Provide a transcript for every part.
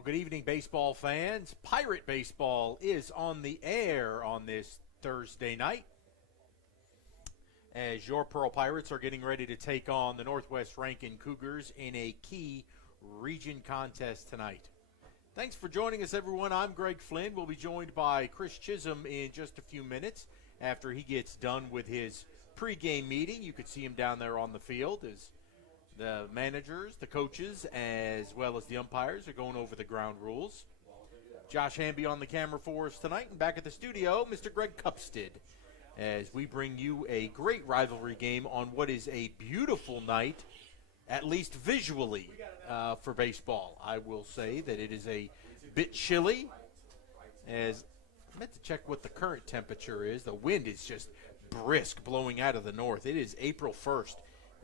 Well, good evening, baseball fans. Pirate Baseball is on the air on this Thursday night as your Pearl Pirates are getting ready to take on the Northwest Rankin Cougars in a key region contest tonight. Thanks for joining us, everyone. I'm Greg Flynn. We'll be joined by Chris Chisholm in just a few minutes after he gets done with his pregame meeting. You could see him down there on the field as the managers, the coaches, as well as the umpires are going over the ground rules. Josh Hamby on the camera for us tonight. And back at the studio, Mr. Greg Cupstead, as we bring you a great rivalry game on what is a beautiful night, at least visually, for baseball. I will say that it is a bit chilly, as I meant to check what the current temperature is. The wind is just brisk blowing out of the north. It is April 1st.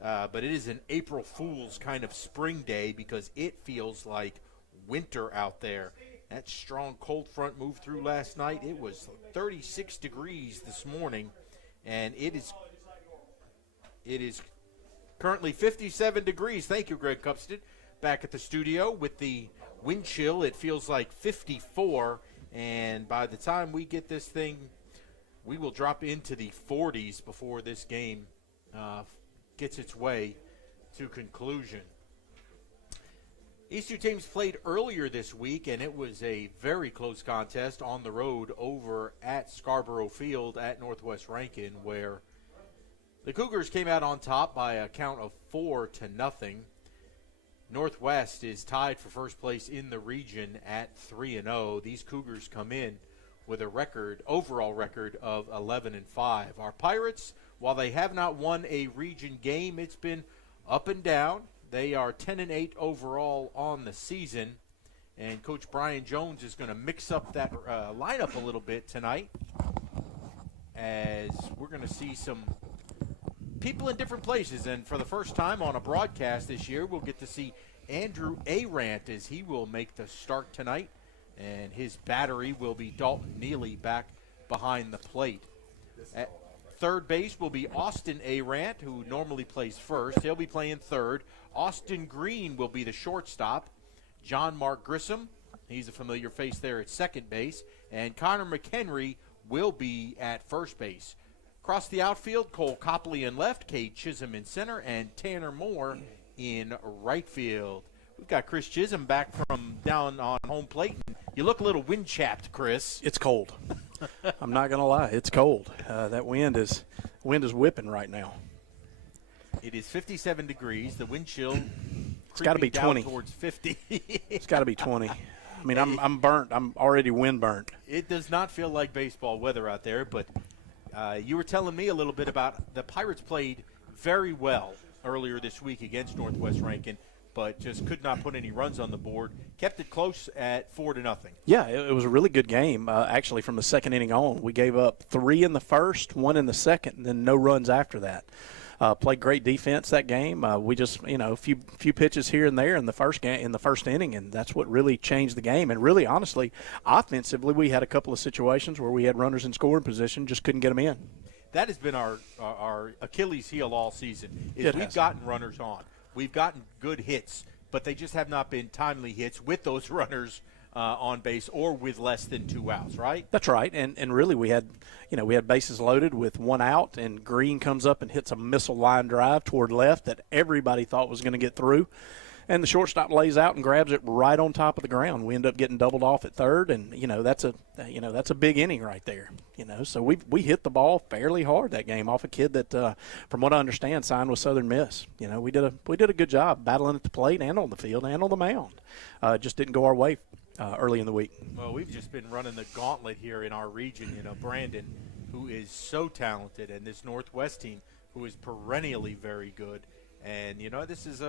But it is an April Fool's kind of spring day because it feels like winter out there. That strong cold front moved through last night. It was 36 degrees this morning, and it is currently 57 degrees. Thank you, Greg Cupstead. Back at the studio with the wind chill, it feels like 54, and by the time we get this thing, we will drop into the 40s before this game gets its way to conclusion. These two teams played earlier this week, and it was a very close contest on the road over at Scarborough Field at Northwest Rankin, where the Cougars came out on top by a count of 4-0. Northwest is tied for first place in the region at 3-0. These Cougars come in with a overall record of 11-5. Our Pirates, while they have not won a region game, it's been up and down. They are 10-8 overall on the season, and Coach Brian Jones is going to mix up that lineup a little bit tonight, as we're going to see some people in different places. And for the first time on a broadcast this year, we'll get to see Andrew Arant as he will make the start tonight, and his battery will be Dalton Neely back behind the plate. At third base will be Austin Arant, who normally plays first. He'll be playing third. Austin Green will be the shortstop. John Mark Grissom, he's a familiar face there at second base. And Connor McHenry will be at first base. Across the outfield, Cole Copley in left, Cade Chisholm in center, and Tanner Moore in right field. We've got Chris Chisholm back from down on home plate. You look a little wind-chapped, Chris. It's cold. I'm not going to lie. It's cold. That wind is whipping right now. It is 57 degrees. The wind chill it's got to be 20 towards 50. It's got to be 20. I mean, I'm burnt. I'm already wind burnt. It does not feel like baseball weather out there, but you were telling me a little bit about the Pirates played very well earlier this week against Northwest Rankin, but just could not put any runs on the board. Kept it close at 4-0. Yeah, it was a really good game. Actually, from the second inning on, we gave up 3 in the first, 1 in the second, and then no runs after that. Played great defense that game. We just, a few pitches here and there in the first inning, and that's what really changed the game. And really, honestly, offensively, we had a couple of situations where we had runners in scoring position, just couldn't get them in. That has been our Achilles heel all season. We've gotten runners on. We've gotten good hits, but they just have not been timely hits with those runners on base or with less than 2 outs, right? That's right. And really we had bases loaded with 1 out, and Green comes up and hits a missile line drive toward left that everybody thought was going to get through. And the shortstop lays out and grabs it right on top of the ground. We end up getting doubled off at third, and that's a big inning right there. So we hit the ball fairly hard that game off a kid that, from what I understand, signed with Southern Miss. We did a good job battling at the plate and on the field and on the mound. Just didn't go our way early in the week. Well, we've just been running the gauntlet here in our region. Brandon, who is so talented, and this Northwest team, who is perennially very good. And this is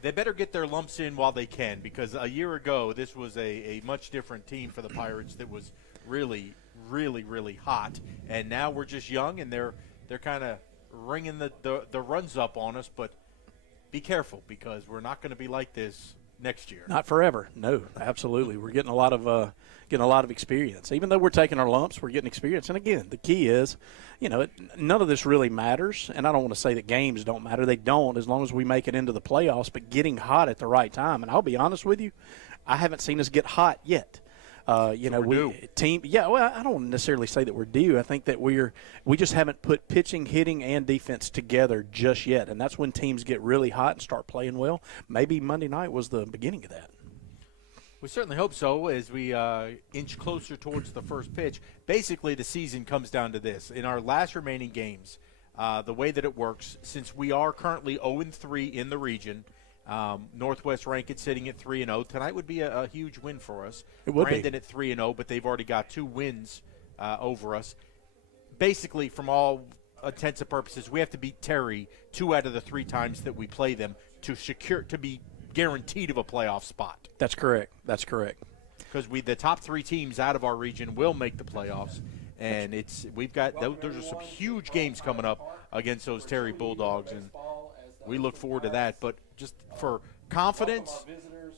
they better get their lumps in while they can, because a year ago this was a much different team for the Pirates that was really, really, really hot. And now we're just young, and they're kind of ringing the runs up on us. But be careful, because we're not going to be like this next year. Not forever. No, absolutely. We're getting a lot of experience. Even though we're taking our lumps, we're getting experience. And again, the key is, none of this really matters. And I don't want to say that games don't matter. They don't, as long as we make it into the playoffs. But getting hot at the right time. And I'll be honest with you, I haven't seen us get hot yet. We're due. Well, I don't necessarily say that we're due. I think that we just haven't put pitching, hitting, and defense together just yet, and that's when teams get really hot and start playing well. Maybe Monday night was the beginning of that. We certainly hope so as we inch closer towards the first pitch. Basically, the season comes down to this. In our last remaining games, the way that it works, since we are currently 0-3 in the region, Northwest Rankin sitting at 3-0. Tonight would be a huge win for us. It would Brandon be. at 3-0, but they've already got 2 wins over us. Basically, from all intents and purposes, we have to beat Terry 2 out of the 3 times that we play them to be guaranteed of a playoff spot. That's correct. Because the top 3 teams out of our region will make the playoffs, and those are some huge games coming up against those Terry Bulldogs, and we look forward to that. But just for confidence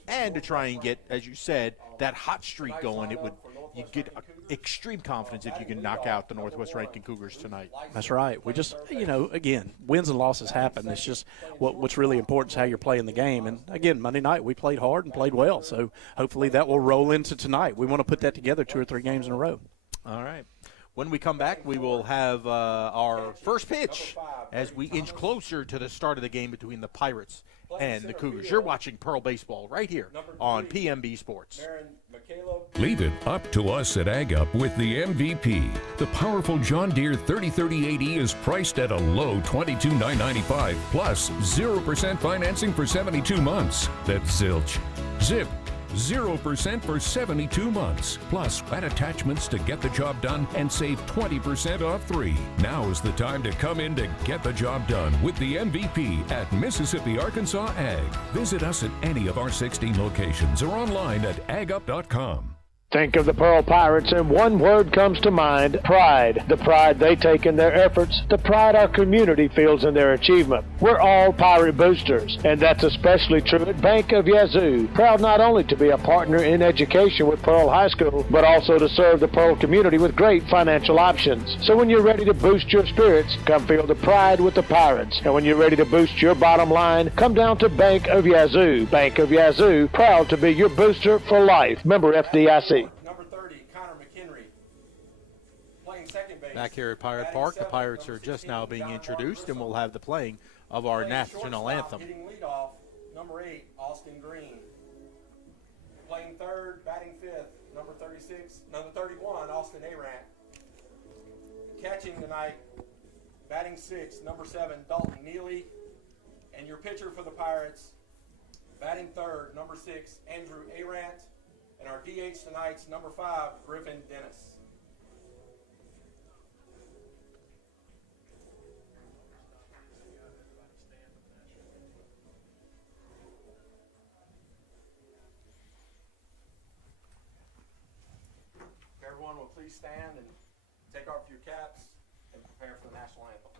and to try and get, as you said, that hot streak going, you get extreme confidence if you can knock out the Northwest Rankin Cougars tonight. That's right. We just, again, wins and losses happen. It's just what's really important is how you're playing the game. And, again, Monday night we played hard and played well. So hopefully that will roll into tonight. We want to put that together 2 or 3 games in a row. All right. When we come back, we will have our first pitch as we inch closer to the start of the game between the Pirates and the Cougars. You're watching Pearl Baseball right here on PMB Sports. Leave it up to us at Ag Up with the MVP. The powerful John Deere 303080 is priced at a low $22,995 plus 0% financing for 72 months. That's zilch. Zip. 0% for 72 months. Plus, add attachments to get the job done and save 20% off 3. Now is the time to come in to get the job done with the MVP at Mississippi Arkansas Ag. Visit us at any of our 16 locations or online at agup.com. Think of the Pearl Pirates and one word comes to mind: pride. The pride they take in their efforts, the pride our community feels in their achievement. We're all Pirate boosters, and that's especially true at Bank of Yazoo. Proud not only to be a partner in education with Pearl High School, but also to serve the Pearl community with great financial options. So when you're ready to boost your spirits, come feel the pride with the Pirates. And when you're ready to boost your bottom line, come down to Bank of Yazoo. Bank of Yazoo, proud to be your booster for life. Member FDIC. Back here at Pirate Park, the Pirates are just now being introduced, and we'll have the playing of our national anthem. Hitting leadoff, number 8, Austin Green. Playing third, batting 5th, number 31, Austin Arant. Catching tonight, batting 6th, number 7, Dalton Neely. And your pitcher for the Pirates, batting 3rd, number 6, Andrew Arant. And our DH tonight's number 5, Griffin Dennis. Everyone will please stand and take off your caps and prepare for the national anthem.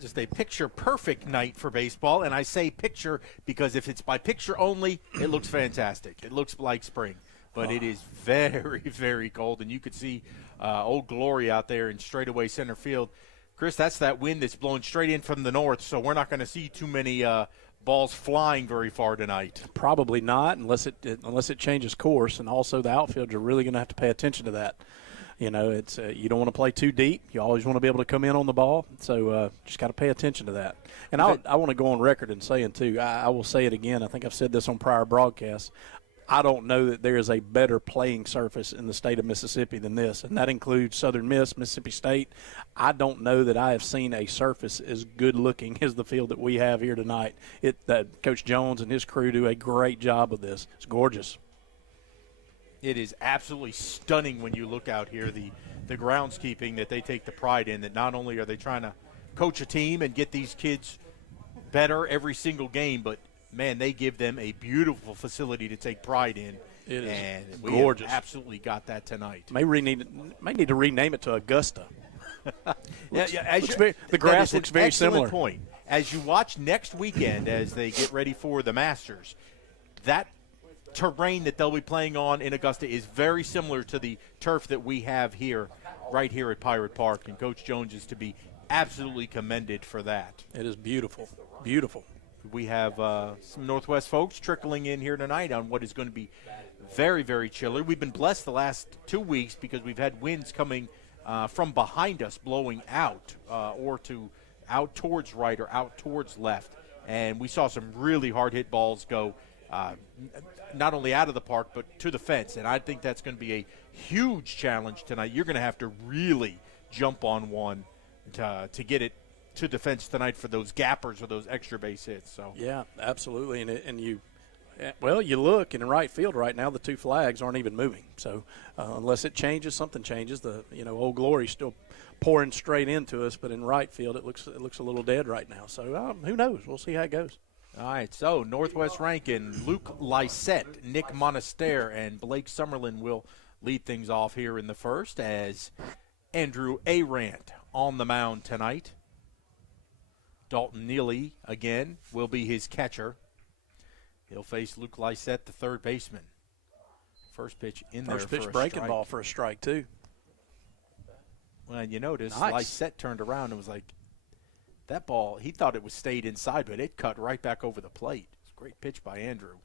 Just a picture-perfect night for baseball, and I say picture because if it's by picture only, it looks fantastic. It looks like spring, but it is very, very cold, and you could see Old Glory out there in straightaway center field. Chris, that's that wind that's blowing straight in from the north, so we're not going to see too many balls flying very far tonight. Probably not, unless it changes course, and also the outfield, you're really going to have to pay attention to that. You know, it's you don't want to play too deep. You always want to be able to come in on the ball. So just got to pay attention to that. And I want to go on record and saying, too, I will say it again. I think I've said this on prior broadcasts. I don't know that there is a better playing surface in the state of Mississippi than this, and that includes Southern Miss, Mississippi State. I don't know that I have seen a surface as good-looking as the field that we have here tonight. Coach Jones and his crew do a great job of this. It's gorgeous. It is absolutely stunning when you look out here, the groundskeeping that they take the pride in, that not only are they trying to coach a team and get these kids better every single game, but, man, they give them a beautiful facility to take pride in. It is and gorgeous. We have absolutely got that tonight. May need to rename it to Augusta. The grass looks very similar. Point. As you watch next weekend as they get ready for the Masters, that terrain that they'll be playing on in Augusta is very similar to the turf that we have here, right here at Pirate Park, and Coach Jones is to be absolutely commended for that. It is beautiful, beautiful. We have some Northwest folks trickling in here tonight on what is going to be very, very chilly. We've been blessed the last 2 weeks because we've had winds coming from behind us blowing out or out towards right or out towards left. And we saw some really hard-hit balls go not only out of the park but to the fence. And I think that's going to be a huge challenge tonight. You're going to have to really jump on one to get it to the fence tonight for those gappers or those extra base hits. So yeah, absolutely. And you look in the right field right now, the two flags aren't even moving. So unless it changes, something changes. Old Glory's still pouring straight into us, but in right field it looks a little dead right now. So who knows? We'll see how it goes. All right, so Northwest Rankin, Luke Lysette, Nick Monaster, and Blake Summerlin will lead things off here in the first as Andrew Arant on the mound tonight. Dalton Neely, again, will be his catcher. He'll face Luke Lysette, the third baseman. First pitch in there for a strike. First pitch breaking ball for a strike, too. Well, and you notice Nice. Lysette turned around and was like, that ball, he thought it was stayed inside, but it cut right back over the plate. It's a great pitch by Andrew.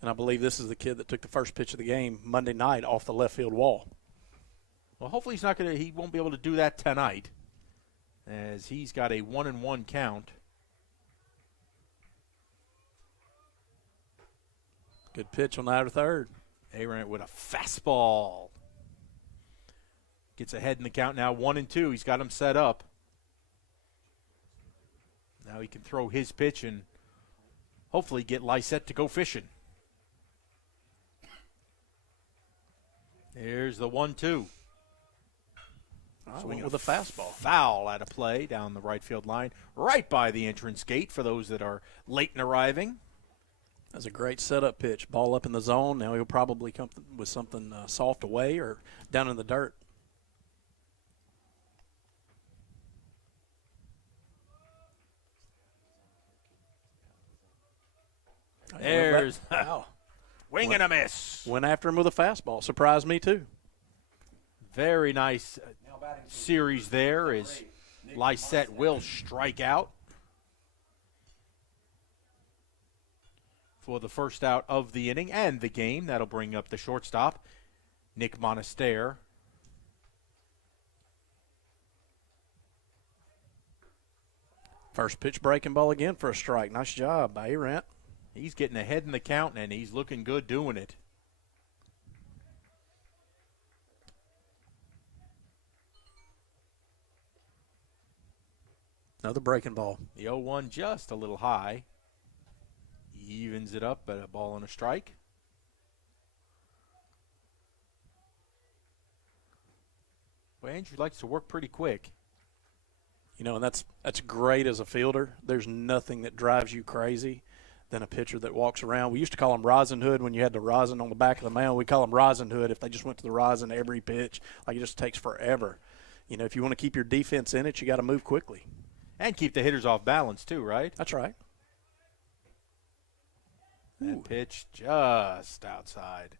And I believe this is the kid that took the first pitch of the game Monday night off the left field wall. Well, hopefully he won't be able to do that tonight, as he's got a 1-1 count. Good pitch on the outer third. Arant with a fastball. Gets ahead in the count now, 1-2. He's got him set up. Now he can throw his pitch and hopefully get Lysette to go fishing. Here's the 1-2. Swinging with a fastball. Foul out of play down the right field line, right by the entrance gate for those that are late in arriving. That's a great setup pitch. Ball up in the zone. Now he'll probably come with something soft away or down in the dirt. There's wing and a miss. Went after him with a fastball. Surprised me, too. Very nice series there as Lysette will strike out for the first out of the inning and the game. That'll bring up the shortstop, Nick Monaster. First pitch breaking ball again for a strike. Nice job by Arant. He's getting ahead in the count, and he's looking good doing it. Another breaking ball. The 0-1 just a little high. He evens it up at a ball and a strike. Well, Andrew likes to work pretty quick. And that's great as a fielder. There's nothing that drives you crazy than a pitcher that walks around. We used to call him rosin hood when you had the rosin on the back of the mound. We call him rosin hood if they just went to the rosin every pitch. Like, it just takes forever. if you want to keep your defense in it, you got to move quickly. And keep the hitters off balance too, right? That's right. That pitch just outside.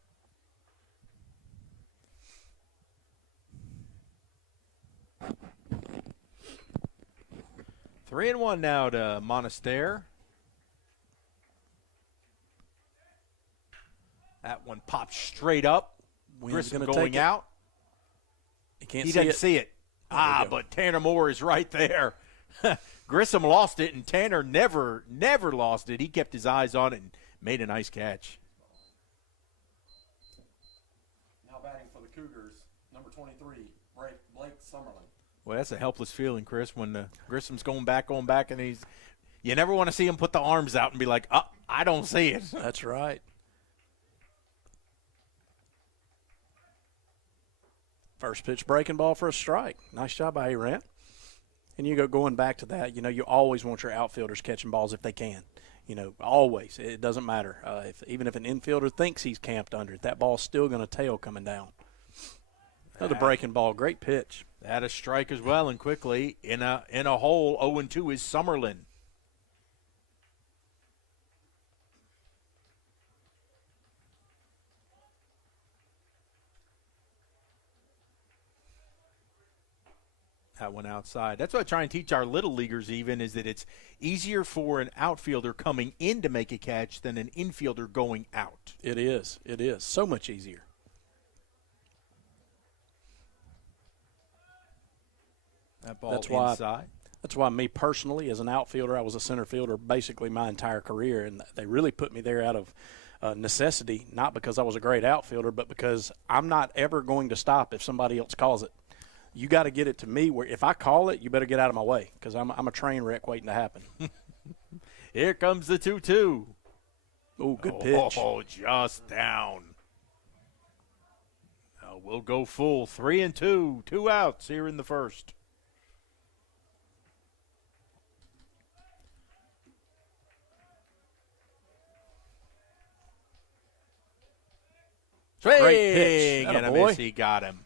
Three and one now to Monaster. That one popped straight up. Grissom going out. He doesn't see it. But Tanner Moore is right there. Grissom lost it, and Tanner never lost it. He kept his eyes on it and made a nice catch. Now batting for the Cougars, number 23, Blake Summerlin. Well, that's a helpless feeling, Chris, when Grissom's going back, and you never want to see him put the arms out and be like, I don't see it. That's right. First pitch breaking ball for a strike. Nice job by Arant. And going back to that, you always want your outfielders catching balls if they can. Always. It doesn't matter. Even if an infielder thinks he's camped under it, that ball's still going to tail coming down. Another breaking ball. Great pitch. That a strike as well, and quickly in a hole. 0-2 is Summerlin. That one outside. That's what I try and teach our little leaguers even, is that it's easier for an outfielder coming in to make a catch than an infielder going out. It is. It is. So much easier. That ball inside. That's why me personally, as an outfielder, I was a center fielder basically my entire career, and they really put me there out of necessity, not because I was a great outfielder, but because I'm not ever going to stop if somebody else calls it. You got to get it to me where if I call it, you better get out of my way because I'm a train wreck waiting to happen. Here comes the 2-2. Oh, good pitch. Oh, just down. We'll go full 3-2, 2 outs here in the first. Great pitch. And a miss. He got him.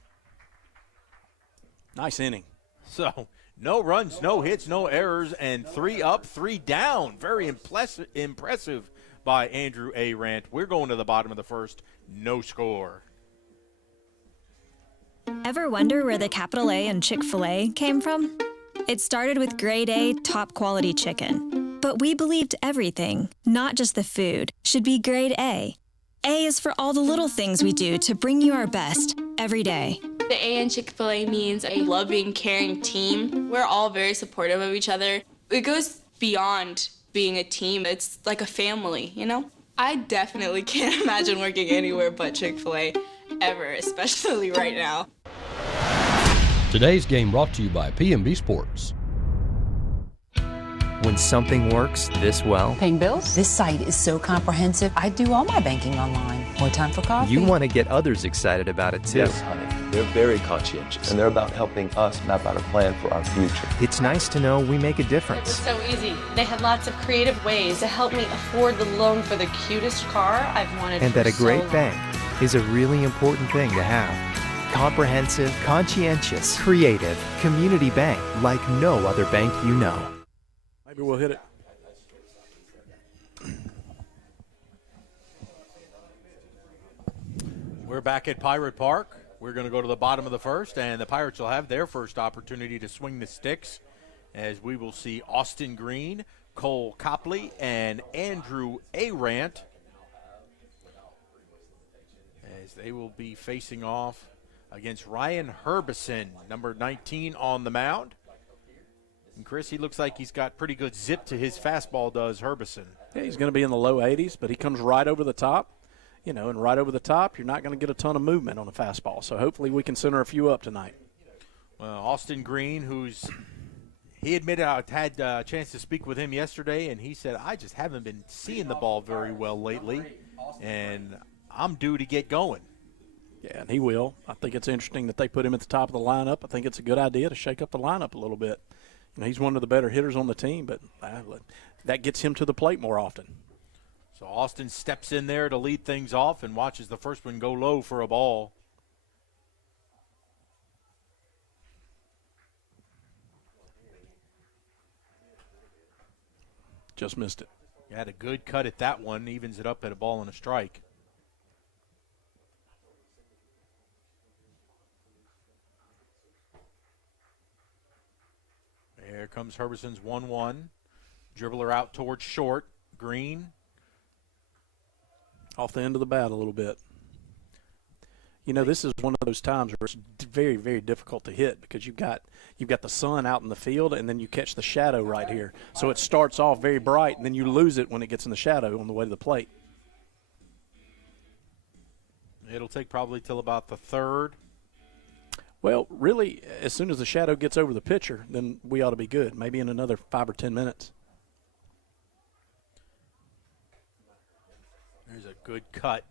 Nice inning. So, no runs, no hits, no errors, and 3 up, 3 down. Very impressive by Andrew Arant. We're going to the bottom of the first. No score. Ever wonder where the capital A in Chick-fil-A came from? It started with grade A, top quality chicken. But we believed everything, not just the food, should be grade A. A is for all the little things we do to bring you our best every day. The A in Chick-fil-A means a loving, caring team. We're all very supportive of each other. It goes beyond being a team. It's like a family, I definitely can't imagine working anywhere but Chick-fil-A ever, especially right now. Today's game brought to you by P&B Sports. When something works this well, paying bills? This site is so comprehensive. I do all my banking online. More time for coffee? You want to get others excited about it too. Yes, honey. They're very conscientious, and they're about helping us map out a plan for our future. It's nice to know we make a difference. It was so easy. They had lots of creative ways to help me afford the loan for the cutest car I've wanted and for that a great so bank is a really important thing to have. Comprehensive, conscientious, creative, community bank like no other bank you know. Maybe we'll hit it. We're back at Pirate Park. We're going to go to the bottom of the first, and the Pirates will have their first opportunity to swing the sticks as we will see Austin Green, Cole Copley, and Andrew Arant as they will be facing off against Ryan Herbison, number 19 on the mound. And Chris, he looks like he's got pretty good zip to his fastball, does Herbison. Yeah, he's going to be in the low 80s, but he comes right over the top. And right over the top, you're not going to get a ton of movement on a fastball. So hopefully we can center a few up tonight. Well, Austin Green, he admitted I had a chance to speak with him yesterday, and he said, I just haven't been seeing the ball very well lately, and I'm due to get going. Yeah, and he will. I think it's interesting that they put him at the top of the lineup. I think it's a good idea to shake up the lineup a little bit. He's one of the better hitters on the team, but that gets him to the plate more often. So Austin steps in there to lead things off and watches the first one go low for a ball. Just missed it. He had a good cut at that one, evens it up at a ball and a strike. There comes Herberson's 1-1. Dribbler out towards short. Green. Off the end of the bat a little bit. You know, this is one of those times where it's very, very difficult to hit because you've got the sun out in the field and then you catch the shadow right here. So it starts off very bright and then you lose it when it gets in the shadow on the way to the plate. It'll take probably till about the third. Well, really, as soon as the shadow gets over the pitcher, then we ought to be good, maybe in another 5 or 10 minutes. There's a good cut,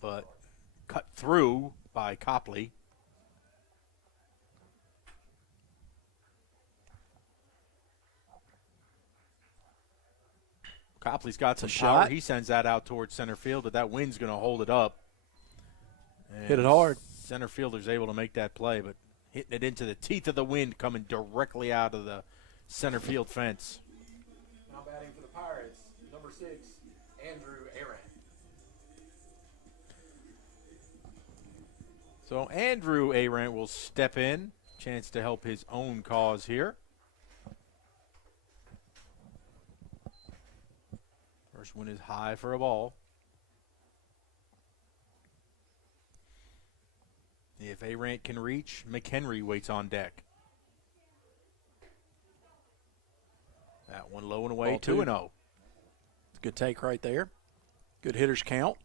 but cut through by Copley. Copley's got some power. He sends that out towards center field, but that wind's going to hold it up. And hit it hard. Center fielder's able to make that play, but hitting it into the teeth of the wind coming directly out of the center field fence. Now batting for the Pirates, number 6, Andrew Aaron. So Andrew Arant will step in. Chance to help his own cause here. First one is high for a ball. If Arant can reach, McHenry waits on deck. That one low and away, 2-0. Good take right there. Good hitters count.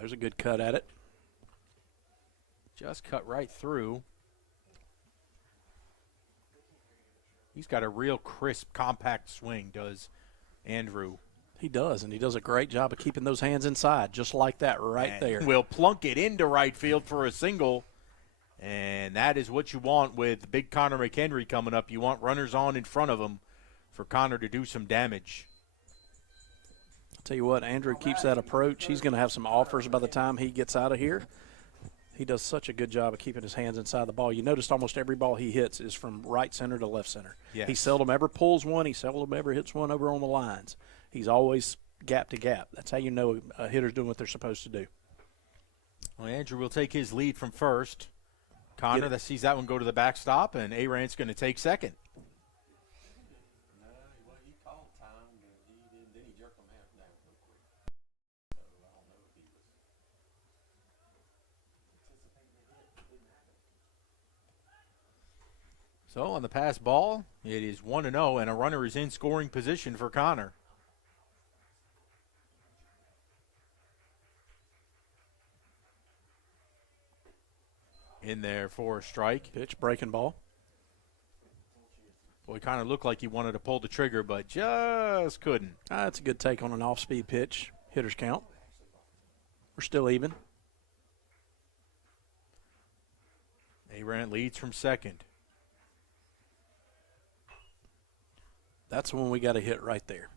There's a good cut at it. Just cut right through. He's got a real crisp, compact swing, does Andrew. He does, and he does a great job of keeping those hands inside, just like that right there. Will plunk it into right field for a single, and that is what you want with big Connor McHenry coming up. You want runners on in front of him for Connor to do some damage. I'll tell you what, Andrew keeps that approach. He's going to have some offers by the time he gets out of here. He does such a good job of keeping his hands inside the ball. You noticed almost every ball he hits is from right center to left center. Yes. He seldom ever pulls one. He seldom ever hits one over on the lines. He's always gap to gap. That's how you know a hitter's doing what they're supposed to do. Well, Andrew will take his lead from first. Connor that sees that one go to the backstop, and Arant's going to take second. So on the pass ball, it is 1-0, and a runner is in scoring position for Connor. In there for a strike. Pitch, breaking ball. Boy, kind of looked like he wanted to pull the trigger, but just couldn't. That's a good take on an off-speed pitch. Hitters count. We're still even. Arant leads from second. That's the one we got to hit right there.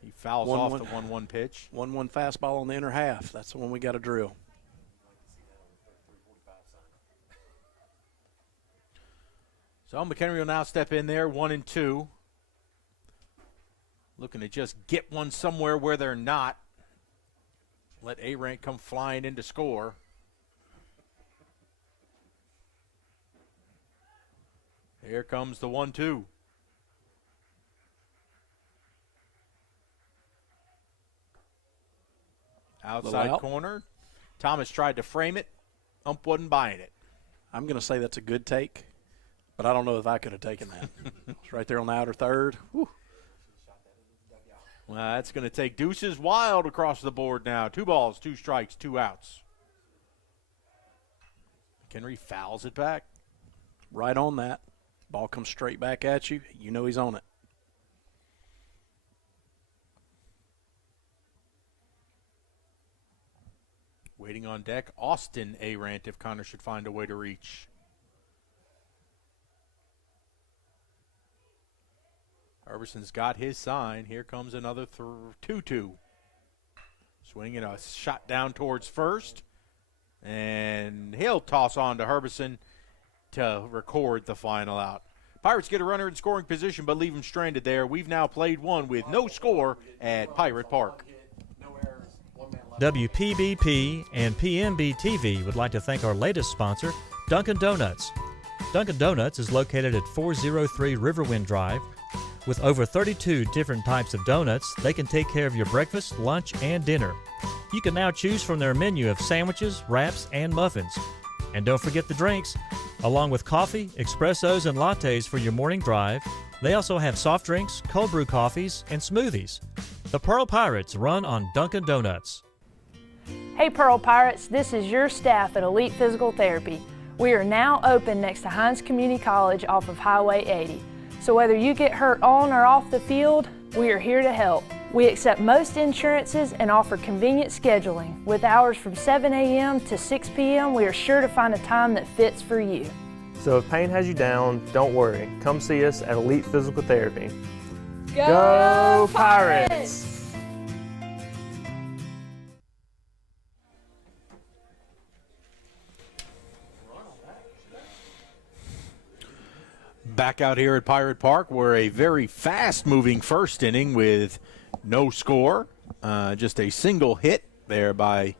He fouls off the 1-1 pitch. 1-1 fastball on the inner half. That's the one we got to drill. So McHenry will now step in there, 1-2. Looking to just get one somewhere where they're not. Let Arant come flying in to score. Here comes the 1-2. Outside corner. Thomas tried to frame it. Ump wasn't buying it. I'm going to say that's a good take, but I don't know if I could have taken that. It's right there on the outer third. Whew. Well, that's going to take deuces wild across the board now. 2 balls, 2 strikes, 2 outs. McHenry fouls it back. Right on that. Ball comes straight back at you. You know he's on it. Waiting on deck, Austin Arant if Connor should find a way to reach. Herberson's got his sign. Here comes another 2-2. Swinging a shot down towards first. And he'll toss on to Herbison to record the final out. Pirates get a runner in scoring position but leave him stranded there. We've now played one with no score at Pirate Park. WPBP and PMB TV would like to thank our latest sponsor, Dunkin' Donuts. Dunkin' Donuts is located at 403 Riverwind Drive. With over 32 different types of donuts, they can take care of your breakfast, lunch, and dinner. You can now choose from their menu of sandwiches, wraps, and muffins. And don't forget the drinks. Along with coffee, espressos, and lattes for your morning drive, they also have soft drinks, cold brew coffees, and smoothies. The Pearl Pirates run on Dunkin' Donuts. Hey Pearl Pirates, this is your staff at Elite Physical Therapy. We are now open next to Hines Community College off of Highway 80. So whether you get hurt on or off the field, we are here to help. We accept most insurances and offer convenient scheduling. With hours from 7 a.m. to 6 p.m., we are sure to find a time that fits for you. So if pain has you down, don't worry. Come see us at Elite Physical Therapy. Go Pirates! Back out here at Pirate Park, where a very fast-moving first inning with no score, just a single hit there by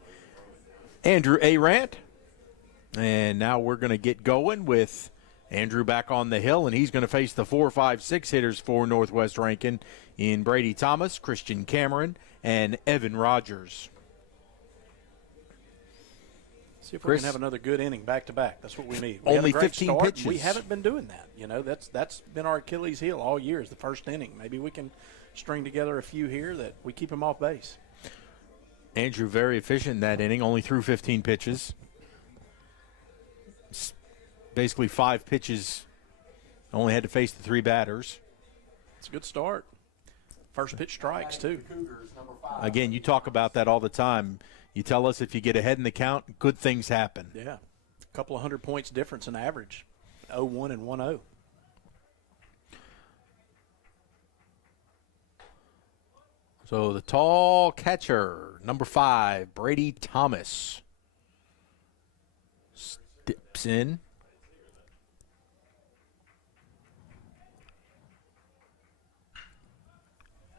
Andrew Arant. And now we're going to get going with Andrew back on the hill, and he's going to face the 4, 5, 6 hitters for Northwest Rankin in Brady Thomas, Christian Cameron, and Evan Rogers. See if we can have another good inning back-to-back. That's what we need. We Only had a great 15 start. pitches. We haven't been doing that. You know, that's been our Achilles heel all year is the first inning. Maybe we can string together a few here that we keep them off base. Andrew very efficient in that inning, only threw 15 pitches. Basically 5 pitches, only had to face the 3 batters. It's a good start. First pitch strikes, too. Again, you talk about that all the time. You tell us if you get ahead in the count, good things happen. Yeah, a couple of 100 points difference in average, 0-1 and 1-0. So the tall catcher, number 5, Brady Thomas, steps in.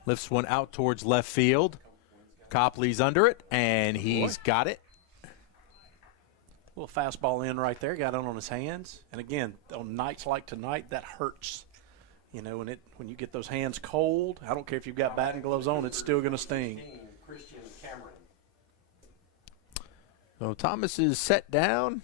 Lifts one out towards left field. Copley's under it, and he's got it. Little fastball in right there, got it on his hands. And again, on nights like tonight, that hurts. You know, when you get those hands cold, I don't care if you've got batting gloves on, it's still going to sting. Christian Cameron. So Thomas is set down.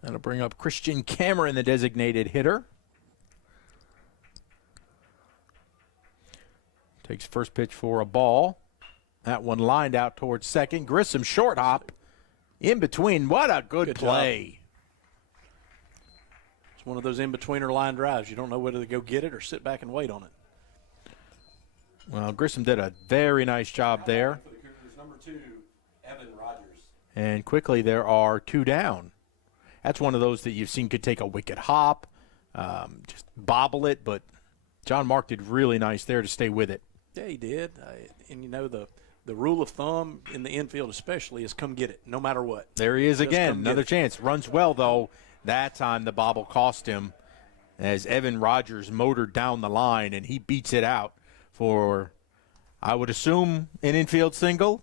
That'll bring up Christian Cameron, the designated hitter. Takes first pitch for a ball. That one lined out towards second. Grissom short hop in between. What a good play. It's one of those in-betweener line drives. You don't know whether to go get it or sit back and wait on it. Well, Grissom did a very nice job there. For the Cougars, number 2, Evan Rogers. And quickly there are 2 down. That's one of those that you've seen could take a wicked hop, just bobble it, but John Mark did really nice there to stay with it. Yeah, he did. And, you know, the rule of thumb in the infield especially is come get it, no matter what. There he is Just again, come get another it. chance. Runs well, though. That time the bobble cost him as Evan Rogers motored down the line, and he beats it out for, I would assume, an infield single,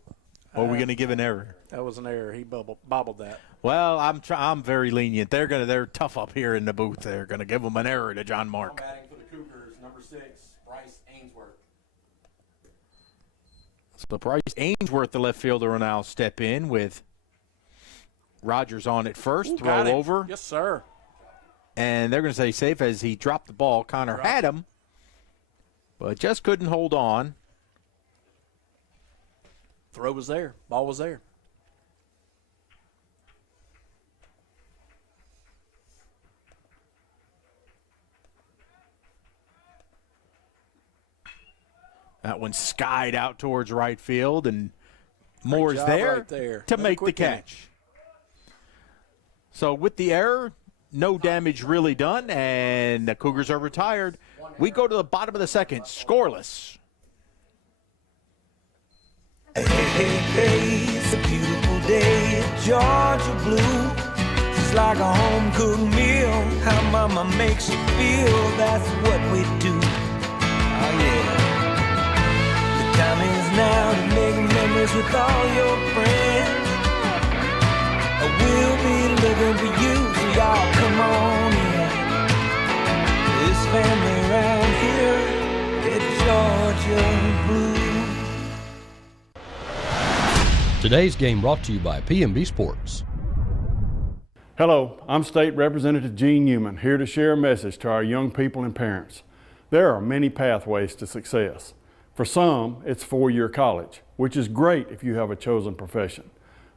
or are we going to give an error? That was an error. He bobbled that. Well, I'm very lenient. They're tough up here in the booth. They're going to give them an error to John Mark. Batting for the Cougars, number 6, Bryce Ainsworth. So Bryce Ainsworth, the left fielder, will now step in with Rogers on at first. Ooh, throw over. Yes, sir. And they're going to say safe as he dropped the ball. Connor had him, but just couldn't hold on. Throw was there. Ball was there. That one skied out towards right field, and Moore's job there, right there. to Another make the quick inning. catch. So with the error, no damage really done, and the Cougars are retired. We go to the bottom of the second, scoreless. Hey, hey, hey, it's a beautiful day in Georgia blue. It's like a home-cooked meal. How mama makes you feel, that's what we do. Oh, yeah. The time is now to make memories with all your friends. We'll be looking for you, so y'all come on in. This family around here, it's Georgia blue. Today's game brought to you by PMB Sports. Hello, I'm State Representative Gene Newman, here to share a message to our young people and parents. There are many pathways to success. For some, it's four-year college, which is great if you have a chosen profession.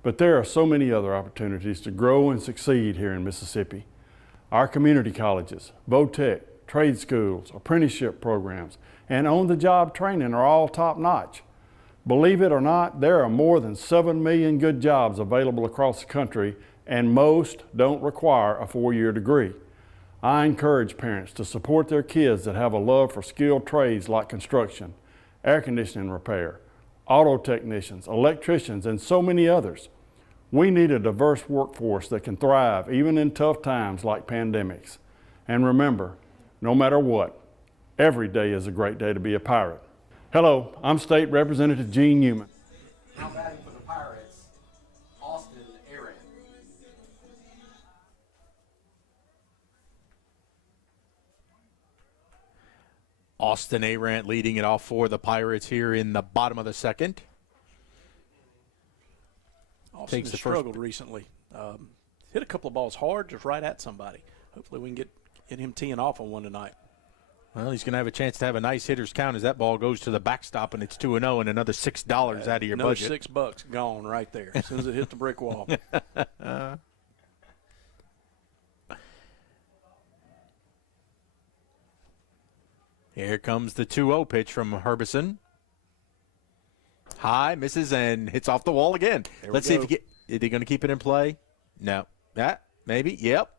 But there are so many other opportunities to grow and succeed here in Mississippi. Our community colleges, VOTEC, trade schools, apprenticeship programs, and on-the-job training are all top-notch. Believe it or not, there are more than 7 million good jobs available across the country, and most don't require a four-year degree. I encourage parents to support their kids that have a love for skilled trades like construction, air conditioning repair, auto technicians, electricians, and so many others. We need a diverse workforce that can thrive even in tough times like pandemics. And remember, no matter what, every day is a great day to be a pirate. Hello, I'm State Representative Gene Newman. Now batting for the Pirates, Austin Aaron. Austin Arant leading it off for the Pirates here in the bottom of the second. Austin has struggled recently. Hit a couple of balls hard, just right at somebody. Hopefully we can get him teeing off on one tonight. Well, he's going to have a chance to have a nice hitter's count as that ball goes to the backstop, and it's 2-0 and another $6 out of your budget. Another $6 gone right there as soon as it hit the brick wall. Here comes the 2-0 pitch from Herbison. High, misses, and hits off the wall again. Let's see if is he going to keep it in play? No. Maybe. Yep.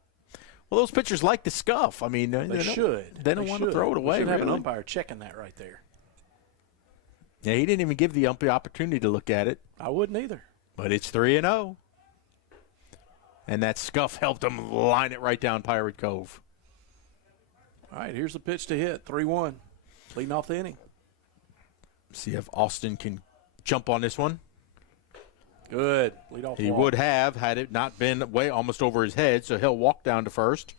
Well, those pitchers like to scuff. I mean, they should. They don't want to throw it away. We should have an umpire checking that right there. Yeah, he didn't even give the umpire opportunity to look at it. I wouldn't either. But it's 3-0. And that scuff helped him line it right down Pirate Cove. All right, here's the pitch to hit. 3-1. Leading off the inning. See if Austin can jump on this one. Good. Lead off He would have had it not been way almost over his head, so he'll walk down to first.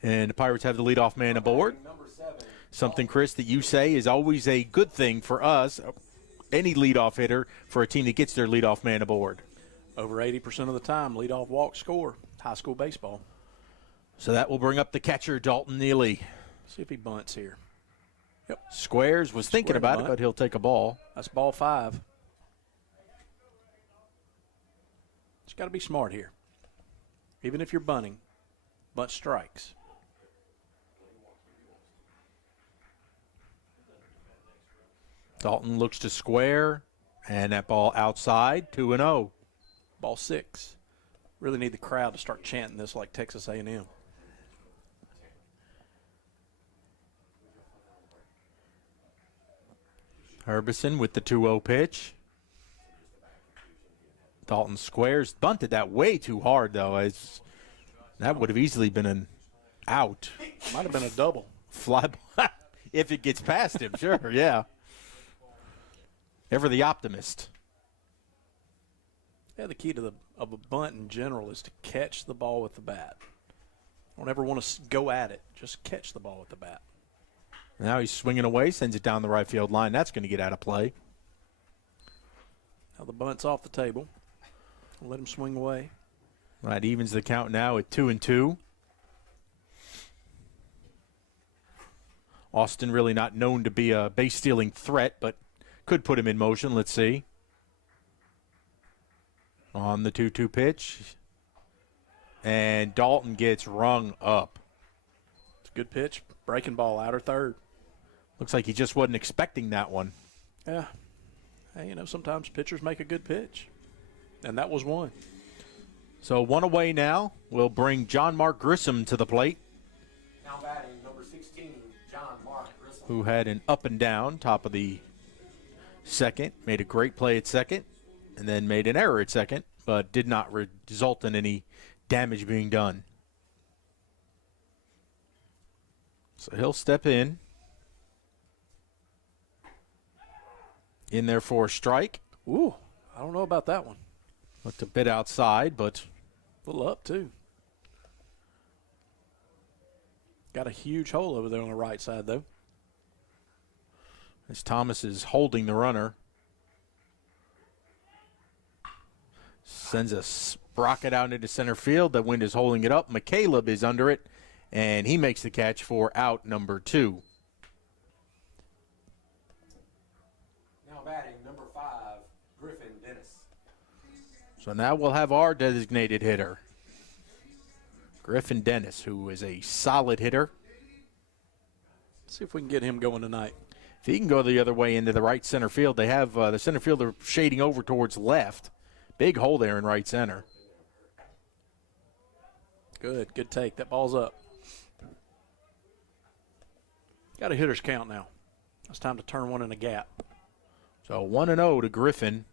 And the Pirates have the leadoff man aboard. Something, Chris, that you say is always a good thing for us, any leadoff hitter, for a team that gets their leadoff man aboard. Over 80% of the time, leadoff walk score, high school baseball. So that will bring up the catcher, Dalton Neely. See if he bunts here. Yep. Squares was thinking about it, but he'll take a ball. That's ball 5. Just got to be smart here. Even if you're bunting, bunt strikes. Dalton looks to square, and that ball outside, 2-0. Ball 6. Really need the crowd to start chanting this like Texas A&M. Herbison with the 2-0 pitch. Dalton squares, bunted that way too hard, though. That would have easily been an out. Might have been a double. Fly if it gets past him, sure, yeah. Ever the optimist. Yeah, the key to a bunt in general is to catch the ball with the bat. Don't ever want to go at it. Just catch the ball with the bat. Now he's swinging away, sends it down the right field line. That's going to get out of play. Now the bunt's off the table. Let him swing away. That evens the count now at 2-2. Austin really not known to be a base-stealing threat, but could put him in motion. Let's see. On the 2-2 pitch. And Dalton gets rung up. It's a good pitch. Breaking ball, outer third. Looks like he just wasn't expecting that one. Yeah. Hey, sometimes pitchers make a good pitch. And that was one. So one away now. We'll bring John Mark Grissom to the plate. Now batting, number 16, John Mark Grissom. Who had an up and down top of the second. Made a great play at second. And then made an error at second. But did not result in any damage being done. So he'll step in. In there for a strike. Ooh, I don't know about that one. Looked a bit outside, but a little up, too. Got a huge hole over there on the right side, though. As Thomas is holding the runner. Sends a sprocket out into center field. The wind is holding it up. McCaleb is under it, and he makes the catch for out number 2. Now batting, number 5, Griffin Dennis. So now we'll have our designated hitter, Griffin Dennis, who is a solid hitter. Let's see if we can get him going tonight. If he can go the other way into the right center field, they have the center fielder shading over towards left. Big hole there in right center. Good take. That ball's up. Got a hitter's count now. It's time to turn one in a gap. So 1-0 to Griffin.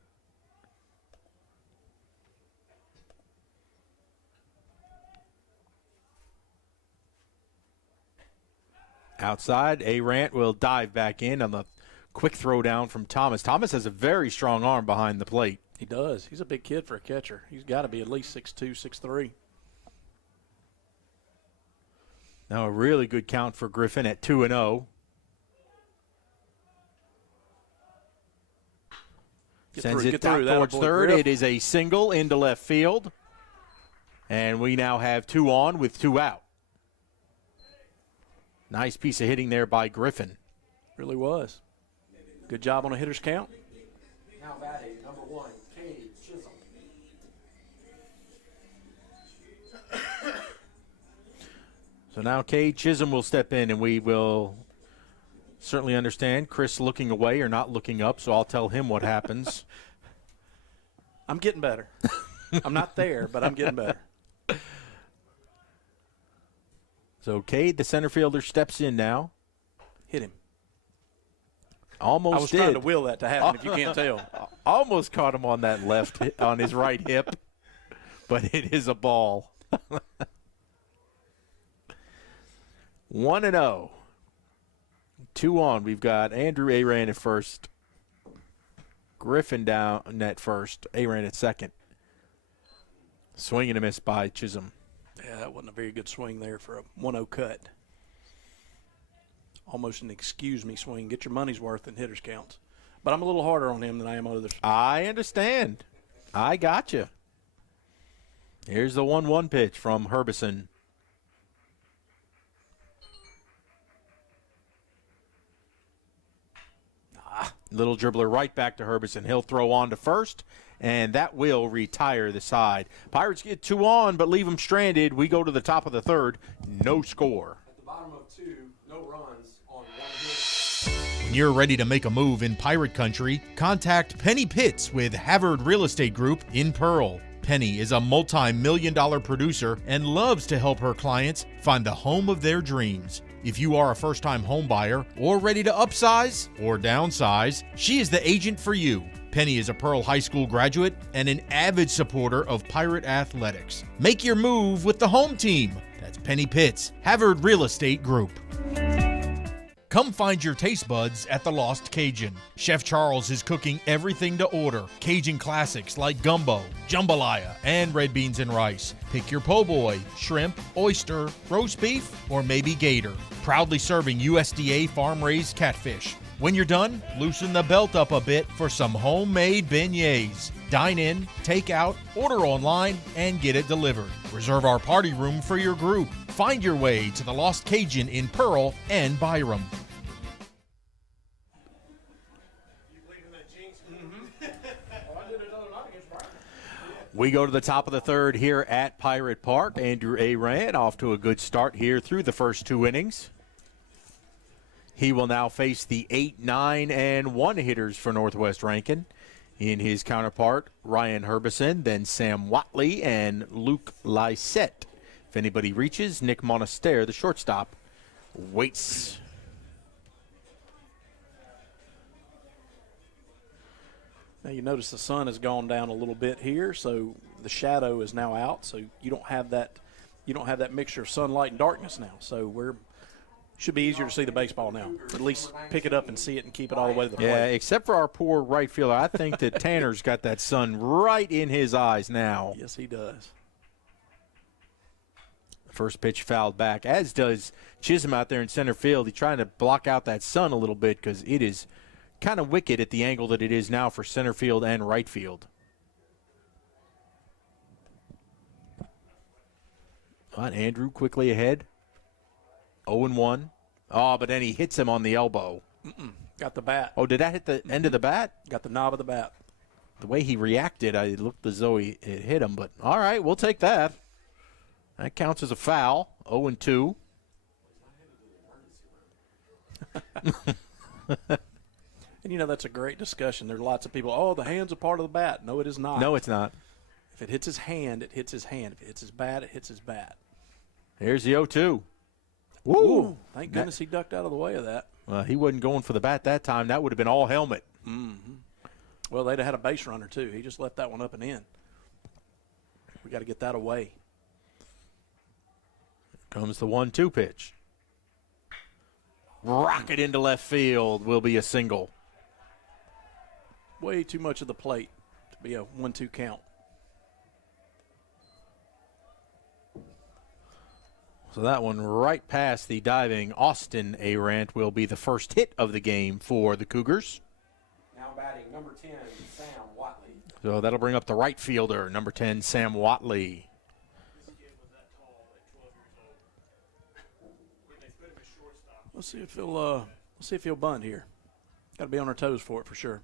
Outside, Arant will dive back in on the quick throw down from Thomas. Thomas has a very strong arm behind the plate. He does. He's a big kid for a catcher. He's got to be at least 6'2", 6'3". Now a really good count for Griffin at 2-0. Sends it out towards third. It is a single into left field. And we now have 2 on with 2 out. Nice piece of hitting there by Griffin. Really was. Good job on a hitter's count. Now batting, number 1, Cade Chisholm. So now Cade Chisholm will step in, and we will certainly understand Chris looking away or not looking up, so I'll tell him what happens. I'm getting better. I'm not there, but I'm getting better. So Cade, the center fielder, steps in now. Hit him. Almost I was trying to will that to happen, if you can't tell. Almost caught him on that on his right hip, but it is a ball. 1-0. 2 on. We've got Andrew Arant at first. Griffin down at first. Arant at second. Swing and a miss by Chisholm. Yeah, that wasn't a very good swing there for a 1-0 cut. Almost an excuse me swing. Get your money's worth in hitter's counts. But I'm a little harder on him than I am on others. I understand. I got you. Here's the 1-1 pitch from Herbison. Little dribbler right back to Herbison. He'll throw on to first, and that will retire the side. Pirates get 2 on, but leave them stranded. We go to the top of the third. No score. At the bottom of 2, no runs on 1 hit. When you're ready to make a move in Pirate Country, contact Penny Pitts with Havard Real Estate Group in Pearl. Penny is a multi-million-dollar producer and loves to help her clients find the home of their dreams. If you are a first-time home buyer or ready to upsize or downsize, she is the agent for you. Penny is a Pearl High School graduate and an avid supporter of Pirate athletics. Make your move with the home team. That's Penny Pitts, Havard Real Estate Group. Come find your taste buds at the Lost Cajun. Chef Charles is cooking everything to order. Cajun classics like gumbo, jambalaya, and red beans and rice. Pick your po' boy, shrimp, oyster, roast beef, or maybe gator. Proudly serving USDA farm-raised catfish. When you're done, loosen the belt up a bit for some homemade beignets. Dine in, take out, order online, and get it delivered. Reserve our party room for your group. Find your way to the Lost Cajun in Pearl and Byram. We go to the top of the third here at Pirate Park. Andrew Arant off to a good start here through the first 2 innings. He will now face the 8, 9, and 1 hitters for Northwest Rankin in his counterpart, Ryan Herbison, then Sam Watley and Luke Lysette. If anybody reaches, Nick Monaster, the shortstop, waits. Now you notice the sun has gone down a little bit here, so the shadow is now out. So you don't have that mixture of sunlight and darkness now. So should be easier to see the baseball now. At least pick it up and see it and keep it all the way to the plate. Yeah, except for our poor right fielder. I think that Tanner's got that sun right in his eyes now. Yes, he does. First pitch fouled back, as does Chisholm out there in center field. He's trying to block out that sun a little bit because it is kind of wicked at the angle that it is now for center field and right field. Andrew quickly ahead. 0-1. Oh, but then he hits him on the elbow. Got the bat. Oh, did that hit the end of the bat? Got the knob of the bat. The way he reacted, it looked as though it hit him. But all right, we'll take that. That counts as a foul. 0-2. And, that's a great discussion. There are lots of people, the hand's a part of the bat. No, it is not. No, it's not. If it hits his hand, it hits his hand. If it hits his bat, it hits his bat. Here's the 0-2. Woo! Thank goodness he ducked out of the way of that. Well, he wasn't going for the bat that time. That would have been all helmet. Mm-hmm. Well, they'd have had a base runner, too. He just left that one up and in. We got to get that away. Comes the 1-2 pitch. Rocket into left field will be a single. Way too much of the plate to be a 1-2 count. So that one right past the diving Austin Arant will be the first hit of the game for the Cougars. Now batting number 10, Sam Watley. So that'll bring up the right fielder, number 10, Sam Watley. Let's see if he'll bunt here. Got to be on our toes for it for sure.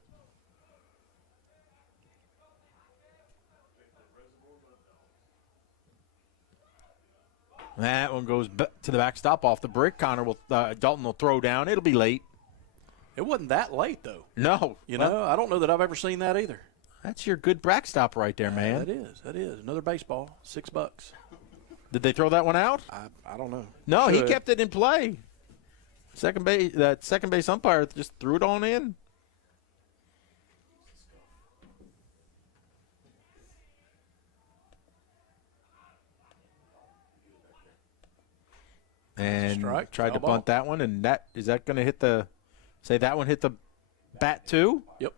That one goes to the backstop off the brick. Dalton will throw down. It'll be late. It wasn't that late though. No, I don't know that I've ever seen that either. That's your good backstop right there, man. That is another baseball. $6. Did they throw that one out? I don't know. No, he kept it in play. That second base umpire just threw it on in. And tried to bunt that one, and is that going to hit that one hit the bat too? Yep.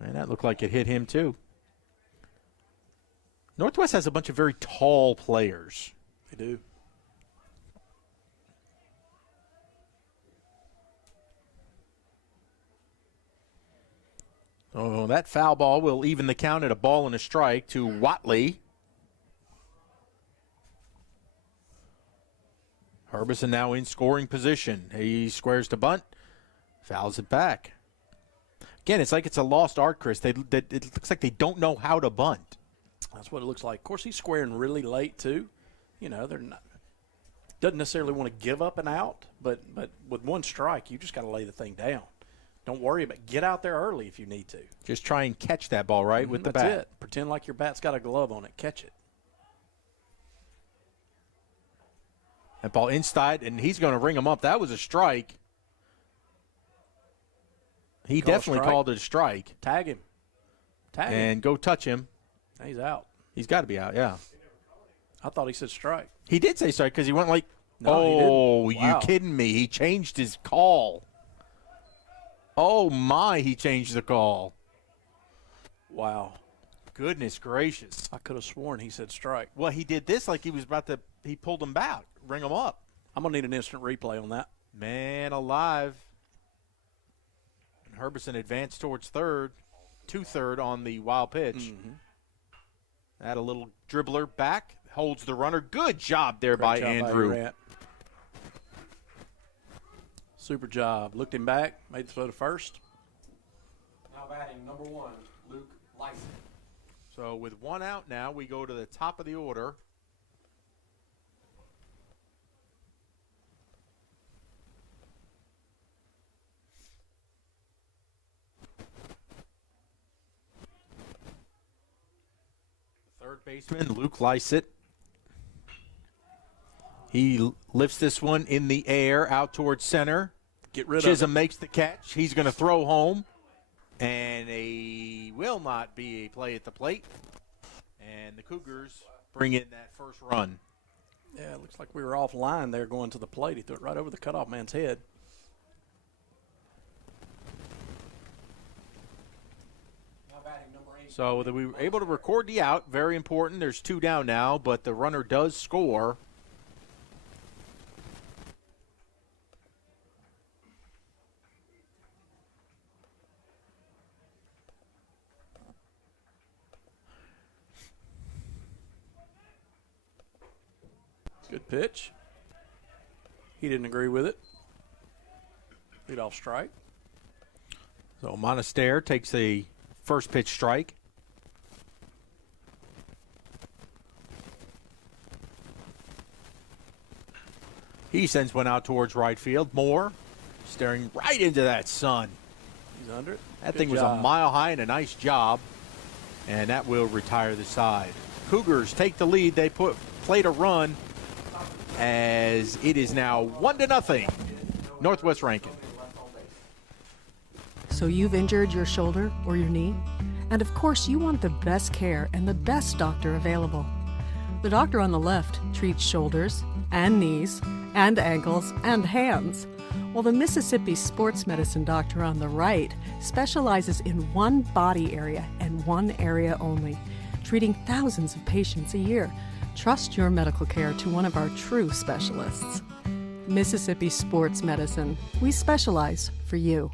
And that looked like it hit him too. Northwest has a bunch of very tall players. They do. Oh, that foul ball will even the count at a ball and a strike to Watley. Herbison now in scoring position. He squares to bunt, fouls it back. Again, it's like it's a lost art, Chris. It looks like they don't know how to bunt. That's what it looks like. Of course, he's squaring really late too. They're not. Doesn't necessarily want to give up an out, but with one strike, you just got to lay the thing down. Don't worry about it. Get out there early if you need to. Just try and catch that ball, right, with the bat. That's it. Pretend like your bat's got a glove on it. Catch it. That ball inside, and he's going to ring him up. That was a strike. He definitely called it a strike. Tag him. And go touch him. He's out. He's got to be out, yeah. I thought he said strike. He did say strike because he went like, no, you kidding me. He changed his call. Oh, my, he changed the call. Wow. Goodness gracious. I could have sworn he said strike. Well, he did this like he was about to – he pulled him back, ring him up. I'm going to need an instant replay on that. Man alive. And Herbison advanced towards third, to third on the wild pitch. Mm-hmm. Add a little dribbler back, holds the runner. Good job there by Andrew. Super job. Looked him back, made the throw to first. Now batting number 1, Luke Lyson. So with one out now, we go to the top of the order. Third baseman Luke Lysett. He lifts this one in the air out towards center. Get rid of Chisholm it. makes the catch. He's going to throw home. And a will not be a play at the plate. And the Cougars bring in that first run. Yeah, it looks like we were offline there going to the plate. He threw it right over the cutoff man's head. So that we were able to record the out. Very important. There's 2 down now, but the runner does score. Good pitch. He didn't agree with it. Lead off strike. So Monaster takes the first pitch strike. He sends one out towards right field. Moore staring right into that sun. He's under it. That Good thing was job. a mile high and a nice job. And that will retire the side. Cougars take the lead. They played a run as it is now 1-0. Northwest Rankin. So you've injured your shoulder or your knee? And of course you want the best care and the best doctor available. The doctor on the left treats shoulders and knees and ankles and hands, while the Mississippi sports medicine doctor on the right specializes in one body area and one area only, treating thousands of patients a year. Trust your medical care to one of our true specialists. Mississippi Sports Medicine. We specialize for you.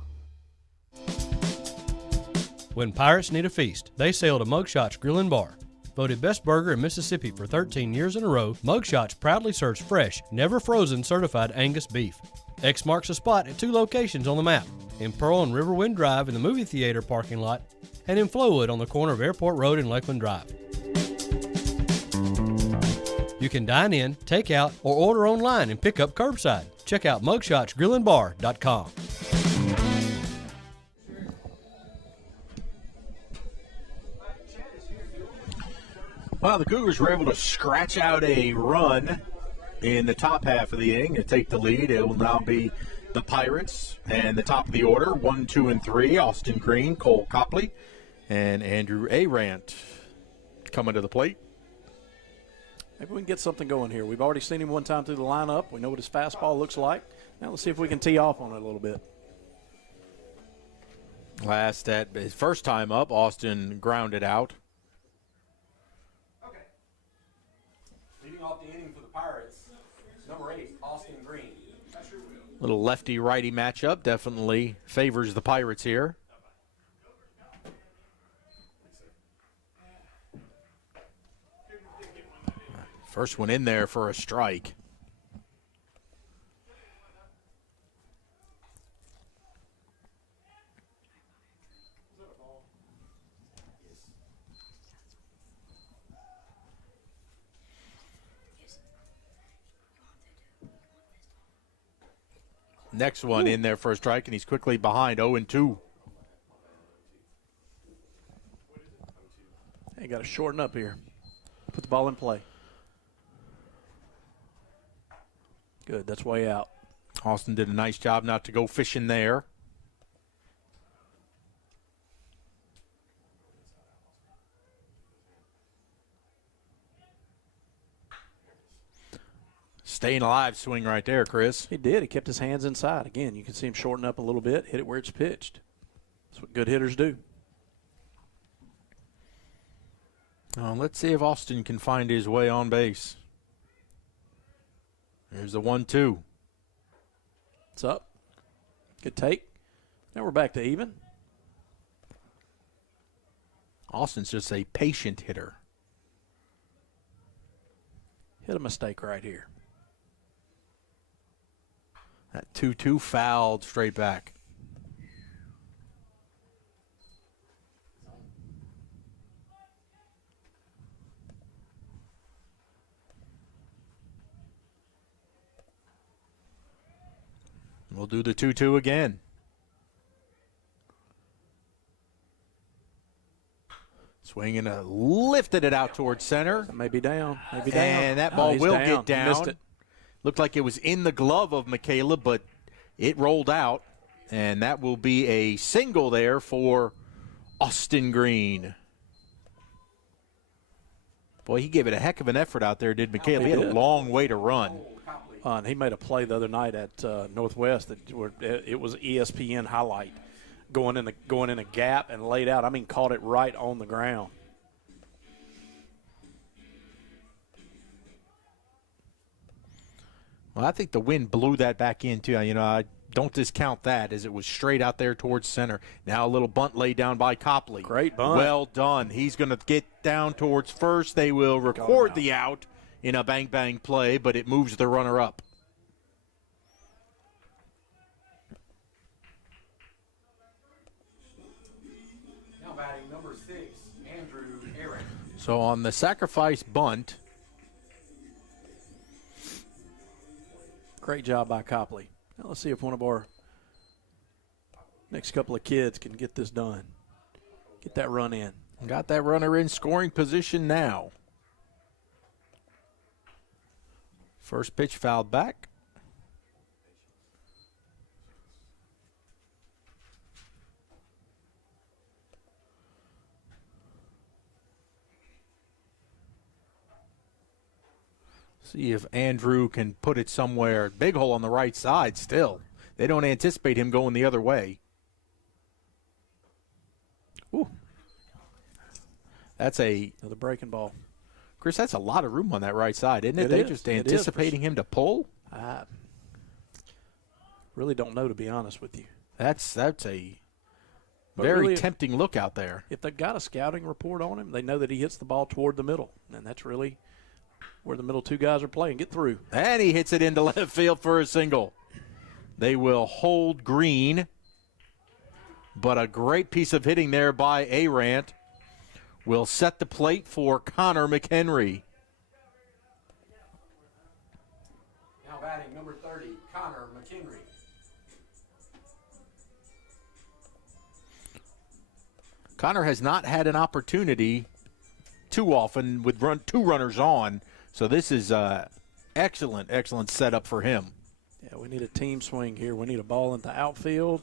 When Pirates need a feast, they sail to Mugshot's Grill and Bar. Voted best burger in Mississippi for 13 years in a row, Mugshots proudly serves fresh, never frozen certified Angus beef. X marks the spot at 2 locations on the map, in Pearl and Riverwind Drive in the movie theater parking lot, and in Flowood on the corner of Airport Road and Lakeland Drive. You can dine in, take out, or order online and pick up curbside. Check out mugshotsgrillandbar.com. Well, the Cougars were able to scratch out a run in the top half of the inning to take the lead. It will now be the Pirates and the top of the order, 1, 2, and 3, Austin Green, Cole Copley, and Andrew Arant coming to the plate. Maybe we can get something going here. We've already seen him one time through the lineup. We know what his fastball looks like. Now let's see if we can tee off on it a little bit. At his first time up, Austin grounded out. Leading off the inning for the Pirates, number 8, Austin Green. Little lefty-righty matchup definitely favors the Pirates here. First one in there for a strike. Next one in there for a strike, and he's quickly behind 0-2. Hey, got to shorten up here. Put the ball in play. Good, that's way out. Austin did a nice job not to go fishing there. Staying alive swing right there, Chris. He did. He kept his hands inside. Again, you can see him shorten up a little bit, hit it where it's pitched. That's what good hitters do. Let's see if Austin can find his way on base. Here's the 1-2. It's up. Good take. Now we're back to even. Austin's just a patient hitter. Hit a mistake right here. That 2-2 fouled straight back. We'll do the 2-2 again. Swinging lifted it out towards center. Maybe down. Maybe down. And that ball will get down. Missed it. Looked like it was in the glove of Michaela, but it rolled out. And that will be a single there for Austin Green. Boy, he gave it a heck of an effort out there, did Michaela? He had a long way to run. And he made a play the other night at Northwest it was ESPN highlight, going in a gap and laid out. I mean, caught it right on the ground. Well, I think the wind blew that back in too. You know, I don't discount that as it was straight out there towards center. Now a little bunt laid down by Copley. Great bunt. Well done. He's going to get down towards first. They will record the out in a bang-bang play, but it moves the runner up. Now batting number 6, Andrew Aaron. So on the sacrifice bunt. Great job by Copley. Now let's see if one of our next couple of kids can get this done. Get that run in. Got that runner in scoring position now. First pitch fouled back. See if Andrew can put it somewhere. Big hole on the right side still. They don't anticipate him going the other way. Ooh. That's another breaking ball. Chris, that's a lot of room on that right side, isn't it? They're just anticipating him to pull? I really don't know, to be honest with you. That's a very really, tempting look out there. If they've got a scouting report on him, they know that he hits the ball toward the middle, and that's really where the middle two guys are playing. Get through. And he hits it into left field for a single. They will hold Green, but a great piece of hitting there by Arant will set the plate for Connor McHenry. Now batting number 30, Connor McHenry. Connor has not had an opportunity too often with two runners on, so this is excellent setup for him. Yeah, we need a team swing here. We need a ball into outfield,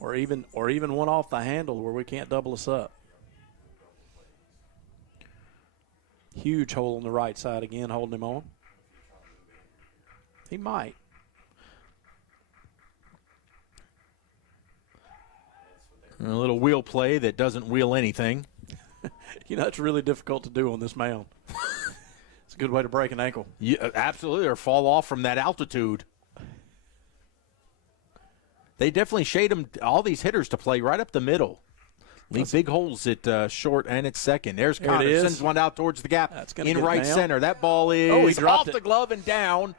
or even one off the handle where we can't double us up. Huge hole on the right side again, holding him on. He might. A little wheel play that doesn't wheel anything. You know, it's really difficult to do on this mound. It's a good way to break an ankle. Yeah, absolutely, or fall off from that altitude. They definitely shade all these hitters to play right up the middle. Leave big holes at short and at second. There's Connor. Sends one out towards the gap in right center. That ball is off the glove and down.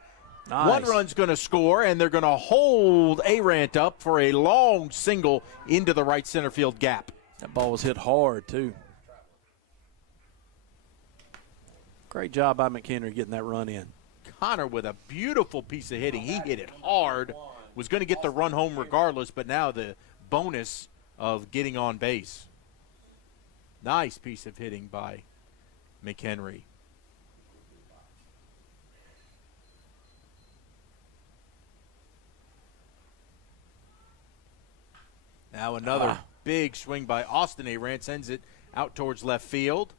Nice. One run's going to score, and they're going to hold Arant up for a long single into the right center field gap. That ball was hit hard, too. Great job by McHenry getting that run in. Connor with a beautiful piece of hitting. He hit it hard. Was going to get the run home regardless, but now the bonus of getting on base. Nice piece of hitting by McHenry. Now another big swing by Austin Arant sends it out towards left field.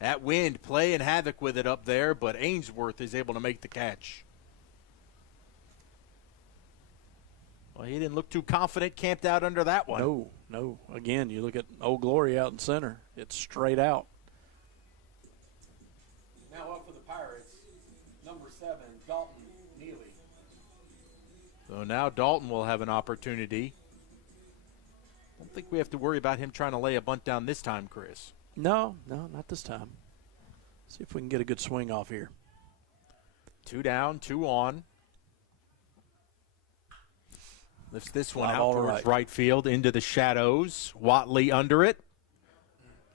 That wind playing havoc with it up there, but Ainsworth is able to make the catch. Well, he didn't look too confident, camped out under that one. No. Again, you look at Old Glory out in center. It's straight out. Now up for the Pirates, number 7, Dalton Neely. So now Dalton will have an opportunity. I don't think we have to worry about him trying to lay a bunt down this time, Chris. No, not this time. See if we can get a good swing off here. 2 down, 2 on. Lifts this one out towards right field into the shadows. Watley under it.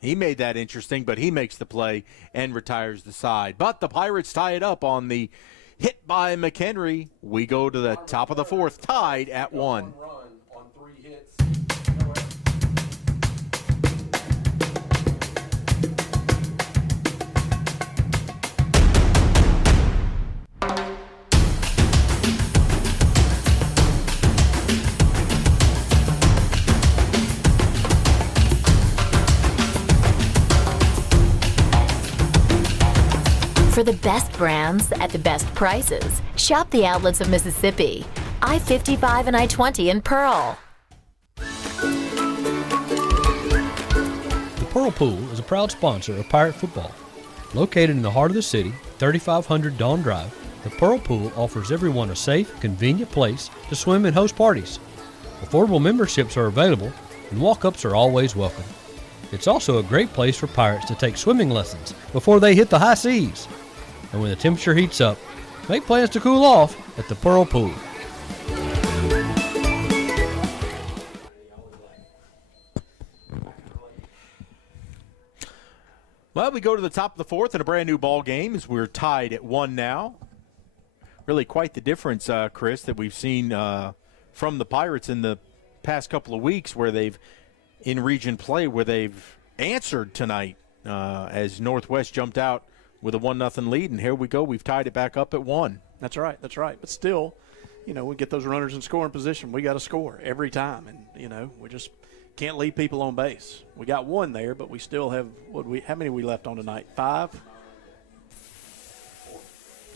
He made that interesting, but he makes the play and retires the side. But the Pirates tie it up on the hit by McHenry. We go to the top of the 4th, tied at 1. the best brands at the best prices. Shop the outlets of Mississippi. I-55 and I-20 in Pearl. The Pearl Pool is a proud sponsor of Pirate football. Located in the heart of the city, 3500 Dawn Drive, the Pearl Pool offers everyone a safe, convenient place to swim and host parties. Affordable memberships are available, and walk-ups are always welcome. It's also a great place for Pirates to take swimming lessons before they hit the high seas. And when the temperature heats up, make plans to cool off at the Pearl Pool. Well, we go to the top of the fourth in a brand new ball game as we're tied at 1 now. Really quite the difference, Chris, that we've seen from the Pirates in the past couple of weeks where they've, in region play, where they've answered tonight as Northwest jumped out with a 1-0 lead. And here we go. We've tied it back up at 1. That's right. That's right. But still, we get those runners in scoring position. We got to score every time. And, we just can't leave people on base. We got 1 there, but we still have how many we left on tonight? 5?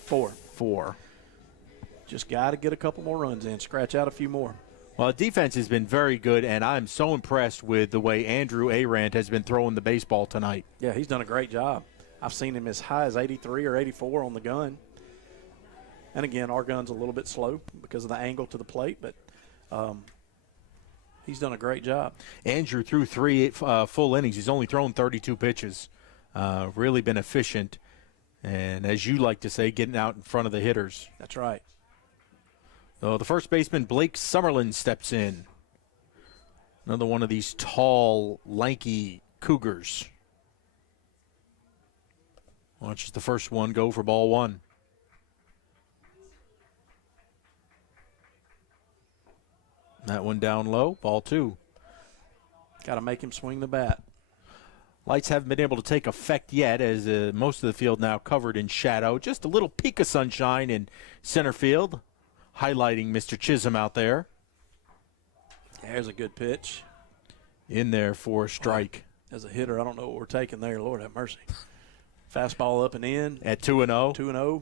4. Just got to get a couple more runs in, scratch out a few more. Well, defense has been very good, and I'm so impressed with the way Andrew Arant has been throwing the baseball tonight. Yeah, he's done a great job. I've seen him as high as 83 or 84 on the gun. And again, our gun's a little bit slow because of the angle to the plate, but he's done a great job. Andrew threw 3 full innings. He's only thrown 32 pitches. Really been efficient. And as you like to say, getting out in front of the hitters. That's right. So the first baseman, Blake Summerlin, steps in. Another one of these tall, lanky Cougars. Watches the first one go for ball 1. That one down low, ball 2. Got to make him swing the bat. Lights haven't been able to take effect yet as most of the field now covered in shadow. Just a little peak of sunshine in center field, highlighting Mr. Chisholm out there. There's a good pitch. In there for a strike. As a hitter, I don't know what we're taking there. Lord have mercy. Fastball up and in. At 2-0. 2-0.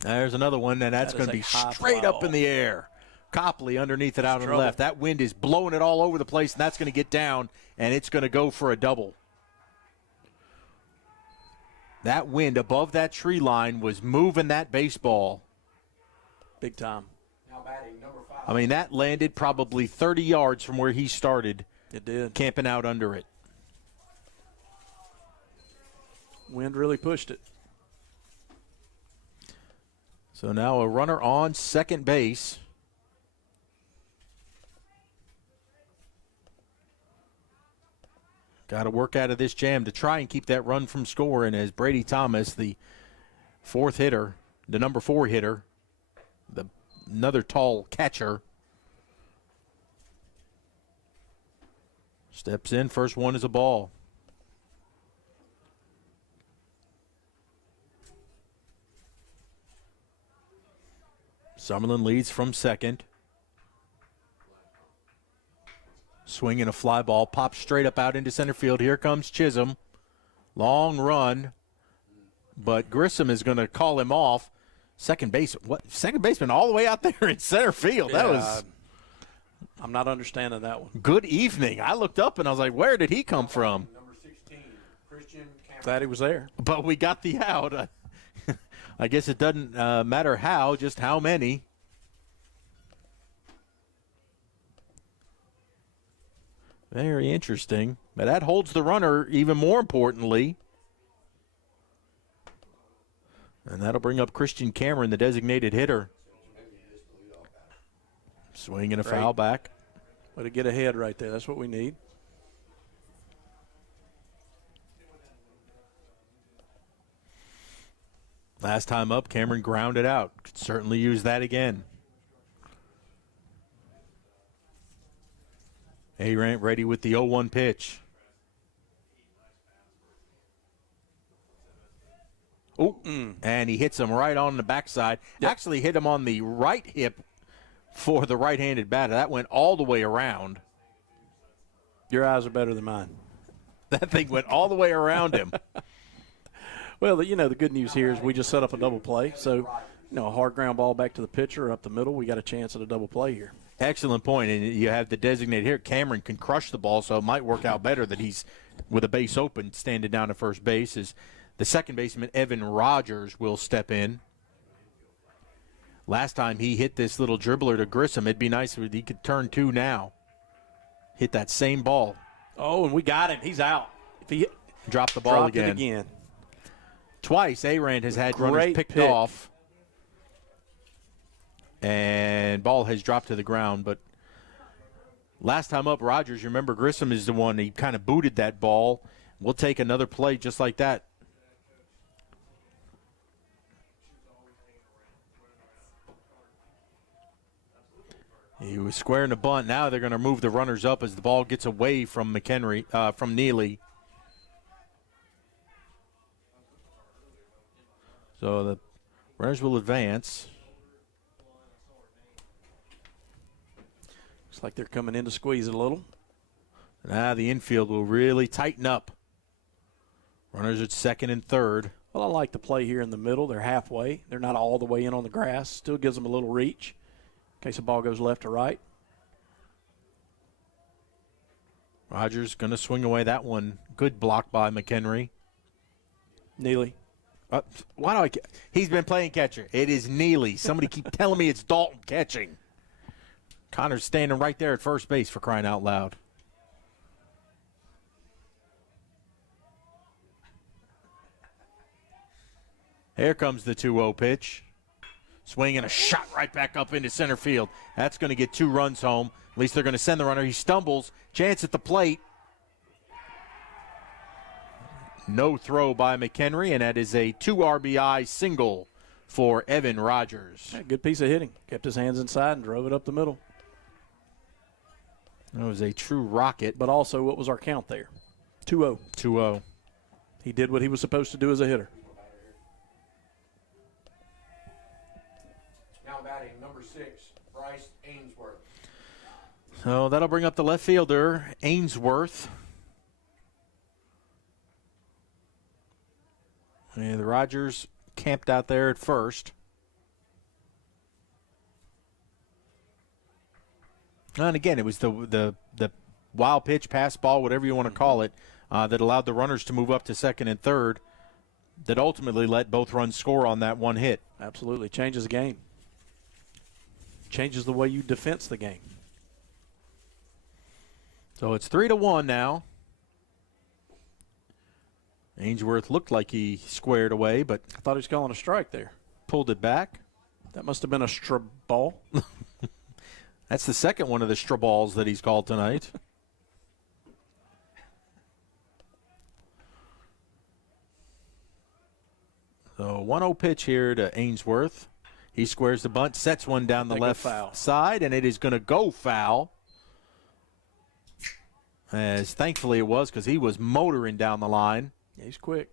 There's another one, and that's going to be straight up in the air. Copley underneath it out on the left. That wind is blowing it all over the place, and that's going to get down, and it's going to go for a double. That wind above that tree line was moving that baseball. Big time. Now batting, number 5. I mean, that landed probably 30 yards from where he started. It did. Camping out under it. Wind really pushed it. So now a runner on second base. Got to work out of this jam to try and keep that run from scoring as Brady Thomas, the fourth hitter, the number 4 hitter, another tall catcher, steps in. First one is a ball. Summerlin leads from second. Swinging a fly ball, pops straight up out into center field. Here comes Chisholm. Long run, but Grissom is going to call him off. Second baseman all the way out there in center field. Yeah, That was. I'm not understanding that one. Good evening. I looked up and I was like, where did he come from? Number 16, Christian Cameron. Glad he was there. But we got the out. I guess it doesn't matter how, just how many. Very interesting. But that holds the runner even more importantly. And that'll bring up Christian Cameron, the designated hitter. Swing and a foul back. Way to get ahead right there. That's what we need. Last time up, Cameron grounded out. Could certainly use that again. Arant ready with the 0-1 pitch. Oh, and he hits him right on the backside. Yep. Actually hit him on the right hip for the right-handed batter. That went all the way around. Your eyes are better than mine. That thing went all the way around him. Well, the good news here is we just set up a double play. So, a hard ground ball back to the pitcher up the middle, we got a chance at a double play here. Excellent point. And you have the designated here. Cameron can crush the ball, so it might work out better that he's with a base open standing down at first base. As the second baseman, Evan Rogers, will step in. Last time he hit this little dribbler to Grissom, it'd be nice if he could turn 2 now. Hit that same ball. Oh, and we got him. He's out. If he dropped the ball dropped it again. Twice, Arand has had runners picked off. And ball has dropped to the ground. But last time up, Rogers, remember Grissom is the one, he kind of booted that ball. We'll take another play just like that. He was squaring the bunt. Now they're going to move the runners up as the ball gets away from from Neely. So the runners will advance. Looks like they're coming in to squeeze it a little. Now the infield will really tighten up. Runners at second and third. Well, I like the play here in the middle. They're halfway. They're not all the way in on the grass. Still gives them a little reach in case the ball goes left or right. Rogers going to swing away that one. Good block by McHenry. Neely. He's been playing catcher. It is Neely. Somebody keep telling me it's Dalton catching. Connor's standing right there at first base, for crying out loud. Here comes the 2-0 pitch. Swing and a shot right back up into center field. That's going to get 2 runs home. At least they're going to send the runner. He stumbles. Chance at the plate. No throw by McHenry, and that is a 2 RBI single for Evan Rogers. Yeah, good piece of hitting. Kept his hands inside and drove it up the middle. That was a true rocket. But also, what was our count there? 2-0. 2-0. He did what he was supposed to do as a hitter. Now batting, number 6, Bryce Ainsworth. So that'll bring up the left fielder, Ainsworth. And the Rogers camped out there at first. And again, it was the wild pitch, pass ball, whatever you want to call it, that allowed the runners to move up to second and third, that ultimately let both runs score on that one hit. Absolutely. Changes the game. Changes the way you defense the game. So it's 3-1 now. Ainsworth looked like he squared away, but I thought he was calling a strike there. Pulled it back. That must have been a strub ball. That's the second one of the strub balls that he's called tonight. So 1-0 pitch here to Ainsworth. He squares the bunt, sets one down the left side, and it is going to go foul. As thankfully it was, because he was motoring down the line. Yeah, he's quick.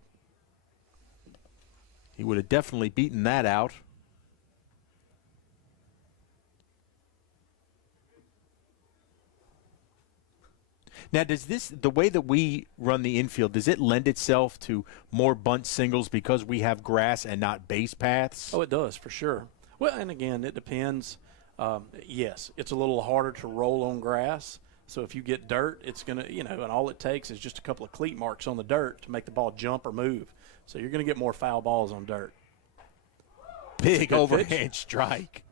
He would have definitely beaten that out. Now, does the way that we run the infield, does it lend itself to more bunt singles because we have grass and not base paths? Oh, it does, for sure. Well, and again, it depends. Yes, it's a little harder to roll on grass. So if you get dirt, it's going to, and all it takes is just a couple of cleat marks on the dirt to make the ball jump or move. So you're going to get more foul balls on dirt. Big overhand strike.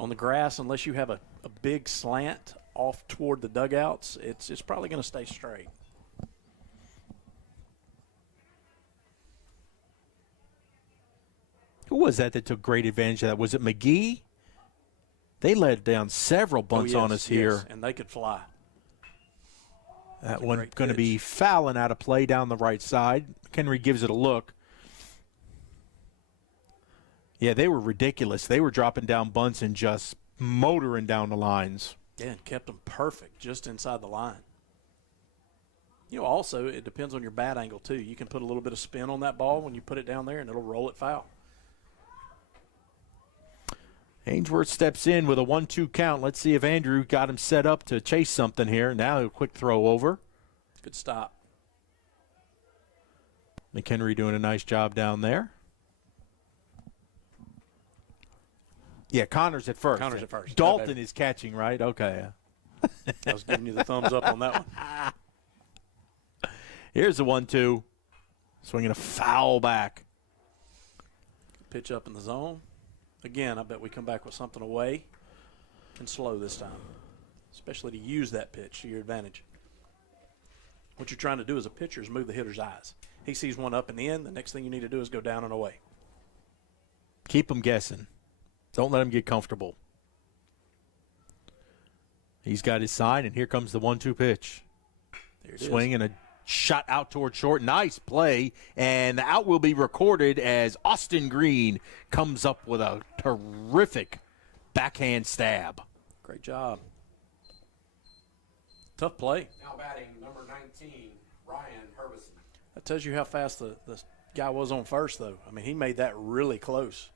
On the grass, unless you have a big slant off toward the dugouts, it's probably going to stay straight. Who was that took great advantage of that? Was it McGee? They led down several bunts on us here. Yes, and they could fly. That one going to be fouling out of play down the right side. McHenry gives it a look. Yeah, they were ridiculous. They were dropping down bunts and just motoring down the lines. Yeah, and kept them perfect just inside the line. Also, it depends on your bat angle, too. You can put a little bit of spin on that ball when you put it down there, and it'll roll it foul. Ainsworth steps in with a 1-2 count. Let's see if Andrew got him set up to chase something here. Now a quick throw over. Good stop. McHenry doing a nice job down there. Yeah, Connor's at first. Connor's at first. Dalton is catching, right? Okay. I was giving you the thumbs up on that one. Here's the 1-2. Swinging a foul back. Pitch up in the zone. Again, I bet we come back with something away and slow this time, especially to use that pitch to your advantage. What you're trying to do as a pitcher is move the hitter's eyes. He sees one up and in. The next thing you need to do is go down and away. Keep him guessing. Don't let him get comfortable. He's got his sign, and here comes the 1-2 pitch. There it Swing is. and a shot out toward short. Nice play, and the out will be recorded as Austin Green comes up with a terrific backhand stab. Great job. Tough play. Now batting number 19, Ryan Herbison. That tells you how fast the guy was on first, though. I mean, he made that really close.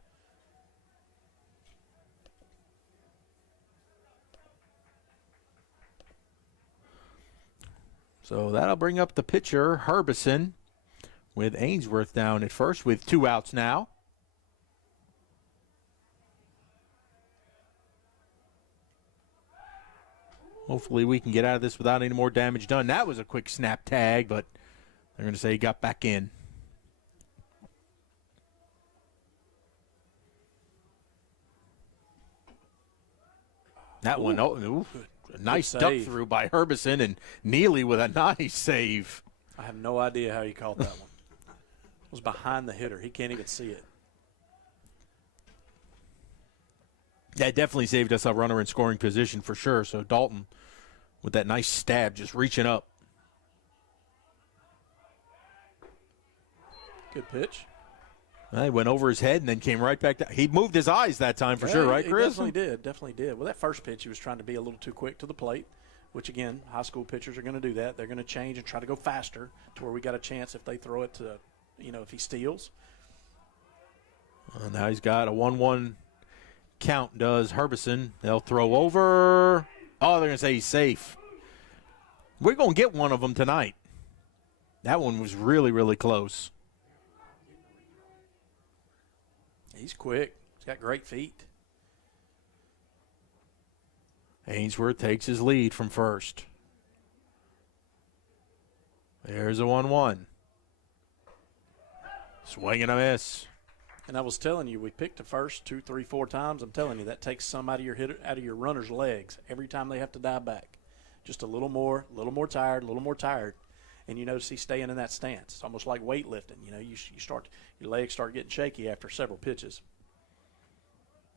So that'll bring up the pitcher, Herbison, with Ainsworth down at first with 2 outs now. Hopefully we can get out of this without any more damage done. That was a quick snap tag, but they're going to say he got back in. That one, a nice duck through by Herbison, and Neely with a nice save. I have no idea how he caught that one. It was behind the hitter. He can't even see it. That definitely saved us a runner in scoring position for sure. So Dalton with that nice stab just reaching up. Good pitch. He went over his head and then came right back down. He moved his eyes that time for sure, right, Chris? He definitely did. Well, that first pitch, he was trying to be a little too quick to the plate, which, again, high school pitchers are going to do that. They're going to change and try to go faster to where we got a chance if they throw it to, if he steals. Now he's got a 1-1 count, does Herbison. They'll throw over. Oh, they're going to say he's safe. We're going to get one of them tonight. That one was really, really close. He's quick. He's got great feet. Ainsworth takes his lead from first. There's a 1-1. Swing and a miss. And I was telling you, we picked the first 2, 3, 4 times. I'm telling you, that takes some out of your hitter, out of your runner's legs every time they have to dive back. Just a little more tired, And you notice he's staying in that stance. It's almost like weightlifting. Your legs start getting shaky after several pitches.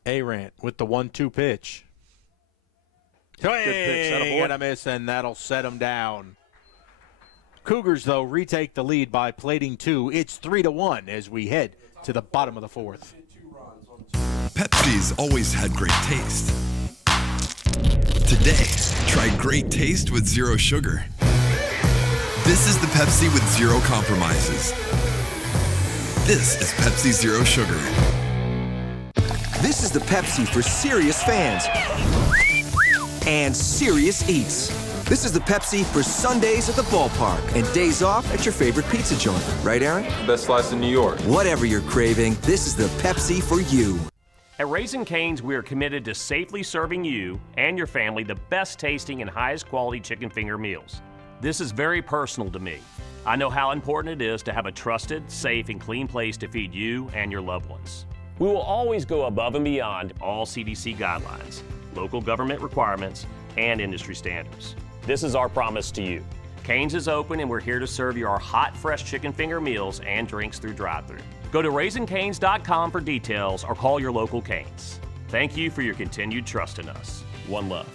Arant with the 1-2 pitch. Good pitch. Hey, and a miss, and that'll set him down. Cougars, though, retake the lead by plating 2. It's 3-1 as we head to the bottom of the 4th. Pepsi's always had great taste. Today, try great taste with zero sugar. This is the Pepsi with zero compromises. This is Pepsi Zero Sugar. This is the Pepsi for serious fans and serious eats. This is the Pepsi for Sundays at the ballpark and days off at your favorite pizza joint. Right, Aaron? Best slice in New York. Whatever you're craving, this is the Pepsi for you. At Raising Cane's, we are committed to safely serving you and your family the best tasting and highest quality chicken finger meals. This is very personal to me. I know how important it is to have a trusted, safe, and clean place to feed you and your loved ones. We will always go above and beyond all CDC guidelines, local government requirements, and industry standards. This is our promise to you. Cane's is open and we're here to serve you our hot, fresh chicken finger meals and drinks through drive-thru. Go to RaisingCanes.com for details or call your local Cane's. Thank you for your continued trust in us. One love.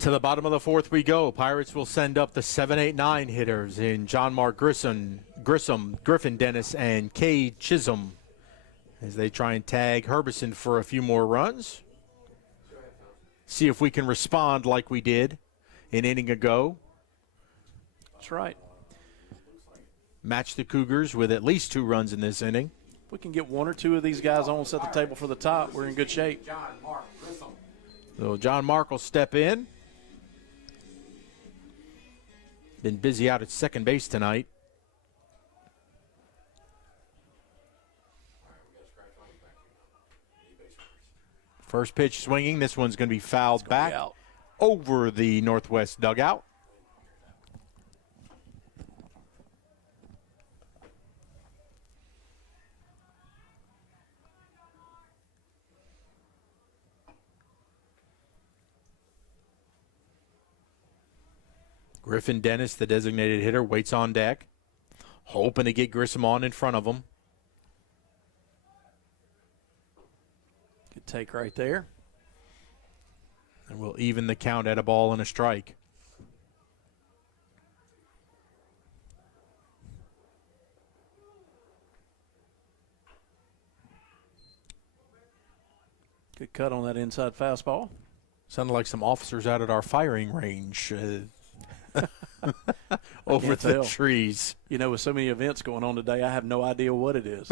To the bottom of the 4th we go. Pirates will send up the 7-8-9 hitters in John Mark Grissom, Griffin Dennis, and Kay Chisholm as they try and tag Herbison for a few more runs. See if we can respond like we did an inning ago. That's right. Match the Cougars with at least 2 runs in this inning. If we can get 1 or 2 of these guys on, set the table for the top, we're in good shape. So John Mark will step in. Been busy out at second base tonight. First pitch swinging. This one's going to be fouled back over the northwest dugout. Griffin Dennis, the designated hitter, waits on deck, hoping to get Grissom on in front of him. Good take right there. And we'll even the count at a ball and a strike. Good cut on that inside fastball. Sounded like some officers out at our firing range over the trees. You know, with so many events going on today, I have no idea what it is.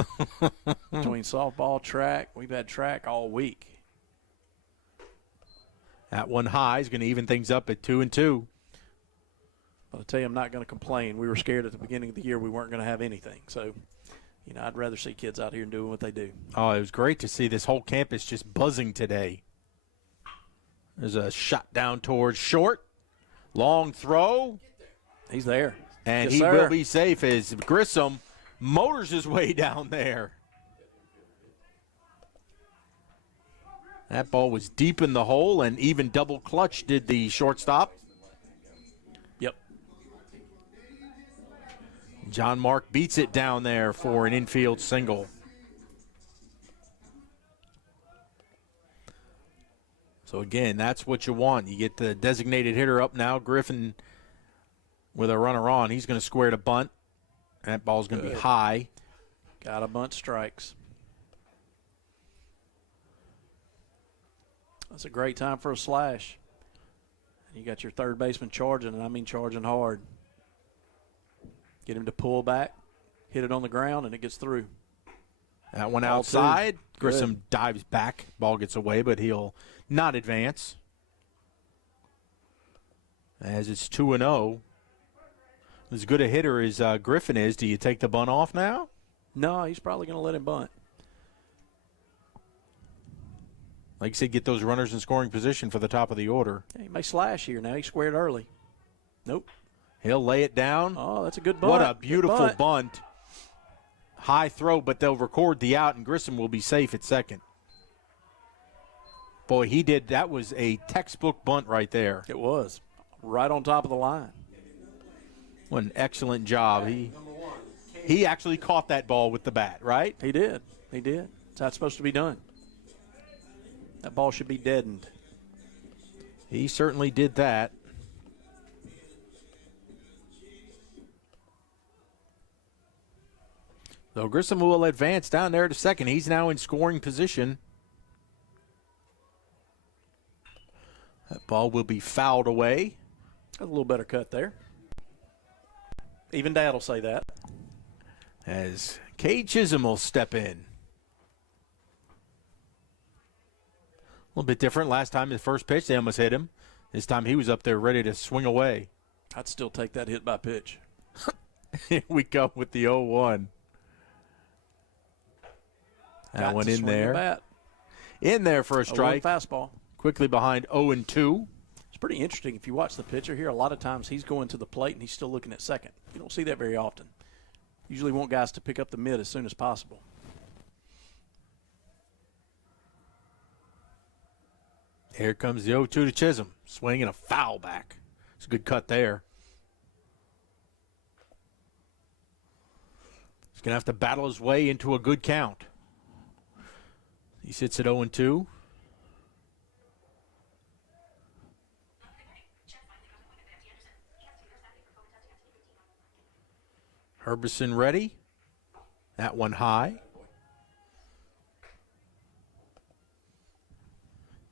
Between softball, track, we've had track all week. That one high is going to even things up at 2-2. But I tell you, I'm not going to complain. We were scared at the beginning of the year we weren't going to have anything. So, you know, I'd rather see kids out here doing what they do. Oh, it was great to see this whole campus just buzzing today. There's a shot down towards short. Long throw. He's there. And Yes, he sir. will be safe as Grissom motors his way down there. That ball was deep in the hole, and even double clutch did the shortstop. Yep. John Mark beats it down there for an infield single. So, again, that's what you want. You get the designated hitter up now. Griffin with a runner on. He's going to square to bunt. That ball's going to be high. Got a bunt strikes. That's a great time for a slash. You got your third baseman charging, and I mean charging hard. Get him to pull back, hit it on the ground, and it gets through. That one Ball outside. two. Grissom Good. dives back. Ball gets away, but he'll not advance. As it's 2-0. As good a hitter as Griffin is, do you take the bunt off now? No, he's probably going to let him bunt. Like you said, get those runners in scoring position for the top of the order. Yeah, he may slash here now. He squared early. Nope. He'll lay it down. Oh, that's a good bunt. What a Good beautiful bunt. High throw, but they'll record the out, and Grissom will be safe at second. Boy, he did. That was a textbook bunt right there. It was. Right on top of the line. What an excellent job. He actually caught that ball with the bat, right? He did. He did. That's how it's supposed to be done. That ball should be deadened. He certainly did that. So Grissom will advance down there to second. He's now in scoring position. That ball will be fouled away. Got a little better cut there. Even Dad will say that. As Cade Chisholm will step in. A little bit different. Last time, the first pitch, they almost hit him. This time he was up there ready to swing away. I'd still take that hit by pitch. Here we go with the 0-1. That one in there. In there for a strike. Fastball. Quickly behind 0-2. It's pretty interesting if you watch the pitcher here. A lot of times he's going to the plate and he's still looking at second. You don't see that very often. Usually want guys to pick up the mid as soon as possible. Here comes the 0-2 to Chisholm. Swinging a foul back. It's a good cut there. He's going to have to battle his way into a good count. He sits at 0-2. Herbison ready. That one high.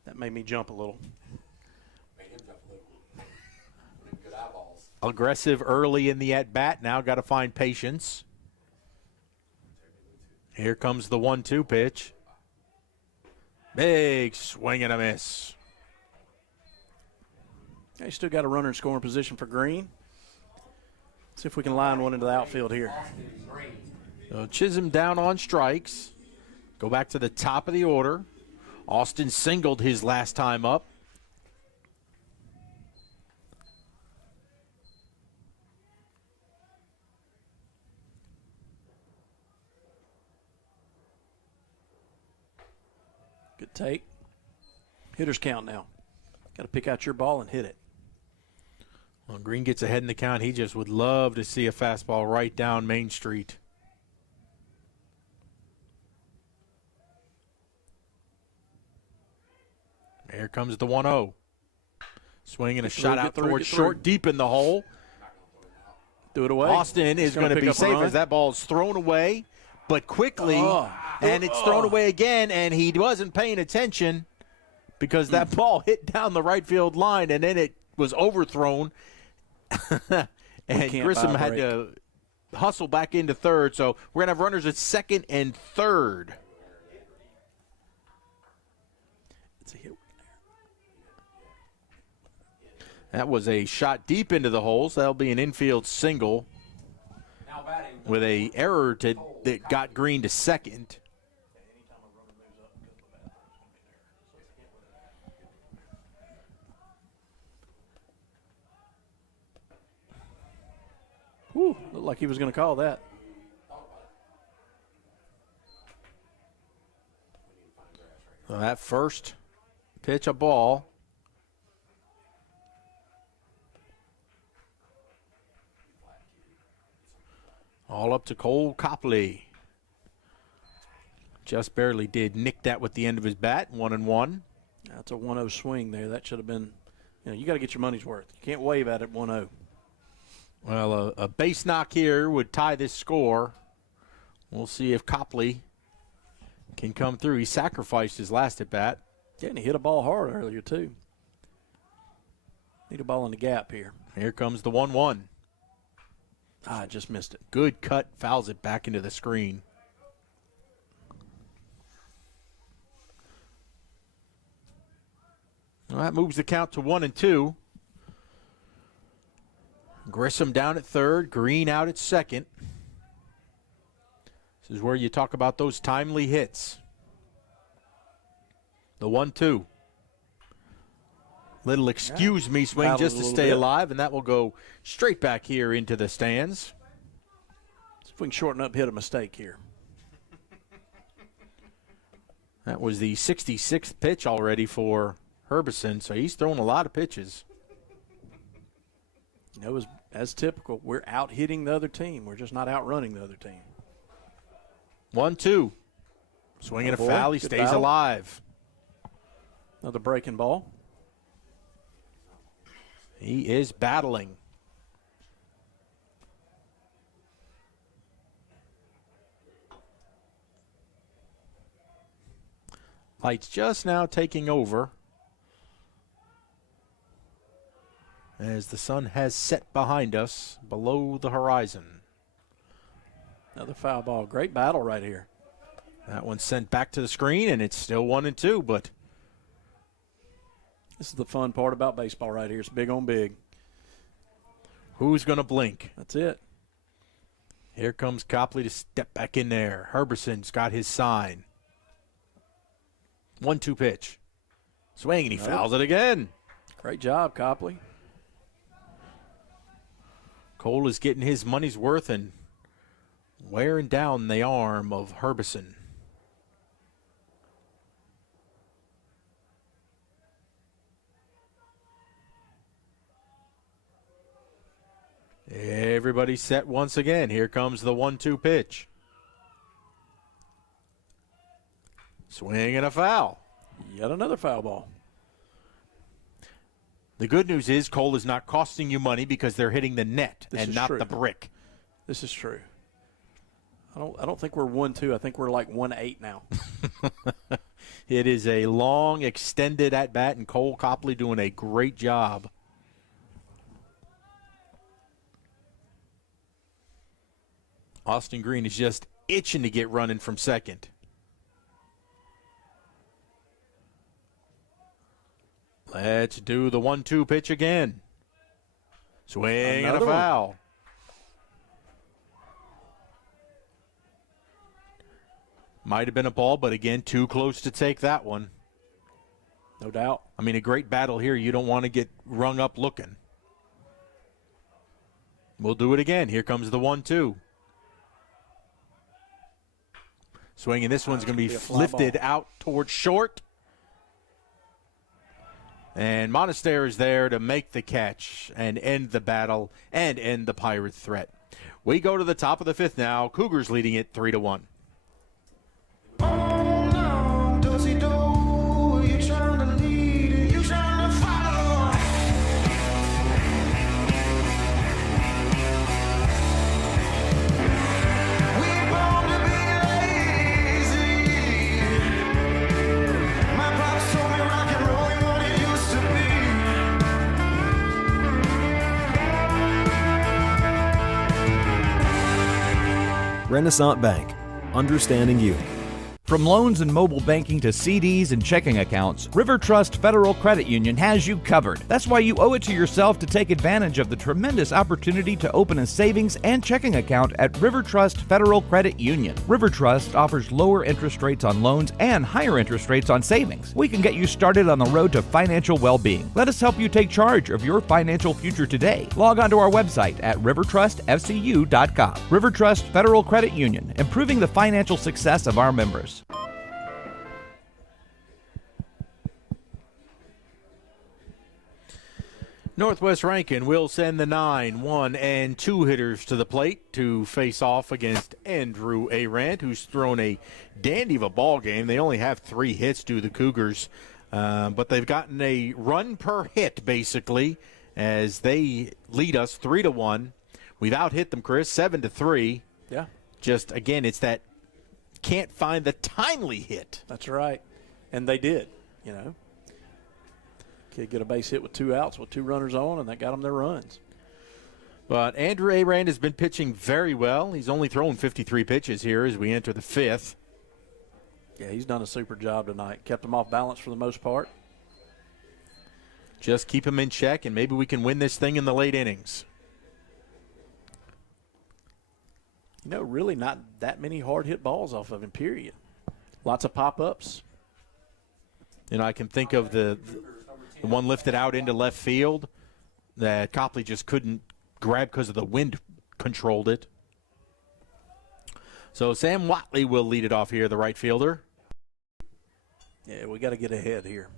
That made me jump a little. Good eyeballs. Aggressive early in the at-bat. Now got to find patience. Here comes the 1-2 pitch. Big swing and a miss. He still got a runner in scoring position for Green. See if we can line one into the outfield here. So Chisholm down on strikes. Go back to the top of the order. Austin singled his last time up. Good take. Hitter's count now. Got to pick out your ball and hit it. Well, Green gets ahead in the count. He just would love to see a fastball right down Main Street. Here comes the 1-0. Swing and a shot out towards short, deep in the hole. Do it away. Austin is going to be safe as that ball is thrown away, but quickly, and it's thrown away again, and he wasn't paying attention because that ball hit down the right field line, and then it was overthrown, and Grissom had to hustle back into third. So we're going to have runners at second and third. It's a hit. That was a shot deep into the holes. That'll be an infield single with a error that got Green to second. Whew, looked like he was going to call that. Well, that first pitch, a ball. All up to Cole Copley. Just barely did nick that with the end of his bat, 1-1. That's a 1-0 swing there. That should have been, you got to get your money's worth. You can't wave at it 1-0. Well, a base knock here would tie this score. We'll see if Copley can come through. He sacrificed his last at bat. Yeah, and he hit a ball hard earlier, too. Need a ball in the gap here. Here comes the 1-1. I just missed it. Good cut, fouls it back into the screen. Well, that moves the count to 1-2. Grissom down at third, Green out at second. This is where you talk about those timely hits. The 1-2. Little excuse me swing just to stay alive, and that will go straight back here into the stands. See if we can shorten up, hit a mistake here. That was the 66th pitch already for Herbison, so he's thrown a lot of pitches. As typical, we're out hitting the other team. We're just not outrunning the other team. 1-2. Swinging a foul, he stays alive. Another breaking ball. He is battling. Lights just now taking over as the sun has set behind us below the horizon. Another foul ball. Great battle right here. That one's sent back to the screen, and it's still 1-2, but this is the fun part about baseball right here. It's big on big. Who's going to blink? That's it. Here comes Copley to step back in there. Herbison's got his sign. 1-2 pitch. Swing, and he fouls it again. Great job, Copley. Cole is getting his money's worth and wearing down the arm of Herbison. Everybody set once again. Here comes the 1-2 pitch. Swing and a foul. Yet another foul ball. The good news is Cole is not costing you money because they're hitting the net and not the brick. This is true. I don't think we're 1-2. I think we're like 1-8 now. It is a long, extended at-bat, and Cole Copley doing a great job. Austin Green is just itching to get running from second. Let's do the 1-2 pitch again. Swing and a foul. Might have been a ball, but again, too close to take that one. No doubt. I mean, a great battle here. You don't want to get rung up looking. We'll do it again. Here comes the 1-2. Swinging. This one's going to be lifted out towards short. And Monastery is there to make the catch and end the battle and end the Pirate threat. We go to the top of the fifth now. Cougars leading it 3-1. Renaissance Bank, understanding you. From loans and mobile banking to CDs and checking accounts, River Trust Federal Credit Union has you covered. That's why you owe it to yourself to take advantage of the tremendous opportunity to open a savings and checking account at River Trust Federal Credit Union. River Trust offers lower interest rates on loans and higher interest rates on savings. We can get you started on the road to financial well-being. Let us help you take charge of your financial future today. Log on to our website at rivertrustfcu.com. River Trust Federal Credit Union, improving the financial success of our members. Northwest Rankin will send the 9, 1, and 2 hitters to the plate to face off against Andrew Arant, who's thrown a dandy of a ball game. They only have 3 hits to the Cougars, but they've gotten a run per hit, basically, as they lead us 3-1. We've out-hit them, Chris, 7-3. Yeah. Just, again, it's that can't find the timely hit. That's right. And they did, you know. Kid get a base hit with 2 outs with 2 runners on, and that got them their runs. But Andrew Arant has been pitching very well. He's only thrown 53 pitches here as we enter the 5th. Yeah, he's done a super job tonight. Kept them off balance for the most part. Just keep him in check, and maybe we can win this thing in the late innings. You know, really not that many hard hit balls off of him, period. Lots of pop-ups. You know, I can think of the one lifted out into left field that Copley just couldn't grab because of the wind controlled it. So Sam Watley will lead it off here, the right fielder. Yeah, we got to get ahead here.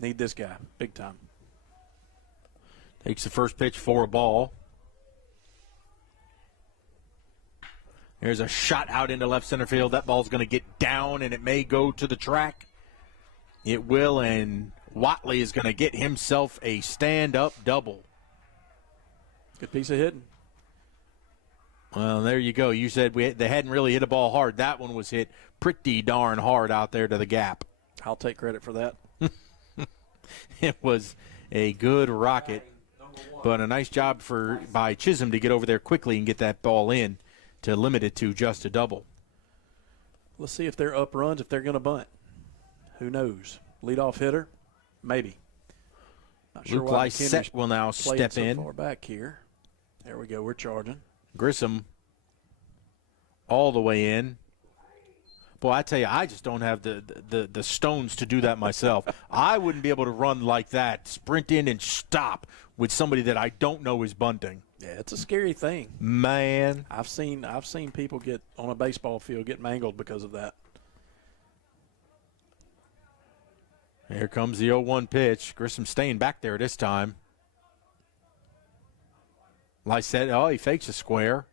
Need this guy, big time. Takes the first pitch for a ball. There's a shot out into left center field. That ball's going to get down, and it may go to the track. It will, and Watley is going to get himself a stand-up double. Good piece of hitting. Well, there you go. You said they hadn't really hit a ball hard. That one was hit pretty darn hard out there to the gap. I'll take credit for that. It was a good rocket, but a nice job by Chisholm to get over there quickly and get that ball in to limit it to just a double. Let's see if they're up runs, if they're going to bunt. Who knows? Leadoff hitter? Maybe. Not sure Luke why Lysette will now step so in. Far back here. There we go. We're charging. Grissom all the way in. Boy, I tell you, I just don't have the stones to do that myself. I wouldn't be able to run like that, sprint in and stop with somebody that I don't know is bunting. Yeah, it's a scary thing. Man. I've seen people get on a baseball field get mangled because of that. Here comes the 0-1 pitch. Grissom staying back there this time. Lysette, he fakes a square.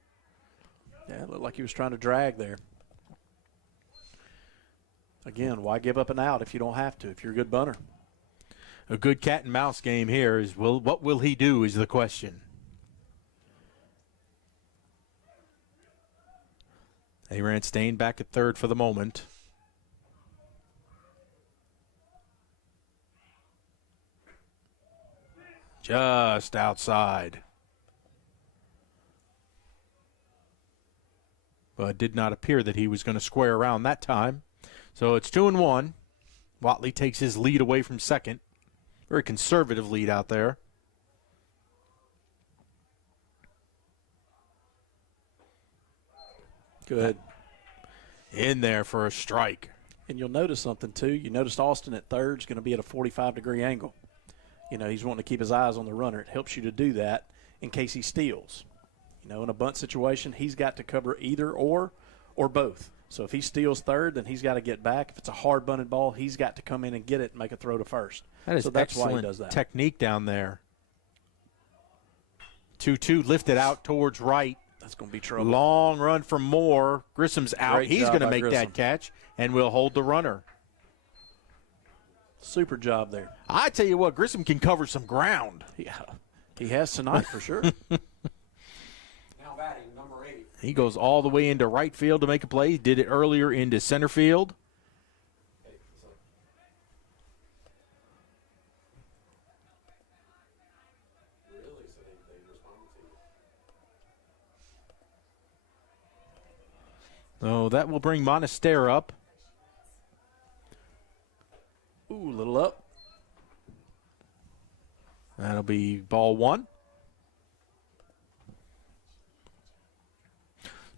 Yeah, it looked like he was trying to drag there. Again, why give up an out if you don't have to, if you're a good bunter? A good cat and mouse game here is what will he do is the question. Arant staying back at third for the moment. Just outside. But it did not appear that he was going to square around that time. So it's 2-1. Watley takes his lead away from second. Very conservative lead out there. Good. In there for a strike. And you'll notice something, too. You noticed Austin at third is going to be at a 45-degree angle. You know, he's wanting to keep his eyes on the runner. It helps you to do that in case he steals. You know, in a bunt situation, he's got to cover either or both. So if he steals third, then he's got to get back. If it's a hard bunted ball, he's got to come in and get it and make a throw to first. That is so that's excellent why he does that. Technique down there. 2-2 lifted out towards right. That's going to be trouble. Long run from Moore. Grissom's out. Great He's job going to by make Grissom. that catch, and we'll hold the runner. Super job there. I tell you what, Grissom can cover some ground. Yeah, he has tonight for sure. Now batting, number 8. He goes all the way into right field to make a play. He did it earlier into center field. So that will bring Monaster up. Ooh, a little up. That'll be ball 1.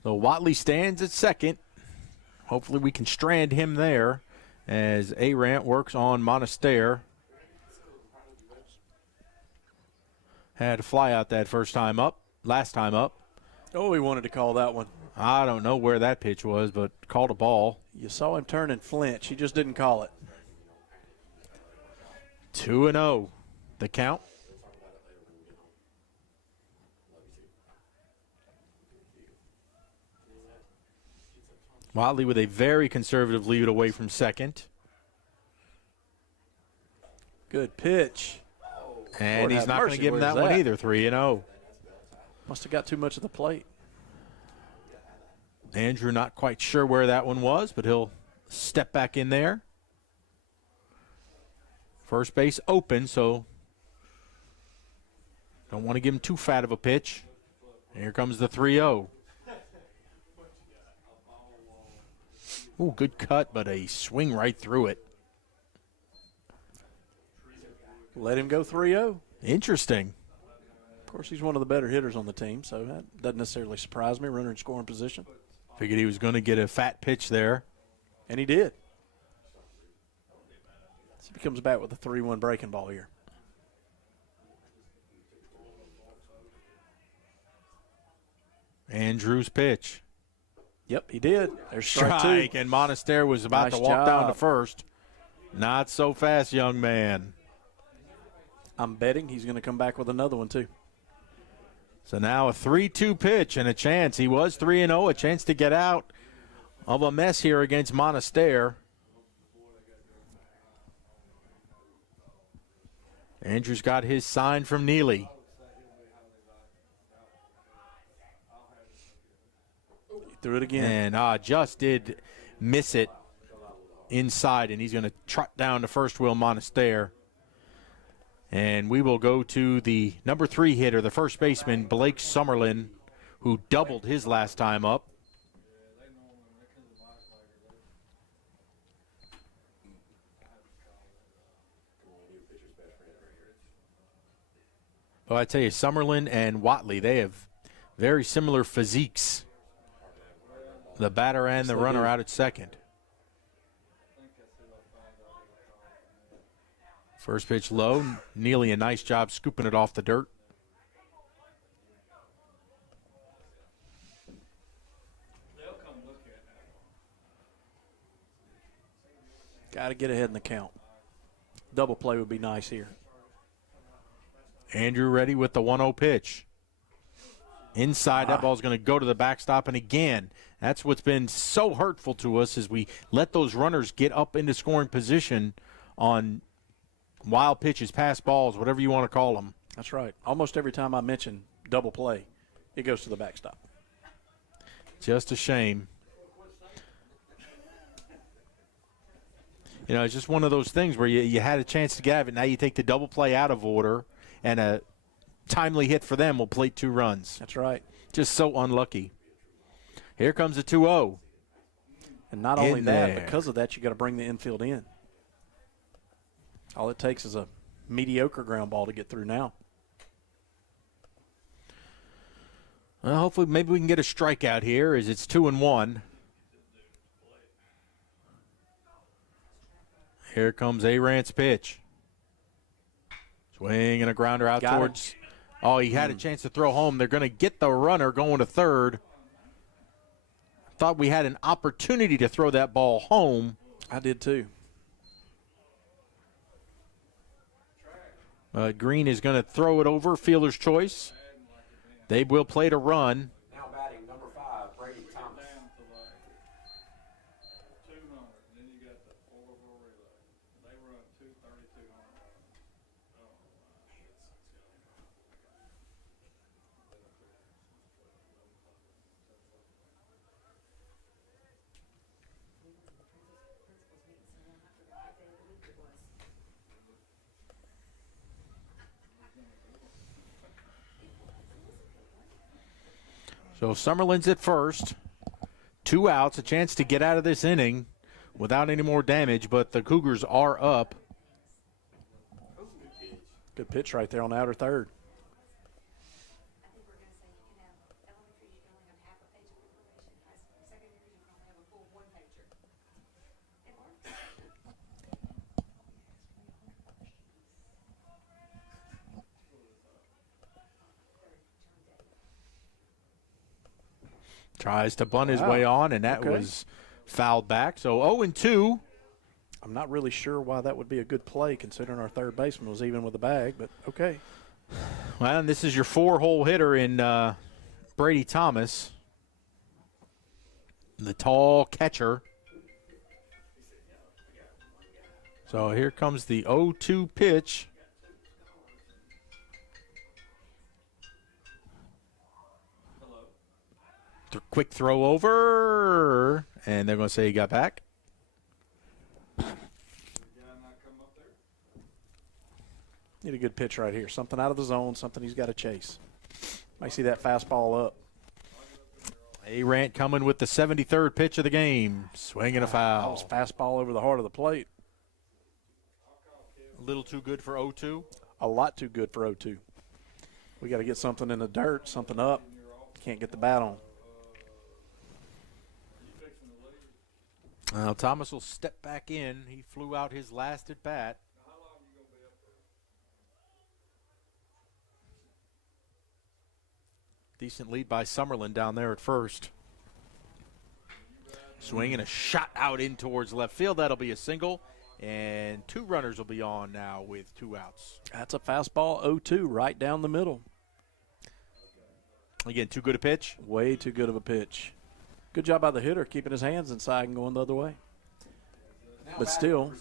So Watley stands at second. Hopefully we can strand him there as Arant works on Monaster. Had a fly out that last time up. Oh, he wanted to call that one. I don't know where that pitch was, but called a ball. You saw him turn and flinch. He just didn't call it. 2-0, the count. Watley with a very conservative lead away from second. Good pitch. And Lord he's have not going mercy, to give him where's that one either, 3-0. Must have got too much of the plate. Andrew not quite sure where that one was, but he'll step back in there. First base open, so don't want to give him too fat of a pitch. Here comes the 3-0. Ooh, good cut, but a swing right through it. Let him go 3-0. Interesting. Of course, he's one of the better hitters on the team, so that doesn't necessarily surprise me. Runner in scoring position. Figured he was going to get a fat pitch there. And he did. So he comes back with a 3-1 breaking ball here. Andrew's pitch. Yep, he did. There's strike two. And Monaster was about Nice to walk down to job. first. Not so fast, young man. I'm betting he's going to come back with another one, too. So now a 3-2 pitch and a chance. He was 3-0, a chance to get out of a mess here against Monaster. Andrews got his sign from Neely. Threw it again. And just did miss it inside, and he's going to trot down to first wheel Monaster. And we will go to the number 3 hitter, the first baseman, Blake Summerlin, who doubled his last time up. Well, I tell you, Summerlin and Watley, they have very similar physiques. The batter and the runner out at second. First pitch low. Neely, a nice job scooping it off the dirt. Got to get ahead in the count. Double play would be nice here. Andrew ready with the 1-0 pitch. Inside, that ball's going to go to the backstop. And again, that's what's been so hurtful to us is we let those runners get up into scoring position on wild pitches, pass balls, whatever you want to call them. That's right. Almost every time I mention double play, it goes to the backstop. Just a shame. You know, it's just one of those things where you had a chance to get it. Now you take the double play out of order, and a timely hit for them will plate 2 runs. That's right. Just so unlucky. Here comes the 2-0. And not only that, because of that, you got to bring the infield in. All it takes is a mediocre ground ball to get through now. Well, hopefully maybe we can get a strikeout here as it's 2-1. Here comes Arant's pitch. Swing and a grounder out towards. Oh, he had a chance to throw home. They're going to get the runner going to third. Thought we had an opportunity to throw that ball home. I did too. Green is going to throw it over. Fielder's choice. They will play to run. Now batting, number 5, Brady Thomas. So Summerlin's at first. 2 outs, a chance to get out of this inning without any more damage, but the Cougars are up. Good pitch right there on the outer third. Tries to bunt his way on, and that was fouled back. So 0-2. I'm not really sure why that would be a good play considering our third baseman was even with the bag, but okay. Well, and this is your 4-hole hitter in Brady Thomas, the tall catcher. So here comes the 0-2 pitch. Quick throw over, and they're going to say he got back. Need a good pitch right here. Something out of the zone, something he's got to chase. Might see that fastball up. Arant coming with the 73rd pitch of the game. Swinging a foul. That was fastball over the heart of the plate. A little too good for 0-2? A lot too good for 0-2. We got to get something in the dirt, something up. Can't get the bat on. Well, Thomas will step back in. He flew out his last at bat. Decent lead by Summerlin down there at first. Swing and a shot out in towards left field. That'll be a single. And 2 runners will be on now with 2 outs. That's a fastball 0-2 right down the middle. Again, too good a pitch? Way too good of a pitch. Good job by the hitter keeping his hands inside and going the other way. But still,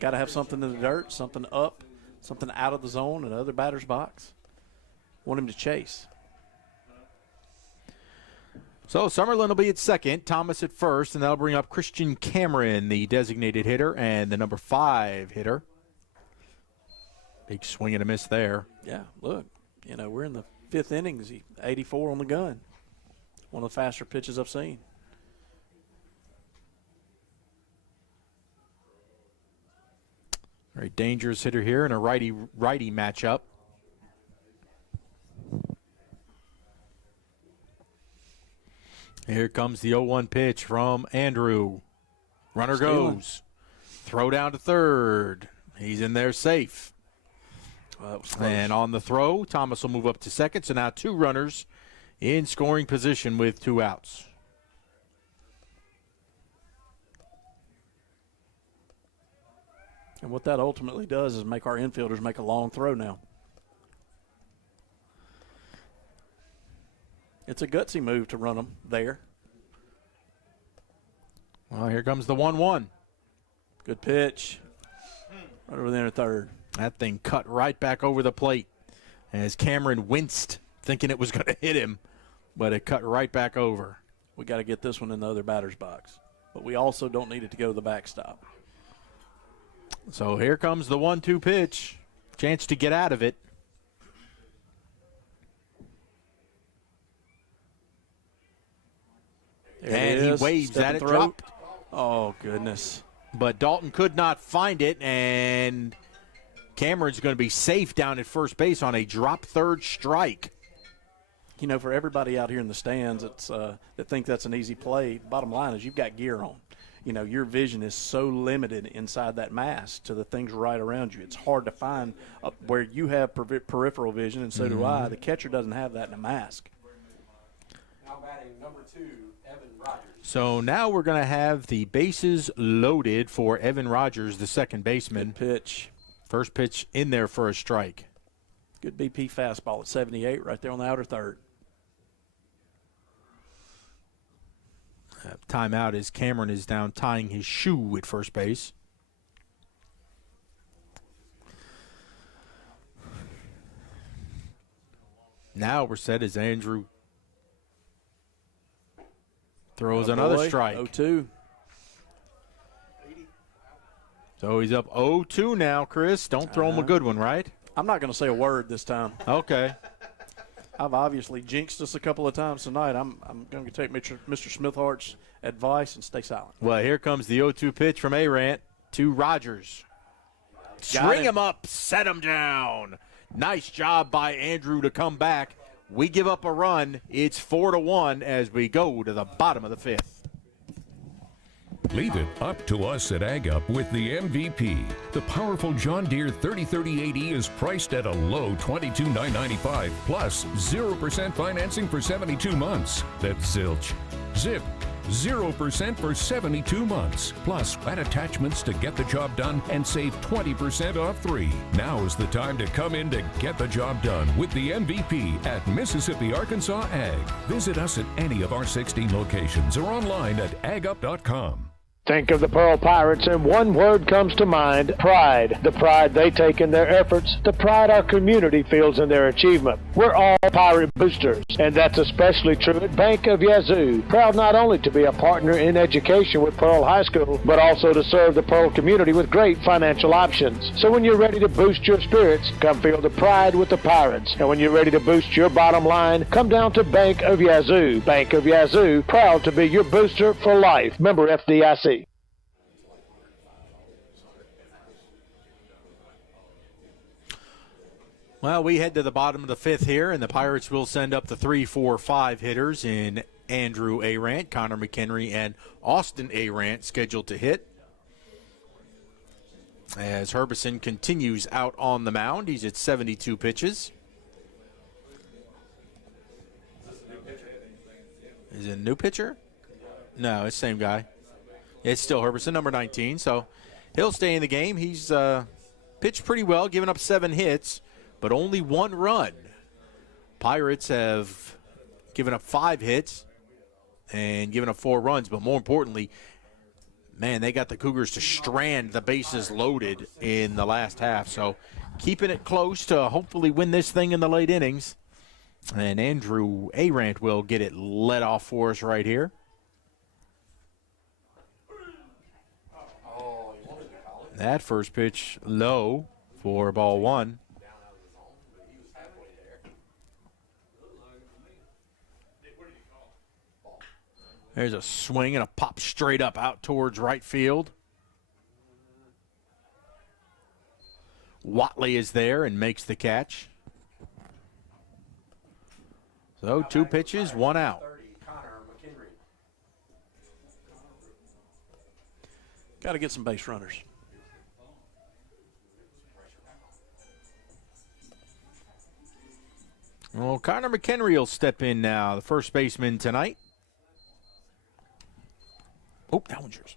got to have something in the dirt, something up, something out of the zone, and other batter's box. Want him to chase. So Summerlin will be at second, Thomas at first, and that'll bring up Christian Cameron, the designated hitter, and the number 5 hitter. Big swing and a miss there. Yeah, look, we're in the 5th inning. 84 on the gun. One of the faster pitches I've seen. Very dangerous hitter here in a righty matchup. Here comes the 0-1 pitch from Andrew. Runner goes. Throw down to third. He's in there safe. Well, that was close. And on the throw, Thomas will move up to second. So now 2 runners in scoring position with 2 outs. And what that ultimately does is make our infielders make a long throw now. It's a gutsy move to run them there. Well, here comes the 1-1. Good pitch. Right over there at third. That thing cut right back over the plate as Cameron winced, thinking it was going to hit him, but it cut right back over. We got to get this one in the other batter's box. But we also don't need it to go to the backstop. So here comes the 1-2 pitch. Chance to get out of it. And he waves at it, dropped. Oh, goodness. But Dalton could not find it, and Cameron's going to be safe down at first base on a drop third strike. For everybody out here in the stands that think that's an easy play, bottom line is you've got gear on. your vision is so limited inside that mask to the things right around you. It's hard to find where you have peripheral vision, and so do I. The catcher doesn't have that in a mask. Now batting number 2, Evan Rogers. So now we're going to have the bases loaded for Evan Rogers, the second baseman. Good pitch. First pitch in there for a strike. Good BP fastball at 78 right there on the outer third. Timeout as Cameron is down tying his shoe at first base. Now we're set as Andrew throws another strike. 0-2. So he's up 0-2 now, Chris. Don't throw him a good one, right? I'm not going to say a word this time. Okay. I've obviously jinxed us a couple of times tonight. I'm going to take Mr. Smithhart's advice and stay silent. Well, here comes the 0-2 pitch from Arant to Rogers. String him up, set him down. Nice job by Andrew to come back. We give up a run. It's 4-1 as we go to the bottom of the 5th. Leave it up to us at Ag Up with the MVP. The powerful John Deere 303080 is priced at a low $22,995 plus 0% financing for 72 months. That's zilch. Zip. 0% for 72 months. Plus, add attachments to get the job done and save 20% off 3. Now is the time to come in to get the job done with the MVP at Mississippi Arkansas Ag. Visit us at any of our 16 locations or online at agup.com. Think of the Pearl Pirates and one word comes to mind: pride. The pride they take in their efforts, the pride our community feels in their achievement. We're all Pirate boosters, and that's especially true at Bank of Yazoo. Proud not only to be a partner in education with Pearl High School, but also to serve the Pearl community with great financial options. So when you're ready to boost your spirits, come feel the pride with the Pirates. And when you're ready to boost your bottom line, come down to Bank of Yazoo. Bank of Yazoo, proud to be your booster for life. Member FDIC. Well, we head to the bottom of the 5th here, and the Pirates will send up the 3, 4, 5 hitters in Andrew Arant, Connor McHenry, and Austin Arant scheduled to hit. As Herbison continues out on the mound, he's at 72 pitches. Is it a new pitcher? No, it's the same guy. It's still Herbison, number 19, so he'll stay in the game. He's pitched pretty well, giving up 7 hits, but only 1 run. Pirates have given up 5 hits and given up 4 runs, but more importantly, man, they got the Cougars to strand the bases loaded in the last half. So keeping it close to hopefully win this thing in the late innings. And Andrew Arant will get it led off for us right here. That first pitch low for ball 1. There's a swing and a pop straight up out towards right field. Watley is there and makes the catch. So 2 pitches, 1 out. Got to get some base runners. Well, Connor McHenry will step in now, the first baseman tonight. Oh, that one's yours.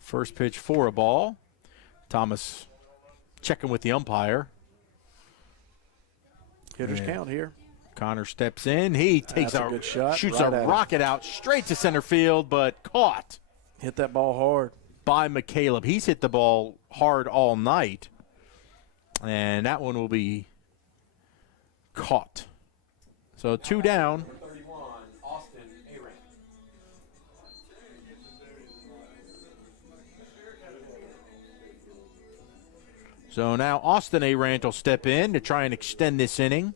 First pitch for a ball. Thomas checking with the umpire. Hitters count here. Connor steps in. He takes a good shot. Shoots right a rocket out straight to center field, but caught. Hit that ball hard. By McCaleb. He's hit the ball hard all night. And that one will be caught. So 2 down. So now Austin Arant will step in to try and extend this inning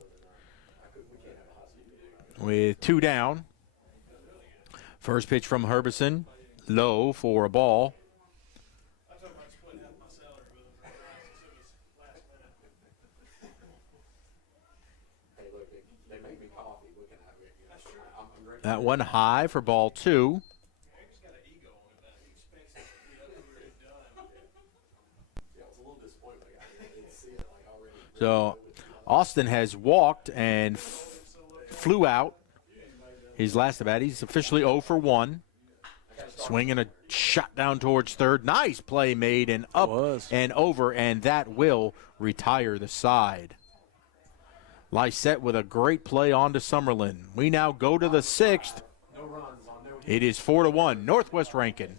with 2 down. First pitch from Herbison, low for a ball. That one high for ball 2. So Austin has walked and flew out his last at bat. He's officially 0 for 1. Swinging a shot down towards third. Nice play made and up and over, and that will retire the side. Lysette with a great play on to Summerlin. We now go to the 6th. It is 4-1, Northwest Rankin.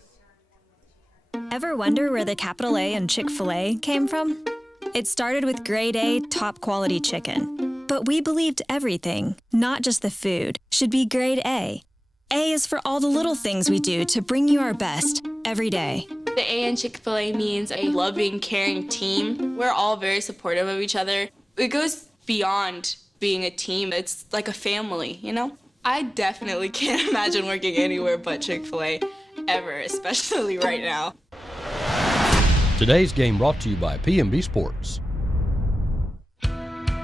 Ever wonder where the capital A in Chick-fil-A came from? It started with grade A, top quality chicken. But we believed everything, not just the food, should be grade A. A is for all the little things we do to bring you our best every day. The A in Chick-fil-A means a loving, caring team. We're all very supportive of each other. It goes beyond being a team. It's like a family, you know? I definitely can't imagine working anywhere but Chick-fil-A ever, especially right now. Today's game brought to you by P&B Sports.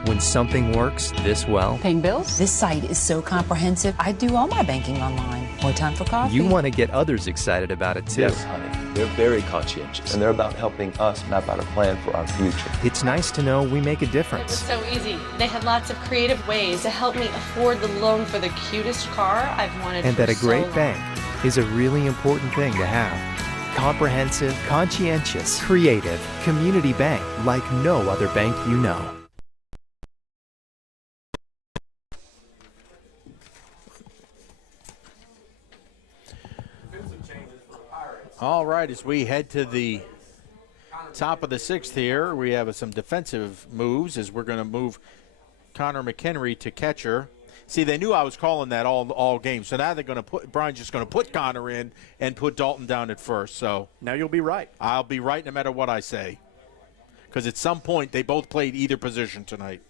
When something works this well, Paying bills? This site is so comprehensive. I do all my banking online. More time for coffee? you want to get others excited about it too. Yes, honey. They're very conscientious, and they're about helping us map out a plan for our future. It's nice to know we make a It was difference. so easy. They had lots of creative ways to help me afford the loan for the cutest car I've wanted And for that a so great long. bank is a really important thing to have. Comprehensive, conscientious, creative, community bank like no other bank you know. All right, as we head to the top of the 6th here, we have some defensive moves as we're going to move Connor McHenry to catcher. See, they knew I was calling that all game, so now they're going to put Brian's just going to put Connor in and put Dalton down at first. So now you'll be right. I'll be right no matter what I say, because at some point they both played either position tonight.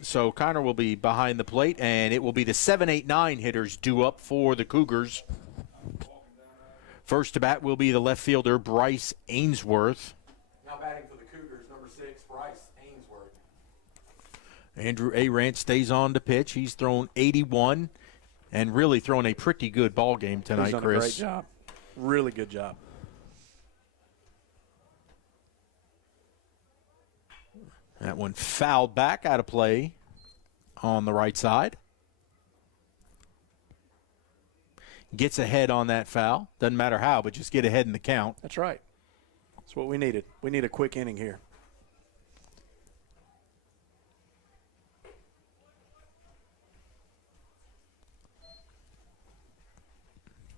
So Connor will be behind the plate, and it will be the 7, 8, 9 hitters due up for the Cougars. First to bat will be the left fielder, Bryce Ainsworth. Now batting for the Cougars, number 6, Bryce Ainsworth. Andrew Arant stays on to pitch. He's thrown 81 and really thrown a pretty good ball game tonight, He's done Chris. a great job. Really good job. That one fouled back out of play on the right side. Gets ahead on that foul. Doesn't matter how, but just get ahead in the count. That's right. That's what we needed. We need a quick inning here.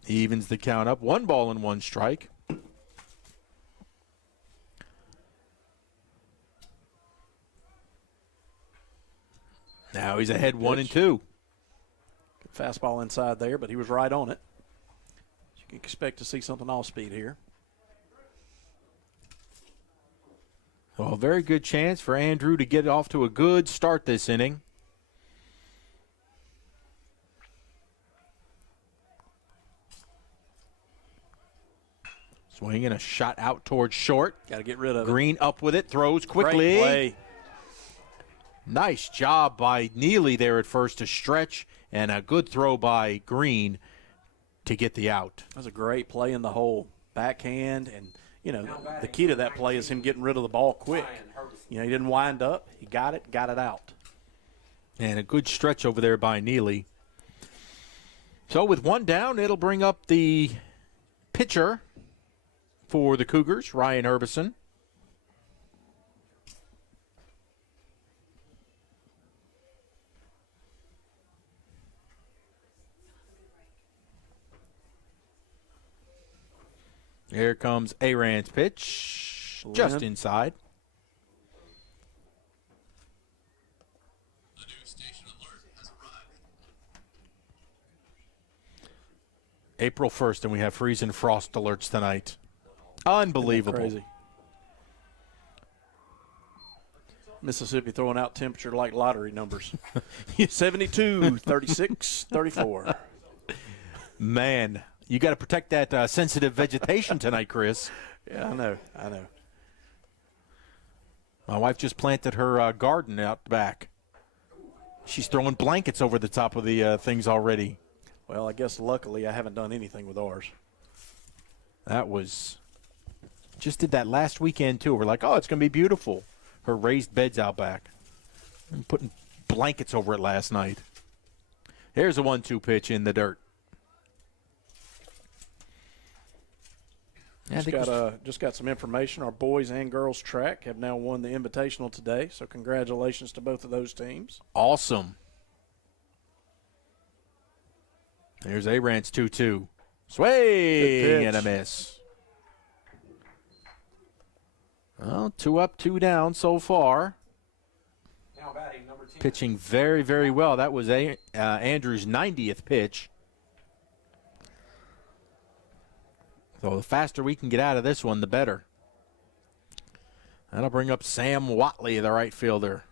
Evens the count up. 1 ball and 1 strike. Now he's ahead 1-2. Fastball inside there, but he was right on it. You can expect to see something off speed here. Well, very good chance for Andrew to get off to a good start this inning. Swinging a shot out towards short. Got to get rid of it. Green up with it, throws quickly. Great play. Nice job by Neely there at first to stretch, and a good throw by Green to get the out. That was a great play in the hole. Backhand, and, you know, the key to that play is him getting rid of the ball quick. You know, he didn't wind up. He got it out. And a good stretch over there by Neely. So with 1 down, it'll bring up the pitcher for the Cougars, Ryan Herbison. Here comes Arant's pitch, just inside. April 1st, and we have freeze and frost alerts tonight. Unbelievable. Crazy. Mississippi throwing out temperature like lottery numbers. 72, 36, 34. Man, you got to protect that sensitive vegetation tonight, Chris. Yeah, I know. My wife just planted her garden out back. She's throwing blankets over the top of the things already. Well, I guess luckily I haven't done anything with ours. That was just did that last weekend too. We're like, oh, it's going to be beautiful. Her raised beds out back. I'm putting blankets over it last night. Here's a 1-2 pitch in the dirt. Just got some information. Our boys and girls track have now won the Invitational today, so congratulations to both of those teams. Awesome. There's A-Rant's 2-2. Swing and a miss. Well, 2 up, 2 down so far. Now batting, number 10. Pitching very, very well. That was Andrew's 90th pitch. So the faster we can get out of this one, the better. That'll bring up Sam Watley, the right fielder.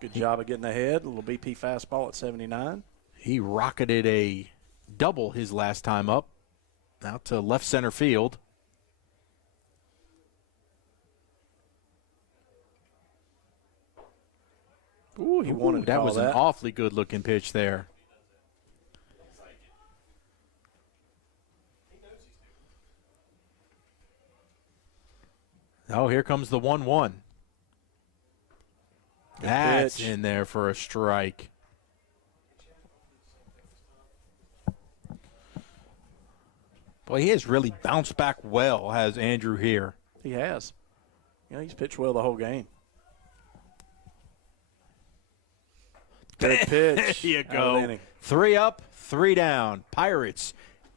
Good job of getting ahead. A little BP fastball at 79. He rocketed a double his last time up. Out to left center field. Ooh, he wanted to that call was an awfully good-looking pitch there. Oh, here comes the 1-1. That's in there for a strike. Boy, he has really bounced back well, has Andrew here. He has. You know, he's pitched well the whole game. Good pitch. There you go. 3 up, 3 down. Pirates,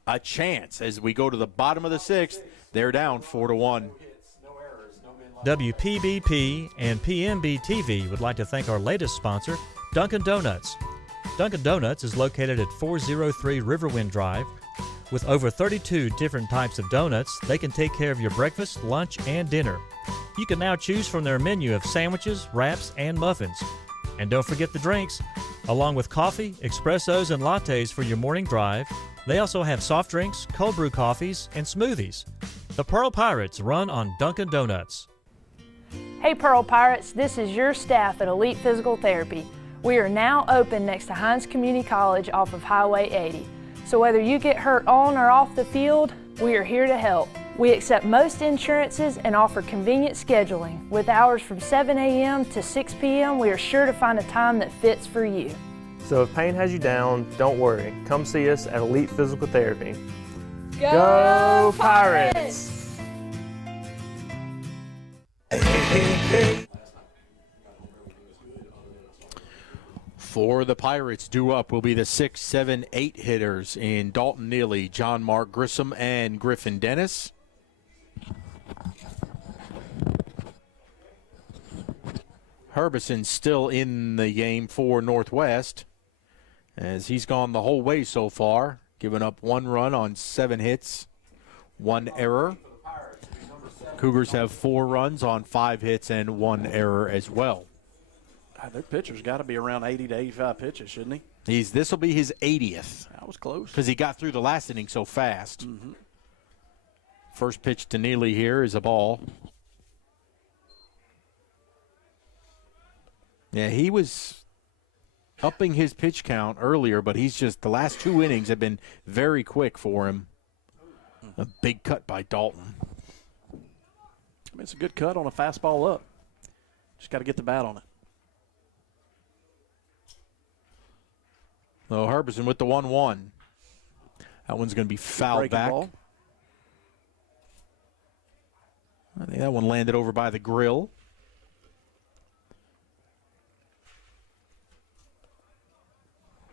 a chance as we go to the bottom of the 6th. They're down 4-1. WPBP and PMB TV would like to thank our latest sponsor, Dunkin' Donuts. Dunkin' Donuts is located at 403 Riverwind Drive. With over 32 different types of donuts, they can take care of your breakfast, lunch, and dinner. You can now choose from their menu of sandwiches, wraps, and muffins. And don't forget the drinks. Along with coffee, espressos, and lattes for your morning drive, they also have soft drinks, cold brew coffees, and smoothies. The Pearl Pirates run on Dunkin' Donuts. Hey Pearl Pirates, this is your staff at Elite Physical Therapy. We are now open next to Hines Community College off of Highway 80. So whether you get hurt on or off the field, we are here to help. We accept most insurances and offer convenient scheduling. With hours from 7 a.m. to 6 p.m., we are sure to find a time that fits for you. So if pain has you down, don't worry. Come see us at Elite Physical Therapy. Go Pirates! For the Pirates, due up will be the 6, 7, 8 hitters in Dalton Neely, John Mark Grissom, and Griffin Dennis. Herbison still in the game for Northwest, as he's gone the whole way so far, giving up 1 run on 7 hits, 1 error. Cougars have 4 runs on 5 hits and 1 error as well. Their pitcher's got to be around 80 to 85 pitches, shouldn't he? This will be his 80th. That was close. Because he got through the last inning so fast. Mm-hmm. First pitch to Neely here is a ball. Yeah, he was upping his pitch count earlier, but he's just, the last 2 innings have been very quick for him. A big cut by Dalton. I mean, it's a good cut on a fastball up. Just got to get the bat on it. So Herbison with the 1-1. That one's going to be fouled back. Ball. I think that one landed over by the grill.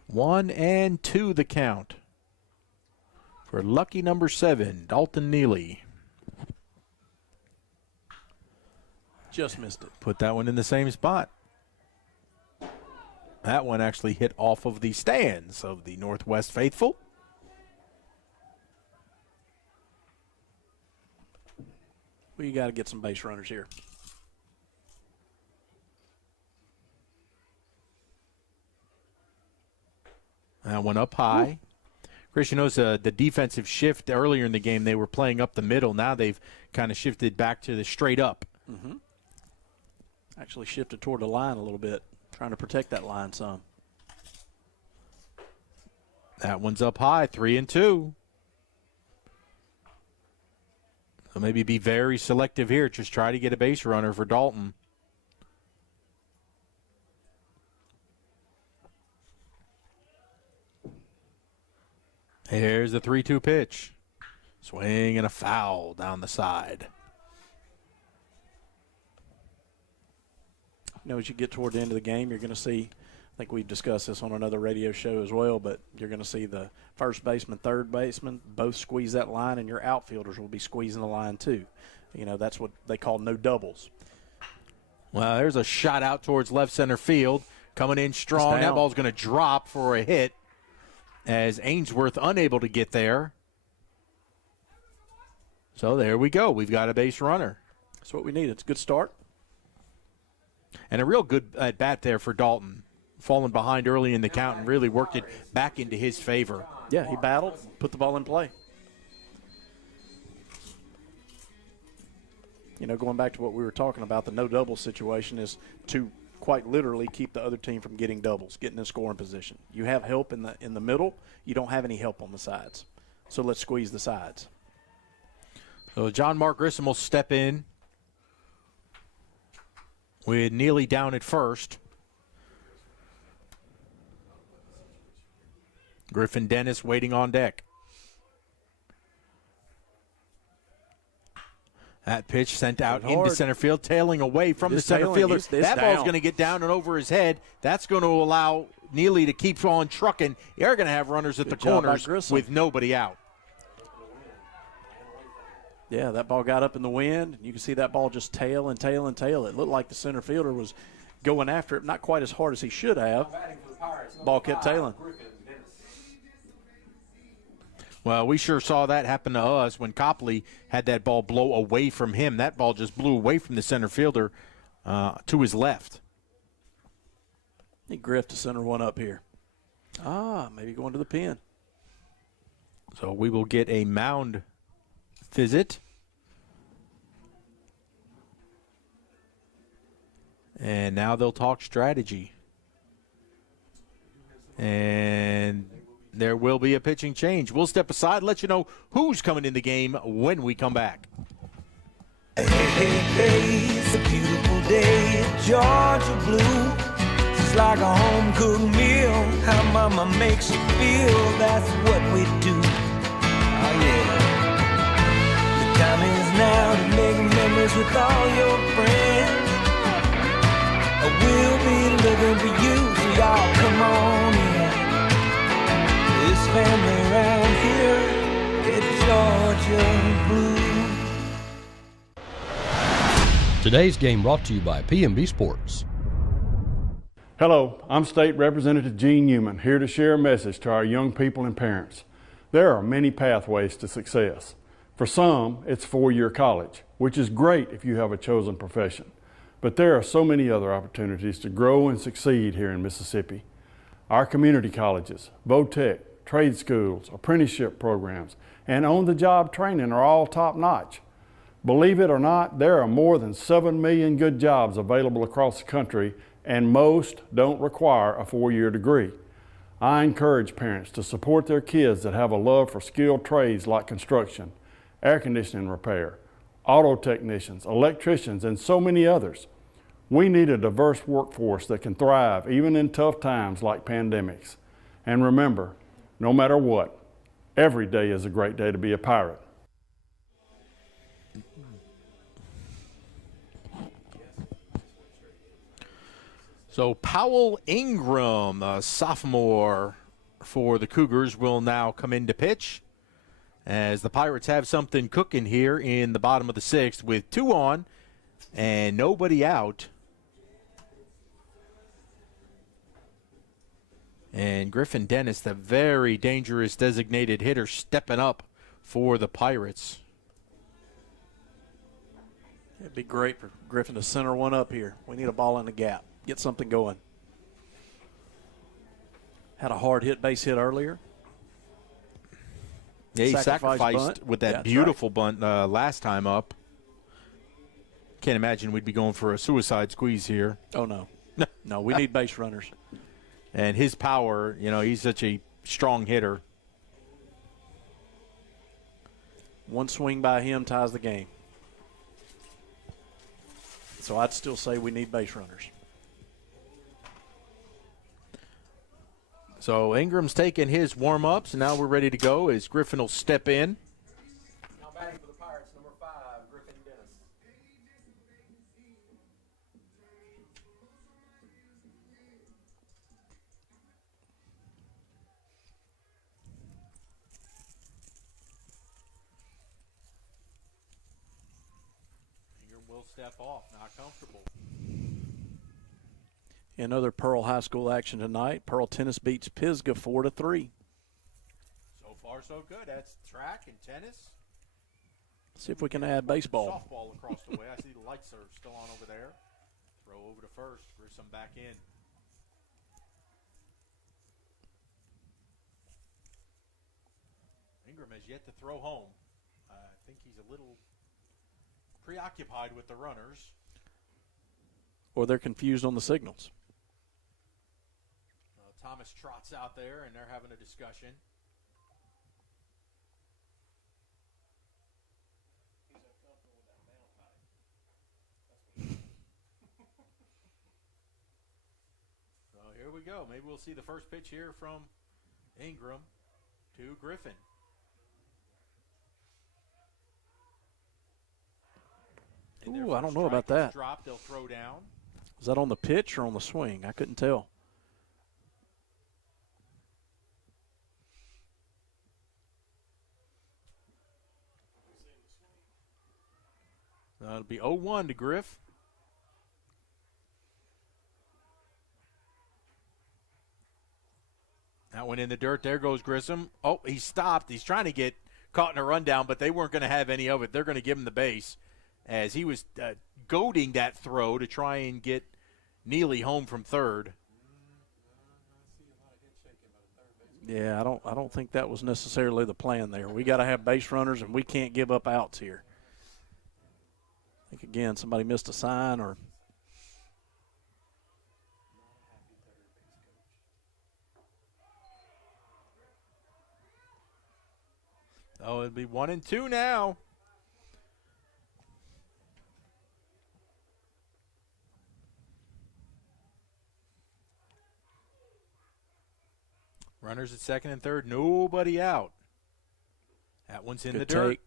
One and 2 the count for lucky number 7, Dalton Neely. Just missed it. Put that one in the same spot. That one actually hit off of the stands of the Northwest faithful. Well, you got to get some base runners here. That one up high. Christian knows the defensive shift earlier in the game. They were playing up the middle. Now they've kind of shifted back to the straight up. Mm-hmm. Actually shifted toward the line a little bit. Trying to protect that line some. That one's up high, 3-2. So maybe be very selective here. Just try to get a base runner for Dalton. Here's the 3-2 pitch. Swing and a foul down the side. You know, as you get toward the end of the game, you're going to see, I think we've discussed this on another radio show as well, but you're going to see the first baseman, third baseman, both squeeze that line, and your outfielders will be squeezing the line too. You know, that's what they call no doubles. Well, there's a shot out towards left center field. Coming in strong. That ball's going to drop for a hit as Ainsworth unable to get there. So there we go. We've got a base runner. That's what we need. It's a good start. And a real good at-bat there for Dalton. Falling behind early in the count and really worked it back into his favor. Yeah, he battled, put the ball in play. You know, going back to what we were talking about, the no-double situation is to quite literally keep the other team from getting doubles, getting in scoring position. You have help in the middle. You don't have any help on the sides. So let's squeeze the sides. So John Mark Grissom will step in with Neely down at first. Griffin Dennis waiting on deck. That pitch sent out into center field, tailing away from the center fielder. That ball's going to get down and over his head. That's going to allow Neely to keep on trucking. They're going to have runners at the corners with nobody out. Yeah, that ball got up in the wind. You can see that ball just tail and tail and tail. It looked like the center fielder was going after it, not quite as hard as he should have. Ball kept tailing. Well, we sure saw that happen to us when Copley had that ball blow away from him. That ball just blew away from the center fielder to his left. I think Griff to center one up here. Maybe going to the pin. So we will get a mound visit. And now they'll talk strategy. And there will be a pitching change. We'll step aside, let you know who's coming in the game when we come back. Hey, hey, hey, it's a beautiful day in Georgia blue. It's like a home-cooked meal. How mama makes you feel, that's what we do. Oh, yeah. The time is now to make memories with all your friends. We'll be looking for you, so y'all come on in. This family around here, it's Georgia blue. Today's game brought to you by PMB Sports. Hello, I'm State Representative Gene Newman, here to share a message to our young people and parents. There are many pathways to success. For some, it's four-year college, which is great if you have a chosen profession. But there are so many other opportunities to grow and succeed here in Mississippi. Our community colleges, VOTEC, trade schools, apprenticeship programs, and on-the-job training are all top-notch. Believe it or not, there are more than 7 million good jobs available across the country, and most don't require a four-year degree. I encourage parents to support their kids that have a love for skilled trades like construction, air conditioning repair, auto technicians, electricians, and so many others. We need a diverse workforce that can thrive even in tough times like pandemics. And remember, no matter what, every day is a great day to be a pirate. So Powell Ingram, a sophomore for the Cougars, will now come in to pitch as the Pirates have something cooking here in the bottom of the sixth with 2 on and nobody out. And Griffin Dennis, the very dangerous designated hitter, stepping up for the Pirates. It'd be great for Griffin to center one up here. We need a ball in the gap. Get something going. Had a hard hit base hit earlier. Yeah, he sacrificed with that beautiful bunt last time up. Can't imagine we'd be going for a suicide squeeze here. Oh, no. No, we need base runners. And his power, he's such a strong hitter. One swing by him ties the game. So I'd still say we need base runners. So Ingram's taking his warm-ups, and now we're ready to go as Griffin will step in. Now batting for the Pirates, number 5, Griffin Dennis. Ingram will step off, not comfortable. In other Pearl High School action tonight, Pearl Tennis beats Pisgah 4-3. So far, so good. That's track and tennis. See if we can add baseball. Softball across the way. I see the lights are still on over there. Throw over to first. Grissom back in. Ingram has yet to throw home. I think he's a little preoccupied with the runners. Or they're confused on the signals. Thomas trots out there, and they're having a discussion. So here we go. Maybe we'll see the first pitch here from Ingram to Griffin. Ooh, I don't know about that. Drop, they'll throw down. Was that on the pitch or on the swing? I couldn't tell. It'll be 0-1 to Griff. That one in the dirt. There goes Grissom. Oh, he stopped. He's trying to get caught in a rundown, but they weren't going to have any of it. They're going to give him the base as he was goading that throw to try and get Neely home from third. Yeah, I don't think that was necessarily the plan there. We got to have base runners, and we can't give up outs here. I think, again, somebody missed a sign or – oh, it'll be 1-2 now. Runners at second and third, nobody out. That one's in Good the dirt. take.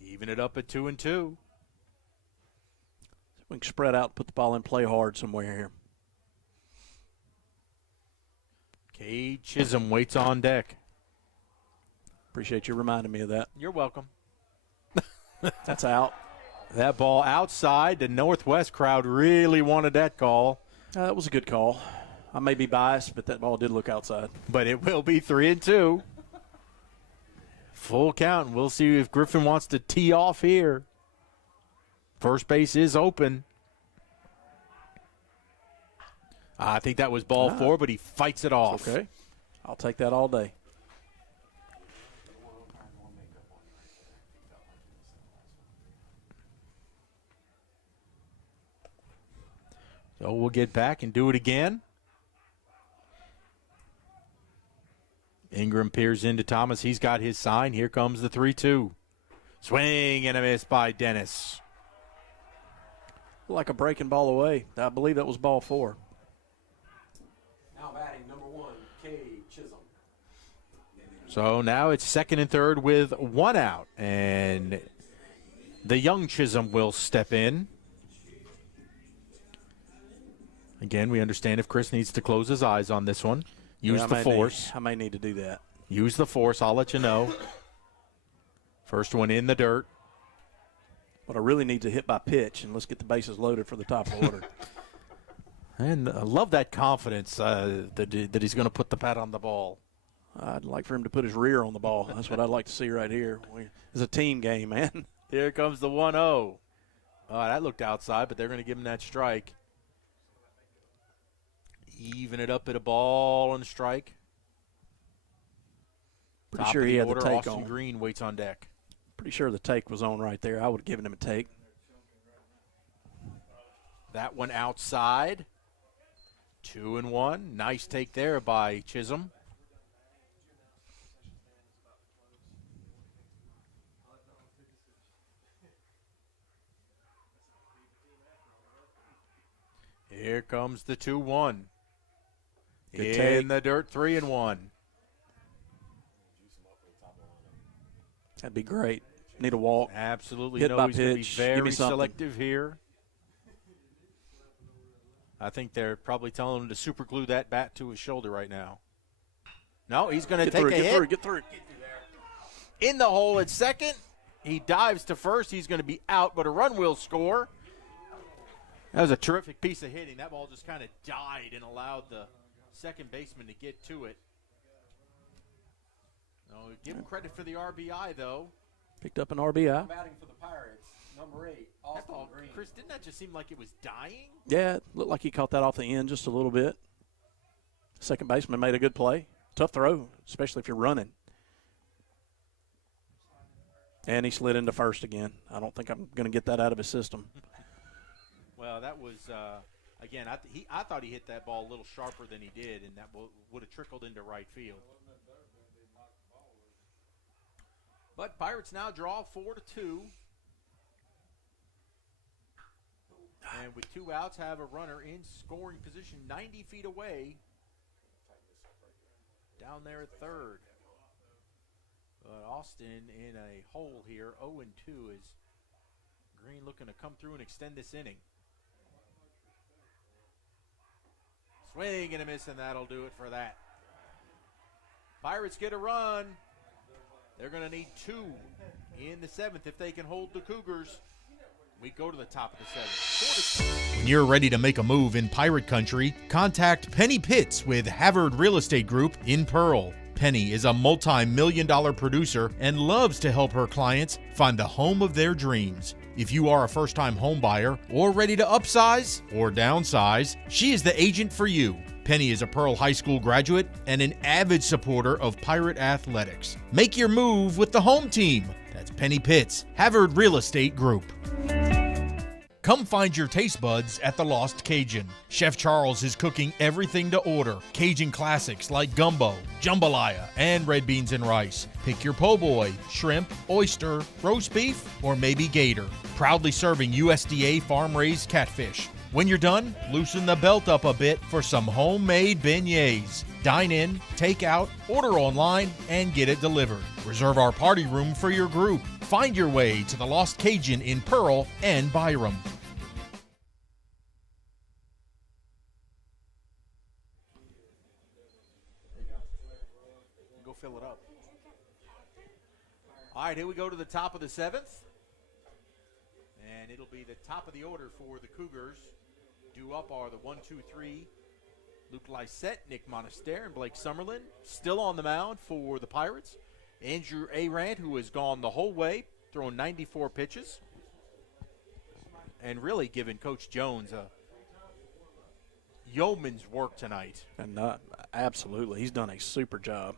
Even it up at 2-2. We can spread out, put the ball in, play hard somewhere here. Cade Chisholm waits on deck. Appreciate you reminding me of that. You're welcome. That's out. That ball outside. The Northwest crowd really wanted that call. That was a good call. I may be biased, but that ball did look outside. But it will be 3-2. Full count. We'll see if Griffin wants to tee off here. First base is open. I think that was ball 4, but he fights it off. Okay. I'll take that all day. So we'll get back and do it again. Ingram peers into Thomas. He's got his sign. Here comes the 3-2. Swing and a miss by Dennis. Like a breaking ball away. I believe that was ball 4. Now batting, number 1, Cade Chisholm. So now it's second and third with 1 out. And the young Chisholm will step in. Again, we understand if Chris needs to close his eyes on this one. Use the force. I may need to do that. Use the force. I'll let you know. First one in the dirt. But I really need to hit by pitch, and let's get the bases loaded for the top order. And I love that confidence that he's going to put the bat on the ball. I'd like for him to put his rear on the ball. That's what I'd like to see right here. It's a team game, man. Here comes the 1-0. Oh, that looked outside, but they're going to give him that strike. Even it up at a ball and strike. Pretty sure he had the take Austin on. Green waits on deck. Pretty sure the take was on right there. I would have given him a take. That one outside. 2-1. Nice take there by Chisholm. Here comes the 2-1. In the dirt, 3-1. That'd be great. Need a walk. Absolutely. Hit by He's going to be pitch. Give me very something. selective here. I think they're probably telling him to super glue that bat to his shoulder right now. No, he's going to take a hit. Get through. In the hole at second. He dives to first. He's going to be out, but a run will score. That was a terrific piece of hitting. That ball just kind of died and allowed the second baseman to get to it. No, give him credit for the RBI, though. Picked up an RBI. Batting for the Pirates, number 8, Austin Green. Chris, didn't that just seem like it was dying? Yeah, it looked like he caught that off the end just a little bit. Second baseman made a good play. Tough throw, especially if you're running. And he slid into first again. I don't think I'm going to get that out of his system. Well, that was, again, I thought he hit that ball a little sharper than he did, and that would have trickled into right field. But Pirates now draw 4-2. And with 2 outs, have a runner in scoring position 90 feet away. Down there at third. But Austin in a hole here, 0-2, is Green looking to come through and extend this inning. Swing and a miss, and that'll do it for that. Pirates get a run. They're going to need 2 in the 7th if they can hold the Cougars. We go to the top of the 7th. When you're ready to make a move in Pirate Country, contact Penny Pitts with Havard Real Estate Group in Pearl. Penny is a multi-million-dollar producer and loves to help her clients find the home of their dreams. If you are a first-time home buyer or ready to upsize or downsize, she is the agent for you. Penny is a Pearl High School graduate and an avid supporter of Pirate athletics. Make your move with the home team. That's Penny Pitts, Havard Real Estate Group. Come find your taste buds at the Lost Cajun. Chef Charles is cooking everything to order. Cajun classics like gumbo, jambalaya, and red beans and rice. Pick your po' boy, shrimp, oyster, roast beef, or maybe gator. Proudly serving USDA farm-raised catfish. When you're done, loosen the belt up a bit for some homemade beignets. Dine in, take out, order online, and get it delivered. Reserve our party room for your group. Find your way to the Lost Cajun in Pearl and Byram. Go fill it up. All right, here we go to the top of the 7th. And it'll be the top of the order for the Cougars. Due up are the 1, 2, 3. Luke Lysette, Nick Monaster, and Blake Summerlin. Still on the mound for the Pirates. Andrew Arant, who has gone the whole way, throwing 94 pitches. And really giving Coach Jones a yeoman's work tonight. And absolutely. He's done a super job.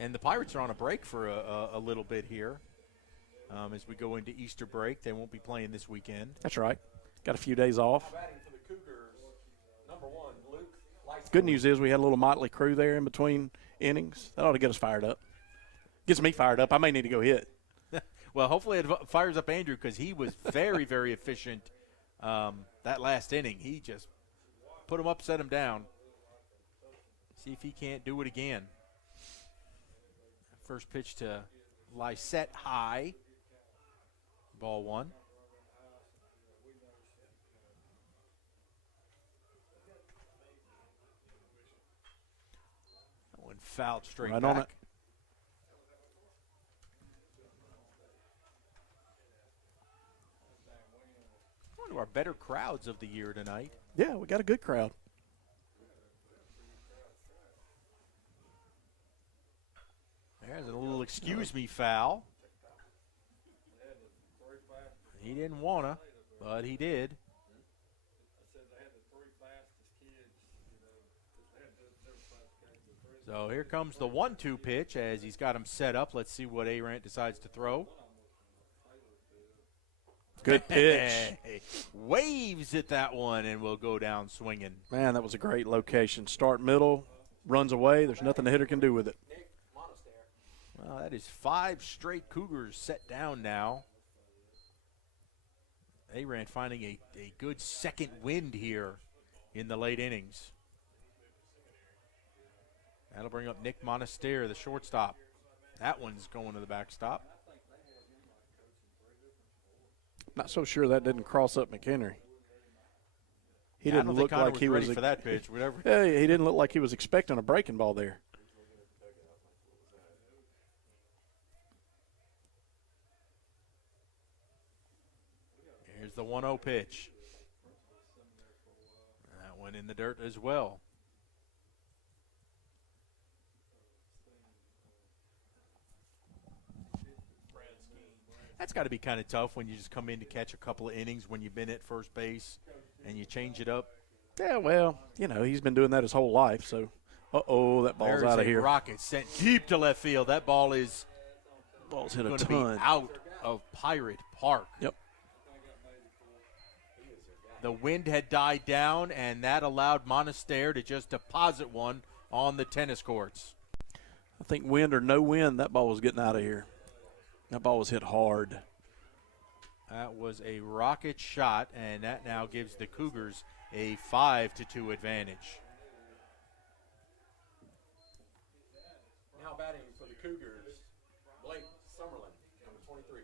And the Pirates are on a break for a little bit here. As we go into Easter break, they won't be playing this weekend. That's right. Got a few days off. Batting for the Cougars, number 1, Luke Lysette. Good news is we had a little motley crew there in between innings. That ought to get us fired up. Gets me fired up. I may need to go hit. Well, hopefully it fires up Andrew because he was very, very efficient that last inning. He just put him up, set him down. See if he can't do it again. First pitch to Lysette high. Ball 1. That one fouled straight right back. on it. One of our better crowds of the year tonight. Yeah, we got a good crowd. There's a little excuse me foul. He didn't want to, but he did. So here comes the 1-2 pitch as he's got him set up. Let's see what Arant decides to throw. Good pitch. Waves at that one and will go down swinging. Man, that was a great location. Start middle, runs away. There's nothing the hitter can do with it. Well, that is 5 straight Cougars set down now. Aran finding a good second wind here in the late innings. That'll bring up Nick Monaster, the shortstop. That one's going to the backstop. Not so sure that didn't cross up McHenry. He didn't look like he was ready for that pitch. Whatever. Yeah, he didn't look like he was expecting a breaking ball there. Here's the 1-0 pitch. That went in the dirt as well. That's got to be kind of tough when you just come in to catch a couple of innings when you've been at first base and you change it up. Yeah, well, he's been doing that his whole life, so that ball's out of here. Rocket sent deep to left field. That ball's hit a going to ton. be out of Pirate Park. Yep. The wind had died down, and that allowed Monaster to just deposit one on the tennis courts. I think wind or no wind, that ball was getting out of here. That ball was hit hard. That was a rocket shot, and that now gives the Cougars a 5-2 advantage. Now batting for the Cougars, Blake Summerlin, number 23.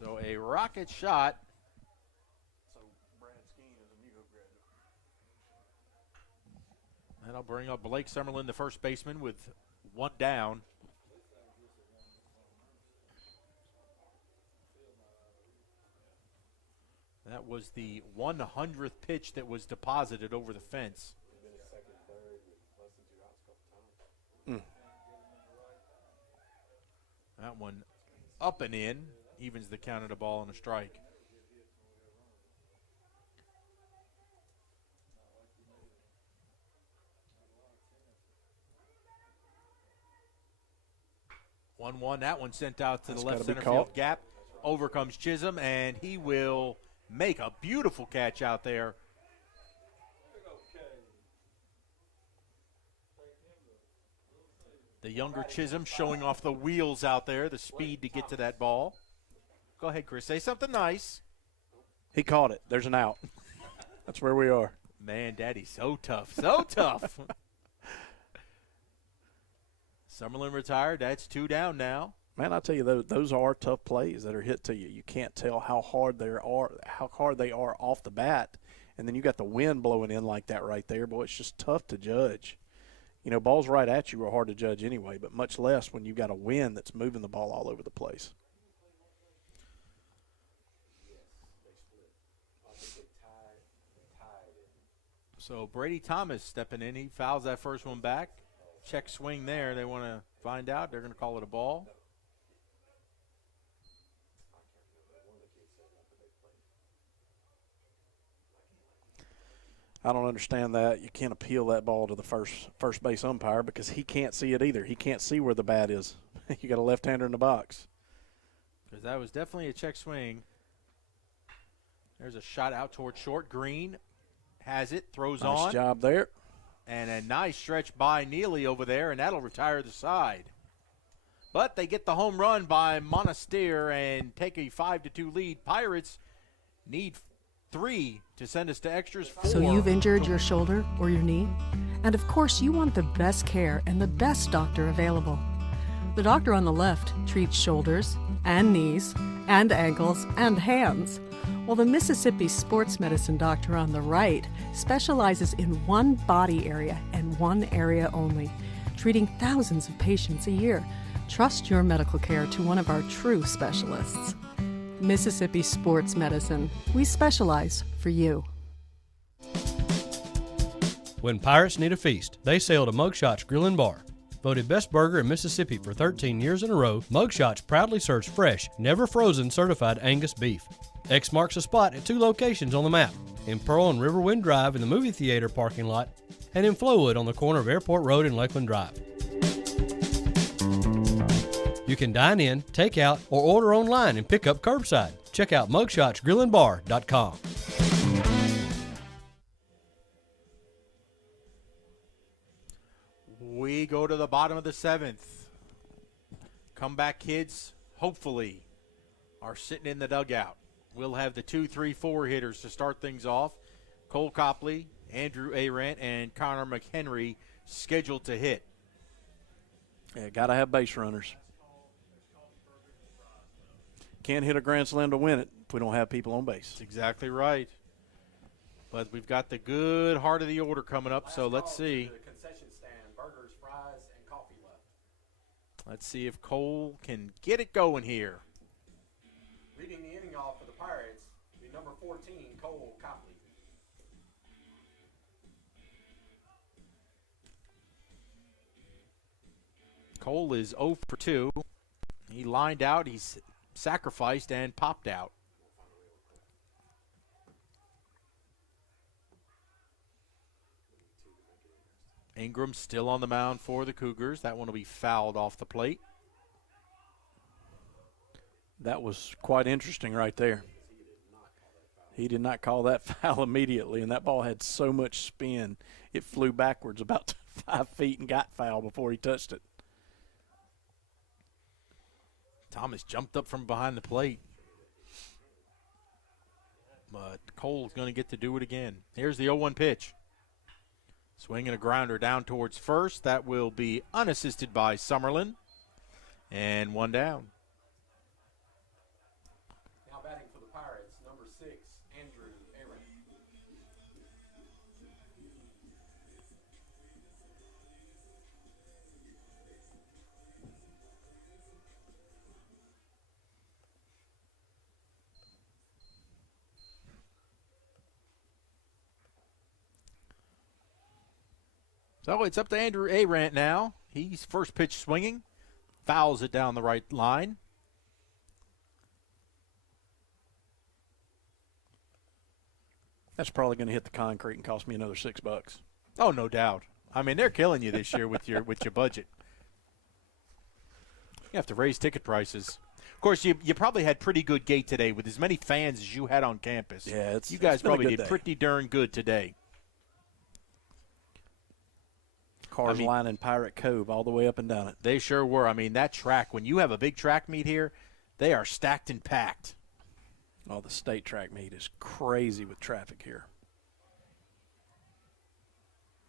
So a rocket shot. That'll bring up Blake Summerlin, the first baseman, with one down. That was the 100th pitch that was deposited over the fence. That one up and in, evens the count of the ball and a strike. That one sent out to the left center field gap. Over comes Chisholm, and he will make a beautiful catch out there. The younger Chisholm showing off the wheels out there, the speed to get to that ball. Go ahead, Chris. Say something nice. He caught it. There's an out. That's where we are. Man, Daddy's so tough. So tough. Summerlin retired. That's 2 down now. Man, I tell you, those are tough plays that are hit to you. You can't tell how hard they are off the bat, and then you got the wind blowing in like that right there. Boy, it's just tough to judge. Balls right at you are hard to judge anyway, but much less when you've got a wind that's moving the ball all over the place. So Brady Thomas stepping in. He fouls that first one back. Check swing there. They want to find out. They're going to call it a ball. I don't understand that. You can't appeal that ball to the first base umpire because he can't see it either. He can't see where the bat is. You got a left-hander in the box. Because that was definitely a check swing. There's a shot out toward short. Green has it, throws on. Nice job there. And a nice stretch by Neely over there, and that'll retire the side. But they get the home run by Monaster and take a 5-2 lead. Pirates need 3 to send us to extras. 4. So you've injured your shoulder or your knee? And of course you want the best care and the best doctor available. The doctor on the left treats shoulders and knees and ankles and hands, while the Mississippi sports medicine doctor on the right specializes in one body area and one area only, treating thousands of patients a year. Trust your medical care to one of our true specialists. Mississippi Sports Medicine. We specialize for you. When Pirates need a feast, they sail to Mugshot's Grill and Bar. Voted best burger in Mississippi for 13 years in a row, Mugshot's proudly serves fresh, never frozen certified Angus beef. X marks a spot at 2 locations on the map, in Pearl and Riverwind Drive in the movie theater parking lot, and in Flowood on the corner of Airport Road and Lakeland Drive. You can dine in, take out, or order online and pick up curbside. Check out mugshotsgrillandbar.com. We go to the bottom of the 7th. Comeback kids, hopefully, are sitting in the dugout. We'll have the 2, 3, 4 hitters to start things off. Cole Copley, Andrew Arant, and Connor McHenry scheduled to hit. Yeah, got to have base runners. Can't hit a grand slam to win it if we don't have people on base. That's exactly right. But we've got the good heart of the order coming up, so let's see. Burgers, fries, and coffee left. Let's see if Cole can get it going here. Leading the inning off for the Pirates, the number 14, Cole Copley. Cole is 0 for 2. He lined out, he's sacrificed, and popped out. Ingram still on the mound for the Cougars. That one will be fouled off the plate. That was quite interesting right there. He did not call that foul immediately, and that ball had so much spin, it flew backwards about 5 feet and got fouled before he touched it. Thomas jumped up from behind the plate. But Cole's going to get to do it again. Here's the 0-1 pitch. Swinging a grounder down towards first. That will be unassisted by Summerlin. And one down. Now batting for the Pirates, number 6, Andrew Arant. So it's up to Andrew Arant now. He's first pitch swinging. Fouls it down the right line. That's probably going to hit the concrete and cost me another $6. Oh, no doubt. I mean, they're killing you this year with your budget. You have to raise ticket prices. Of course, you probably had pretty good gate today with as many fans as you had on campus. Yeah, you guys it's been a probably good did day. pretty darn good today. Cars lining Pirate Cove all the way up and down it. They sure were. I mean, that track, when you have a big track meet here, they are stacked and packed. Oh, the state track meet is crazy with traffic here.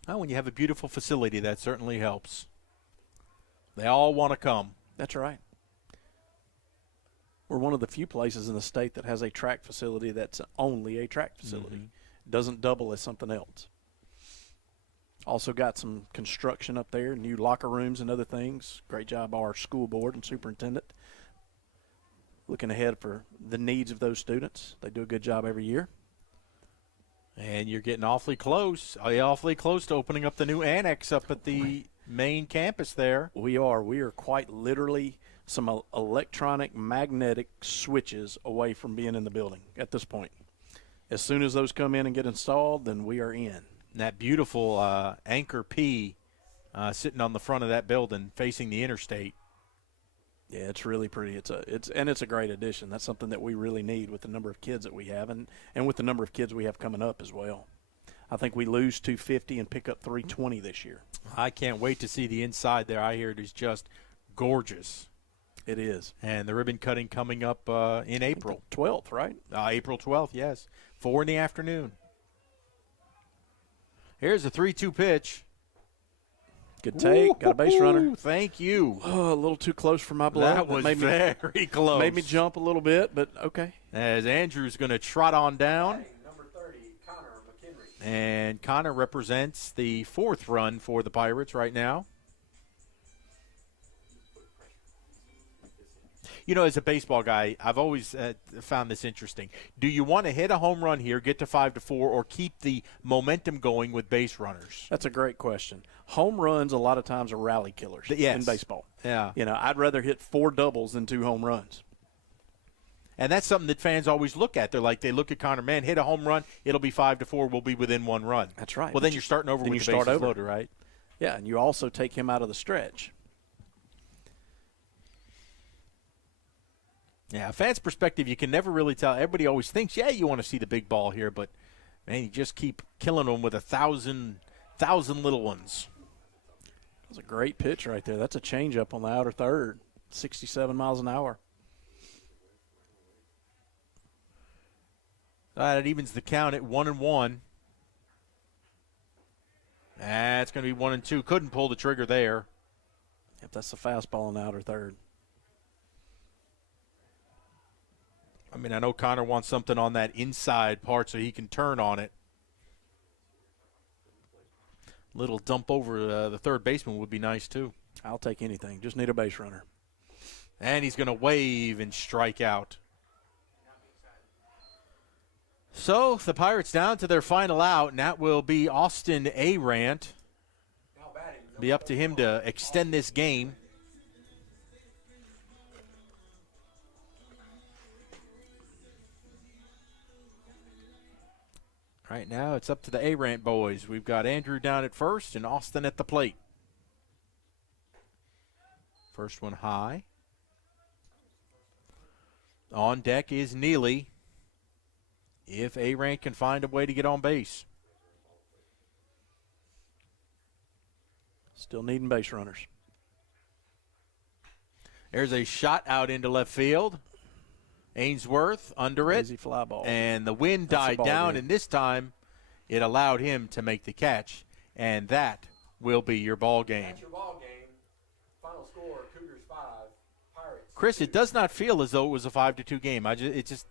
Oh, when you have a beautiful facility, that certainly helps. They all want to come. That's right. We're one of the few places in the state that has a track facility that's only a track facility. Mm-hmm. Doesn't double as something else. Also got some construction up there, new locker rooms and other things. Great job our school board and superintendent. Looking ahead for the needs of those students. They do a good job every year. And you're getting awfully close to opening up the new annex up at the main campus there. We are. We are quite literally some electronic magnetic switches away from being in the building at this point. As soon as those come in and get installed, then we are in. That beautiful Anchor P sitting on the front of that building facing the interstate. Yeah, it's really pretty. It's a great addition. That's something that we really need with the number of kids that we have and with the number of kids we have coming up as well. I think we lose 250 and pick up 320 this year. I can't wait to see the inside there. I hear it is just gorgeous. It is. And the ribbon cutting coming up in April. 12th, right? April 12th, yes. 4 in the afternoon. Here's a 3-2 pitch. Good take. Got a base runner. Thank you. Oh, a little too close for my blood. That was very close. Made me jump a little bit, but okay. As Andrew's going to trot on down. Number 30, Connor McHenry. And Connor represents the 4th run for the Pirates right now. You know, as a baseball guy, I've always found this interesting. Do you want to hit a home run here, get to 5-4, or keep the momentum going with base runners? That's a great question. Home runs a lot of times are rally killers in baseball. Yeah. You know, I'd rather hit 4 doubles than 2 home runs. And that's something that fans always look at. They look at Connor, man, hit a home run, it'll be 5-4, we'll be within 1 run. That's right. Well, then you're starting over with the bases loaded, right? Yeah, and you also take him out of the stretch. Yeah, fans' perspective, you can never really tell. Everybody always thinks, yeah, you want to see the big ball here, but, man, you just keep killing them with 1,000 little ones. That's a great pitch right there. That's a changeup on the outer third, 67 miles an hour. That evens the count at 1-1. That's going to be 1-2. Couldn't pull the trigger there. Yep, that's the fastball on the outer third. I mean, I know Connor wants something on that inside part so he can turn on it. Little dump over the third baseman would be nice, too. I'll take anything. Just need a base runner. And he's going to wave and strike out. So the Pirates down to their final out, and that will be Austin Arant. Be up to him to extend this game. Right now, it's up to the Arant boys. We've got Andrew down at first and Austin at the plate. First one high. On deck is Neely. If Arant can find a way to get on base. Still needing base runners. There's a shot out into left field. Ainsworth under it. Easy fly ball. And the wind died down, and this time it allowed him to make the catch. And that will be your ball game. That's your ball game. Final score, Cougars 5, Pirates. Chris, it does not feel as though it was a 5-2 game. It just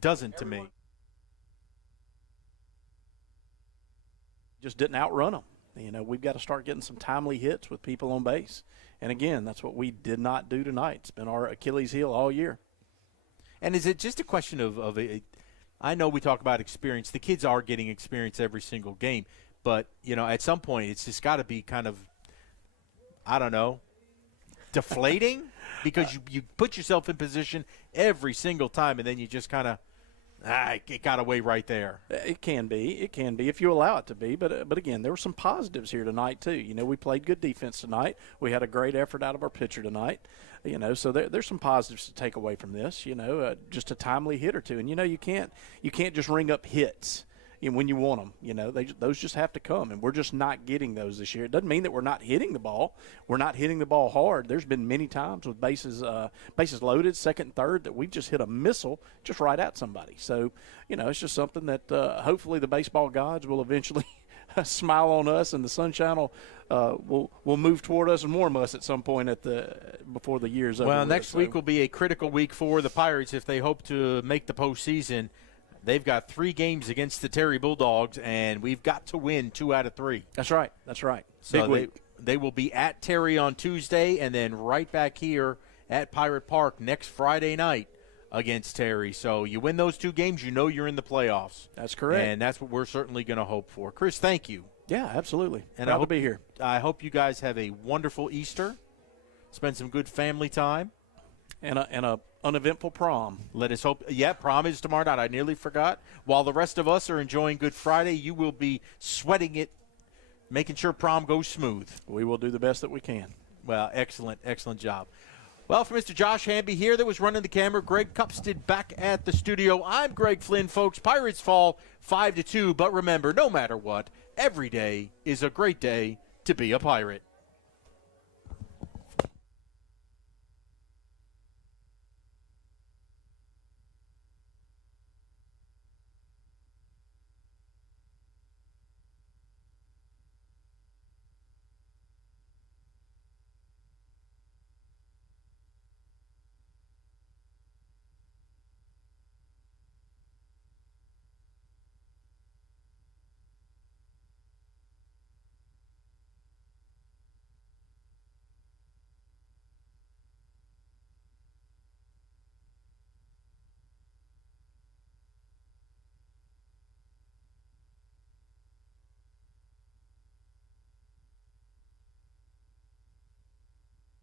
doesn't to me. Just didn't outrun them. You know, we've got to start getting some timely hits with people on base. And, again, that's what we did not do tonight. It's been our Achilles heel all year. And is it just a question of I know we talk about experience. The kids are getting experience every single game. But, you know, at some point it's just got to be kind of, I don't know, deflating because you put yourself in position every single time and then you just kind of, it got away right there. It can be. It can be if you allow it to be. But again, there were some positives here tonight, too. You know, we played good defense tonight. We had a great effort out of our pitcher tonight. You know, so there's some positives to take away from this. You know, just a timely hit or two. And, you know, you can't just ring up hits when you want them. You know, those just have to come. And we're just not getting those this year. It doesn't mean that we're not hitting the ball. We're not hitting the ball hard. There's been many times with bases loaded, second and third, that we've just hit a missile just right at somebody. So, you know, it's just something that hopefully the baseball gods will eventually smile on us, and the sunshine will move toward us and warm us at some point before the year's over. Well, next week will be a critical week for the Pirates if they hope to make the postseason. They've got 3 games against the Terry Bulldogs, and we've got to win 2 out of 3. That's right. So they will be at Terry on Tuesday and then right back here at Pirate Park next Friday night against Terry. So you win those 2 games, you know you're in the playoffs. That's correct. And that's what we're certainly going to hope for. Chris, thank you. Yeah, absolutely. And Proud to be here. I hope you guys have a wonderful Easter. Spend some good family time. And a uneventful prom. Let us hope. Yeah, prom is tomorrow night. I nearly forgot. While the rest of us are enjoying Good Friday, you will be sweating it, making sure prom goes smooth. We will do the best that we can. Well, excellent job. Well, for Mr. Josh Hamby here that was running the camera, Greg Cupstead back at the studio. I'm Greg Flynn, folks. Pirates fall 5-2, but remember, no matter what, every day is a great day to be a Pirate.